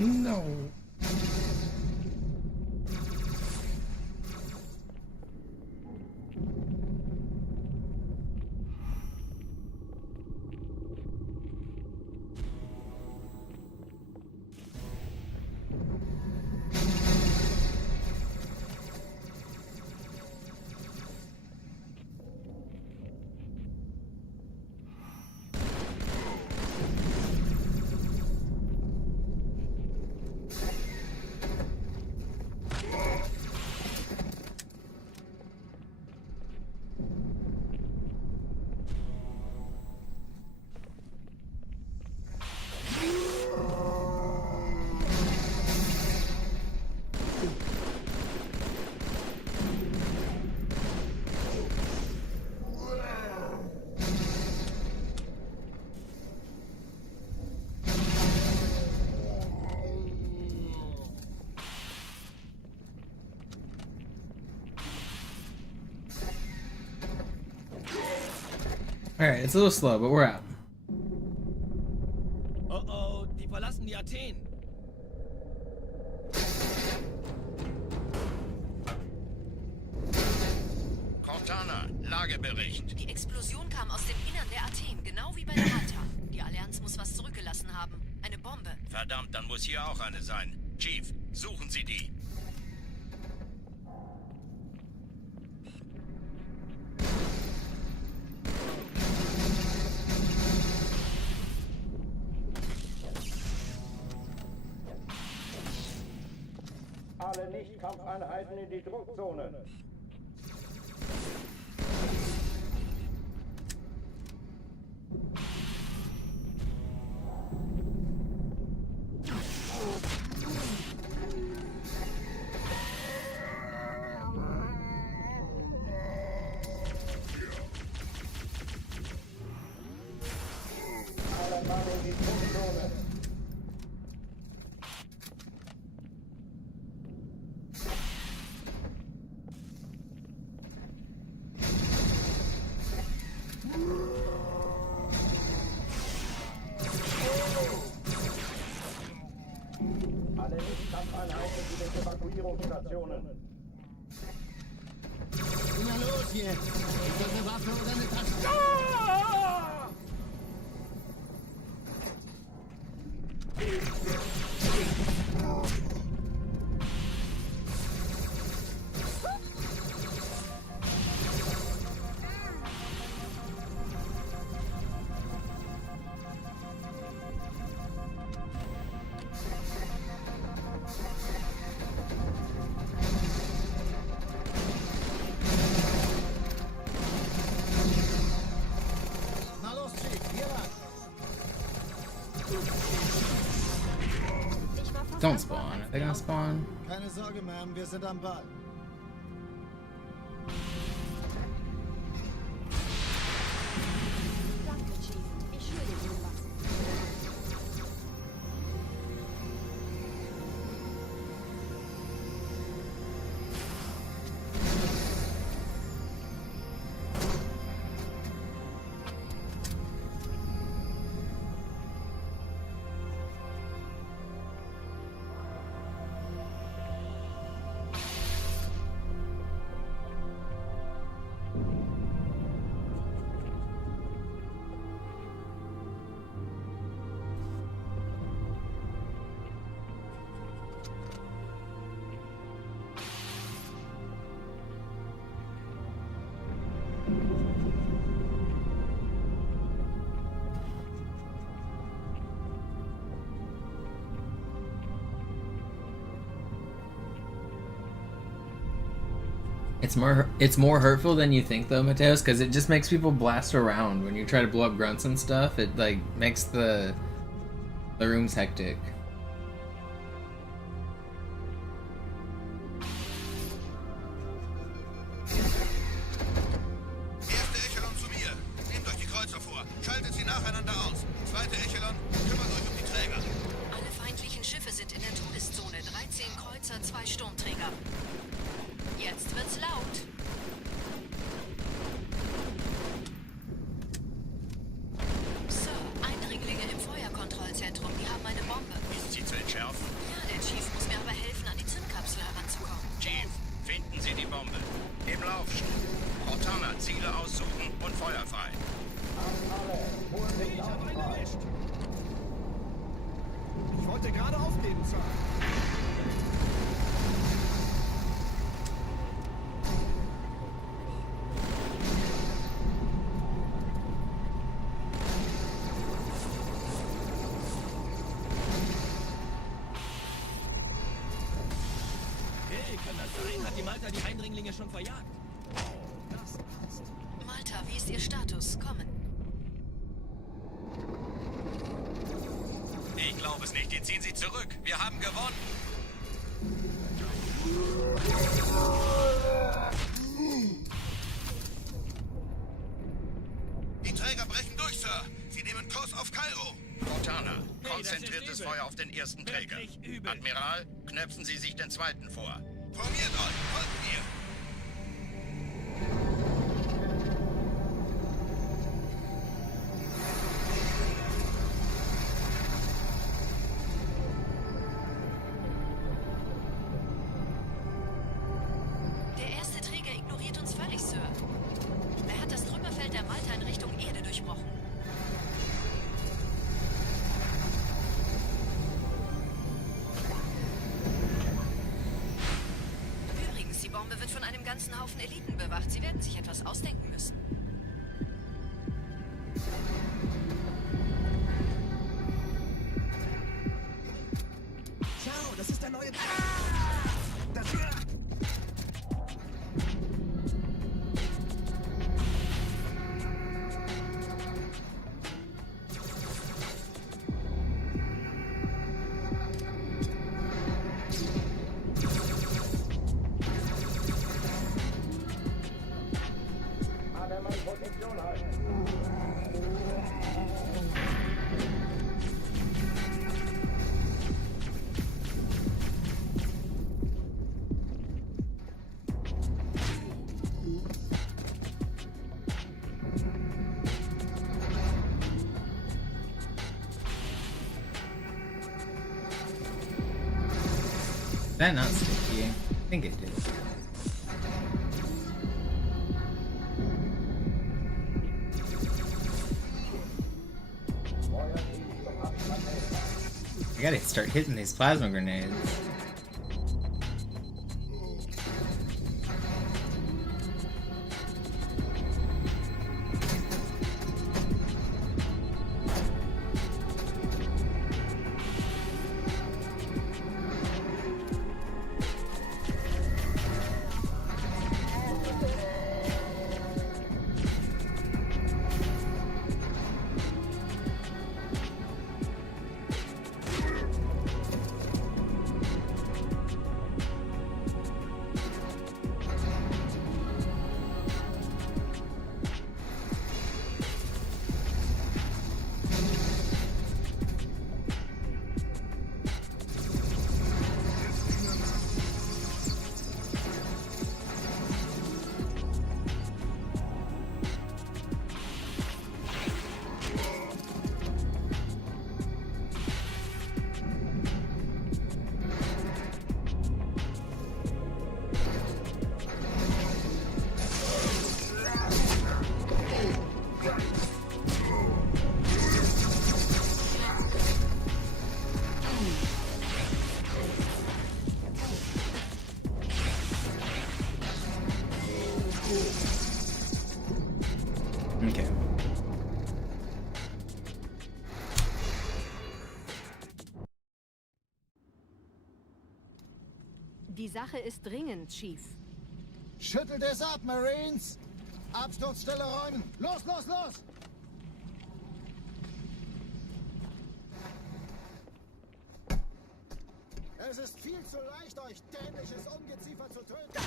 No. Alright, it's a little slow, but we're out. Oh oh, die verlassen die Athen. Cortana, Lagebericht. Die Explosion kam aus dem Innern der Athen, genau wie bei der Manta. Die Allianz muss was zurückgelassen haben. Eine Bombe. Verdammt, dann muss hier auch eine sein. Chief, suchen Sie die. Alle Nicht-Kampfeinheiten in die Druckzone. Alle Mann in die Druckzone. Alle Nicht-Kampfeinheiten zu den Evakuierungsstationen. Na los jetzt! Ist das eine Waffe oder eine Taschenlampe? Na los, Chief, hier lang. Don't spawn. Are they gonna spawn? Keine Sorge, Ma'am, wir sind am Ball. Danke, Chief. Ich schulde Ihnen was. It's more hurtful than you think though, Mateos, because it just makes people blast around when you try to blow up grunts and stuff. It like makes the rooms hectic. Erste Echelon zu mir. Nehmt euch die Kreuzer vor. Schaltet sie nacheinander aus. Zweite Echelon, kümmert euch um die Träger. Alle feindlichen Schiffe sind in der Todeszone. 13 Kreuzer, 2 Sturmträger. Jetzt wird's laut. Sir, Eindringlinge im Feuerkontrollzentrum. Die haben eine Bombe. Ist sie zu entschärfen? Ja, der Chief muss mir aber helfen, an die Zündkapsel heranzukommen. Chief, finden Sie die Bombe. Im Laufsteg. Cortana, Ziele aussuchen und Feuer frei. Ich wollte gerade aufgeben, Sir. Hey, kann das sein? Hat die Malta die Eindringlinge schon verjagt? Malta, wie ist Ihr Status? Kommen. Ich glaube es nicht. Die ziehen sich zurück. Wir haben gewonnen. Die Träger brechen durch, Sir. Sie nehmen Kurs auf Kairo. Cortana, das konzentriertes ist übel. Feuer auf den ersten Träger. Wirklich übel. Admiral, knöpfen Sie sich den zweiten vor. Formiert euch, folgt mir. Der erste Träger ignoriert uns völlig, Sir. Er hat das Trümmerfeld der Malta in Richtung Erde durchbrochen. Übrigens, die Bombe wird von einem ganzen Haufen Eliten bewacht. Sie werden sich etwas ausdenken müssen. Schau, das ist der neue... Das... Alle Mann Position halten. Did that not stick you? I think it did. I gotta start hitting these plasma grenades. Okay. Die Sache ist dringend, Chief. Schüttelt es ab, Marines! Absturzstelle räumen! Los, los, los! Es ist viel zu leicht, euch dämliches Ungeziefer zu töten!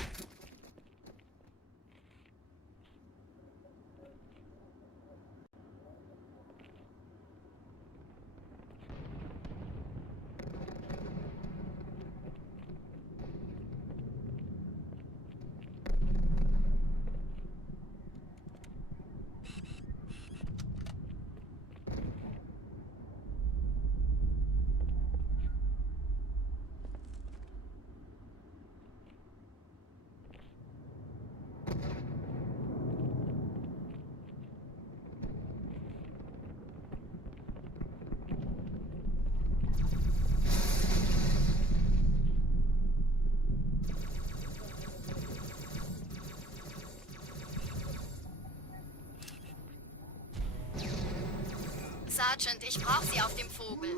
Sergeant, ich brauche Sie auf dem Vogel.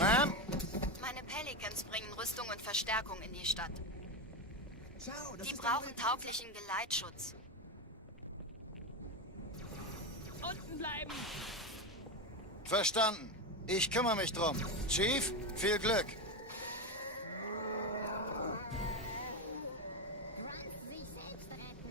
Ma'am? Meine Pelicans bringen Rüstung und Verstärkung in die Stadt. Ciao, das Die ist brauchen tauglichen Geleitschutz. Unten bleiben! Verstanden. Ich kümmere mich drum. Chief, viel Glück. Sich selbst retten.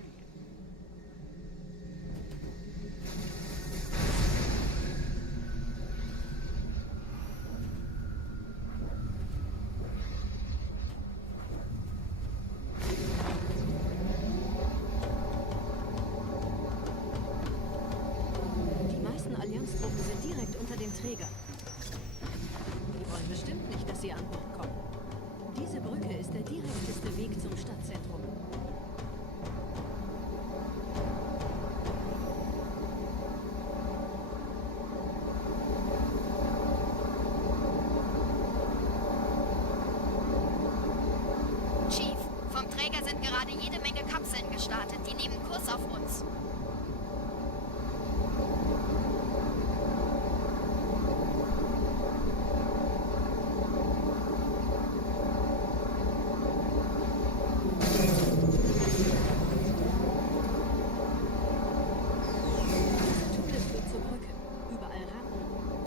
Die meisten Allianztruppen sind direkt unter dem Träger. Die wollen bestimmt nicht, dass sie an Bord kommen. Diese Brücke ist der direkteste Weg zum Stadtzentrum. Chief, vom Träger sind gerade jede Menge Kapseln gestartet. Die nehmen Kurs auf uns. Dieser Tunnel führt zur Brücke. Überall Ratten.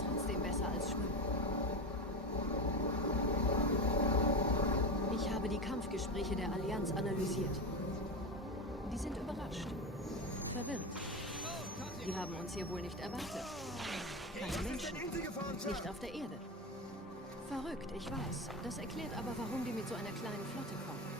Trotzdem besser als Schwimmen. Ich habe die Kampfgespräche der Allianz analysiert. Die sind überrascht. Verwirrt. Die haben uns hier wohl nicht erwartet. Keine Menschen. Nicht auf der Erde. Verrückt, ich weiß. Das erklärt aber, warum die mit so einer kleinen Flotte kommen.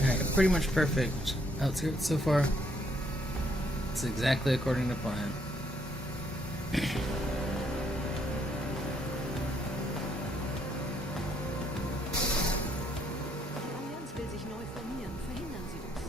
Alright, pretty much perfect outskirts so far. It's exactly according to plan. Die Allianz will sich neu formieren. Verhindern Sie das.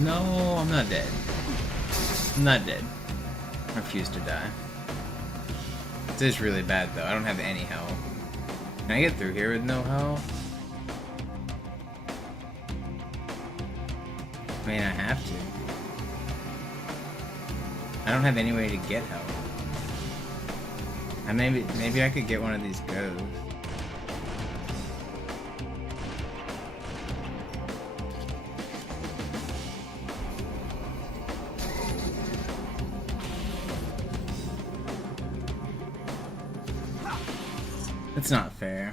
No, I'm not dead. I'm not dead. I refuse to die. This is really bad though. I don't have any health. Can I get through here with no health? I mean, I have to. I don't have any way to get health. Maybe I could get one of these ghosts. It's not fair.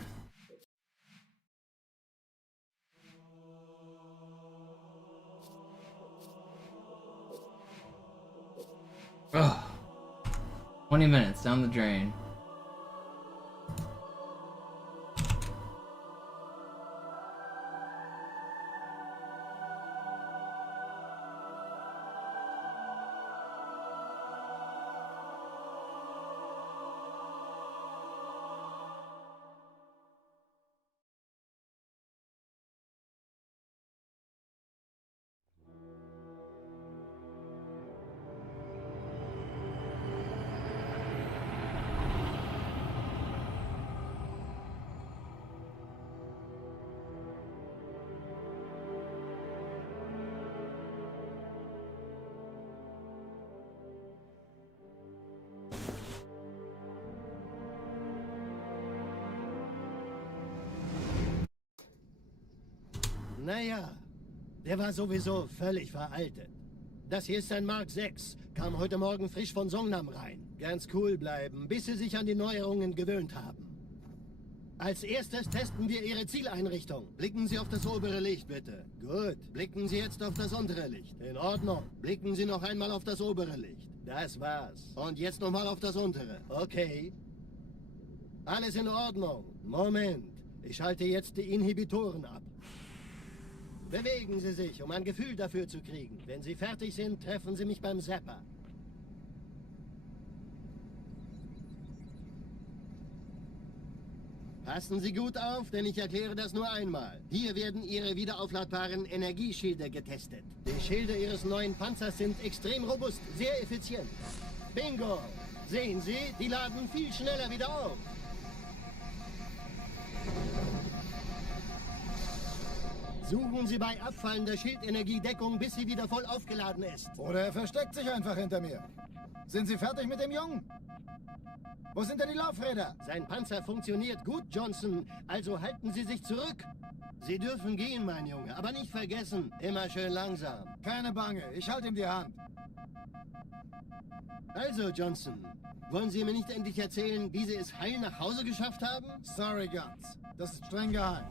Ugh. 20 minutes down the drain. Naja, der war sowieso völlig veraltet. Das hier ist ein Mark 6. Kam heute Morgen frisch von Songnam rein. Ganz cool bleiben, bis Sie sich an die Neuerungen gewöhnt haben. Als erstes testen wir Ihre Zieleinrichtung. Blicken Sie auf das obere Licht, bitte. Gut. Blicken Sie jetzt auf das untere Licht. In Ordnung. Blicken Sie noch einmal auf das obere Licht. Das war's. Und jetzt nochmal auf das untere. Okay. Alles in Ordnung. Moment. Ich schalte jetzt die Inhibitoren ab. Bewegen Sie sich, um ein Gefühl dafür zu kriegen. Wenn Sie fertig sind, treffen Sie mich beim Zapper. Passen Sie gut auf, denn ich erkläre das nur einmal. Hier werden Ihre wiederaufladbaren Energieschilde getestet. Die Schilde Ihres neuen Panzers sind extrem robust, sehr effizient. Bingo! Sehen Sie, die laden viel schneller wieder auf. Suchen Sie bei abfallender Schildenergie Deckung, bis sie wieder voll aufgeladen ist. Oder er versteckt sich einfach hinter mir. Sind Sie fertig mit dem Jungen? Wo sind denn die Laufräder? Sein Panzer funktioniert gut, Johnson. Also halten Sie sich zurück. Sie dürfen gehen, mein Junge. Aber nicht vergessen, immer schön langsam. Keine Bange, ich halte ihm die Hand. Also, Johnson, wollen Sie mir nicht endlich erzählen, wie Sie es heil nach Hause geschafft haben? Sorry, Guns. Das ist streng geheim.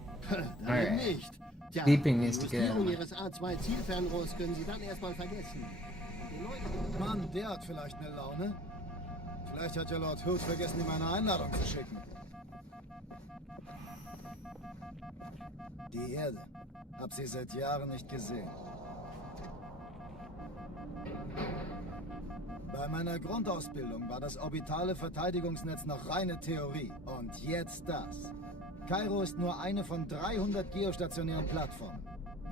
Dann nicht. Tja, Beeping die needs to get Justierung Ihres A2-Zielfernrohrs können Sie dann erstmal vergessen. Mann, der hat vielleicht eine Laune. Vielleicht hat ja Lord Hood vergessen, ihm eine Einladung zu schicken. Die Erde. Hab sie seit Jahren nicht gesehen. Bei meiner Grundausbildung war das orbitale Verteidigungsnetz noch reine Theorie. Und jetzt das. Kairo ist nur eine von 300 geostationären Plattformen.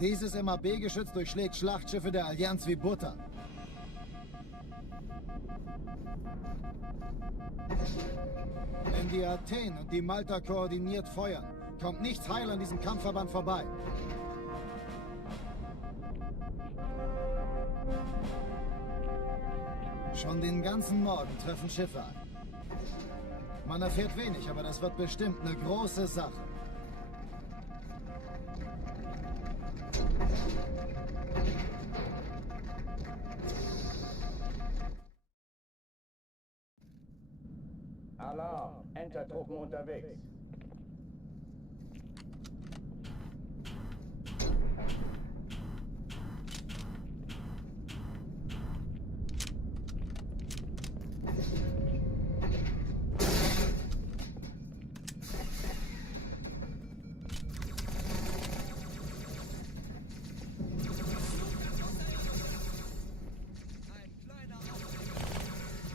Dieses MAB-Geschütz durchschlägt Schlachtschiffe der Allianz wie Butter. Wenn die Athen und die Malta koordiniert feuern, kommt nichts heil an diesem Kampfverband vorbei. Schon den ganzen Morgen treffen Schiffe ein. Man erfährt wenig, aber das wird bestimmt eine große Sache. Alarm! Entertruppen unterwegs.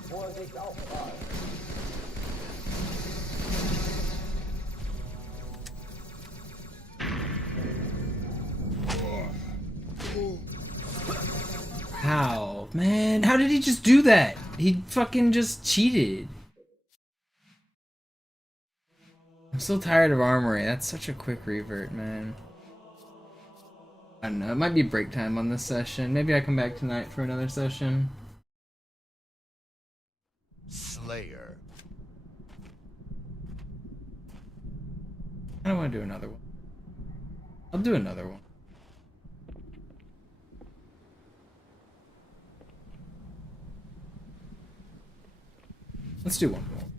Vorsicht, Aufprall! man. How did he just do that? He fucking just cheated. I'm so tired of armory. That's such a quick revert, man. I don't know. It might be break time on this session. Maybe I come back tonight for another session. Slayer. I don't want to do another one. I'll do another one. Let's do one more.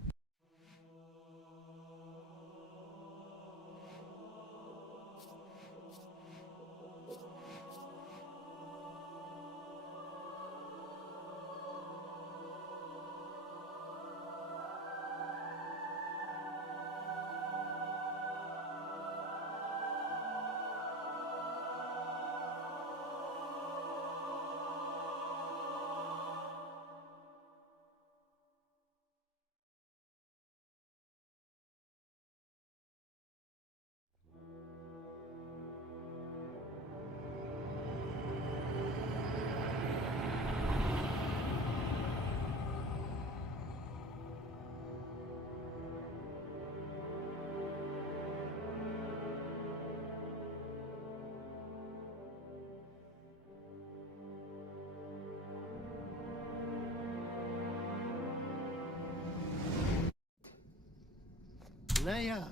Naja,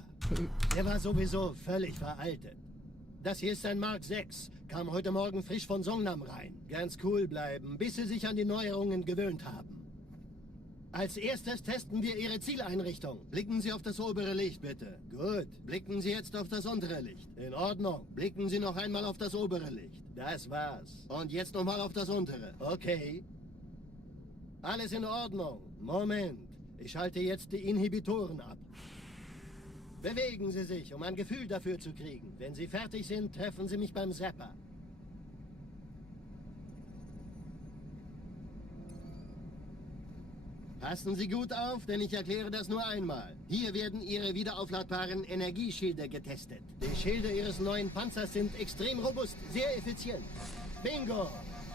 der war sowieso völlig veraltet. Das hier ist ein Mark 6. Kam heute Morgen frisch von Songnam rein. Ganz cool bleiben, bis Sie sich an die Neuerungen gewöhnt haben. Als erstes testen wir Ihre Zieleinrichtung. Blicken Sie auf das obere Licht, bitte. Gut. Blicken Sie jetzt auf das untere Licht. In Ordnung. Blicken Sie noch einmal auf das obere Licht. Das war's. Und jetzt nochmal auf das untere. Okay. Alles in Ordnung. Moment. Ich schalte jetzt die Inhibitoren ab. Bewegen Sie sich, um ein Gefühl dafür zu kriegen. Wenn Sie fertig sind, treffen Sie mich beim Zapper. Passen Sie gut auf, denn ich erkläre das nur einmal. Hier werden Ihre wiederaufladbaren Energieschilde getestet. Die Schilde Ihres neuen Panzers sind extrem robust, sehr effizient. Bingo!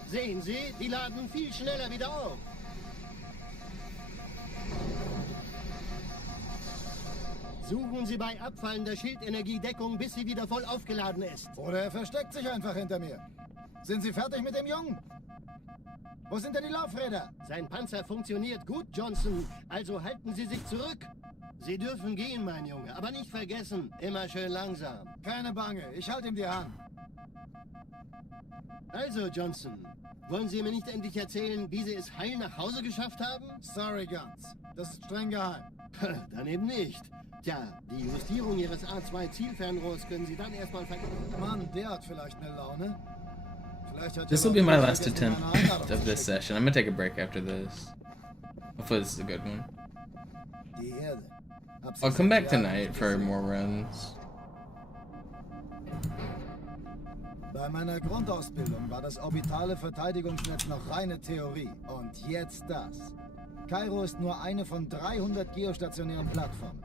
Sehen Sie, die laden viel schneller wieder auf. Suchen Sie bei abfallender Schildenergiedeckung, bis sie wieder voll aufgeladen ist. Oder er versteckt sich einfach hinter mir. Sind Sie fertig mit dem Jungen? Wo sind denn die Laufräder? Sein Panzer funktioniert gut, Johnson. Also halten Sie sich zurück. Sie dürfen gehen, mein Junge. Aber nicht vergessen, immer schön langsam. Keine Bange, ich halte ihm die Hand. Also, Johnson, wollen Sie mir nicht endlich erzählen, wie Sie es heil nach Hause geschafft haben? Sorry, Guns. Das ist streng geheim. Dann eben nicht. Tja, die Justierung Ihres A2-Zielfernrohrs können Sie dann erstmal vergessen. Mann, der hat vielleicht eine Laune. Vielleicht hat This will be my last attempt of this session. I'm gonna take a break after this. Hopefully this is a good one. Die Erde. I'll come back tonight for more runs. Bei meiner Grundausbildung war das orbitale Verteidigungsnetz noch reine Theorie. Und jetzt das. Kairo ist nur eine von 300 geostationären Plattformen.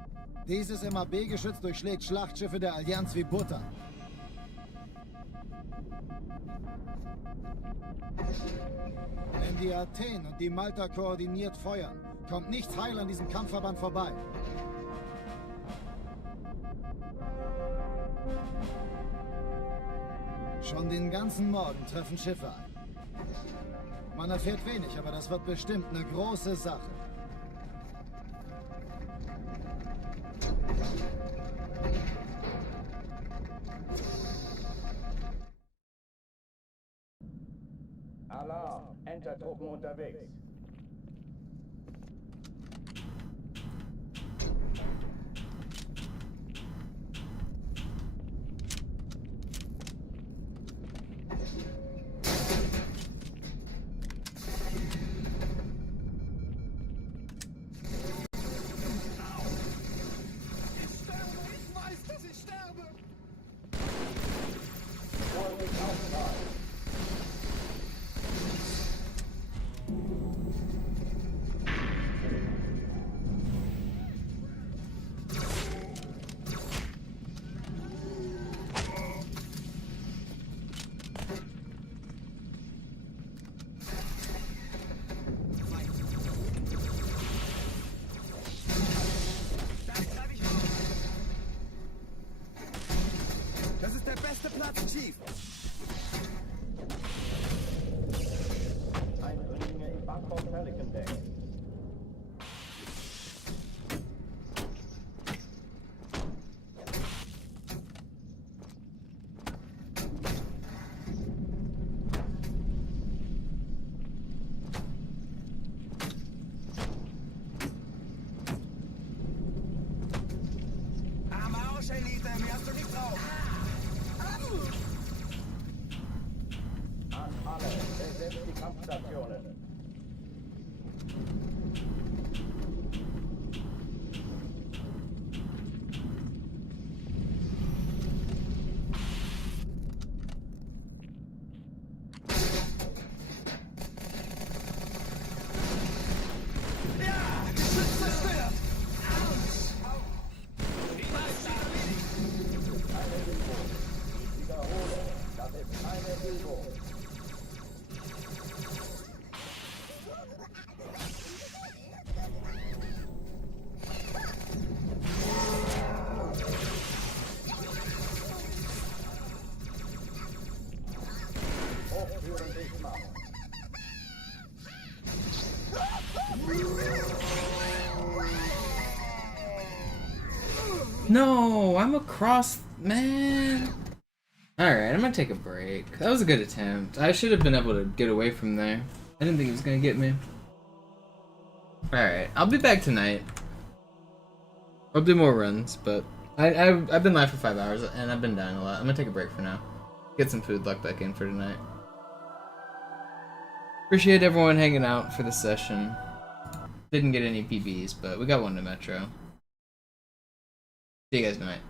Dieses MAB-Geschütz durchschlägt Schlachtschiffe der Allianz wie Butter. Wenn die Athen und die Malta koordiniert feuern, kommt nichts heil an diesem Kampfverband vorbei. Schon den ganzen Morgen treffen Schiffe ein. Man erfährt wenig, aber das wird bestimmt eine große Sache. Alarm! Entertruppen unterwegs. erste Platz, Chief. Eindringlinge im Bangkok Pelican Deck. Am Arsch, Elite, mehr hast du nicht drauf. An alle, besetzt die Kampfstationen. Ja, Geschütz zerstört. Ich wiederhole, das ist keine Übung. Hochführen dich machen. No, I'm across, man. Alright, I'm gonna take a break. That was a good attempt. I should have been able to get away from there. I didn't think he was gonna get me. Alright, I'll be back tonight. I'll do more runs, but I've been live for 5 hours and I've been dying a lot. I'm gonna take a break for now. Get some food, lock back in for tonight. Appreciate everyone hanging out for the session. Didn't get any PBs, but we got one to Metro. See you guys tonight.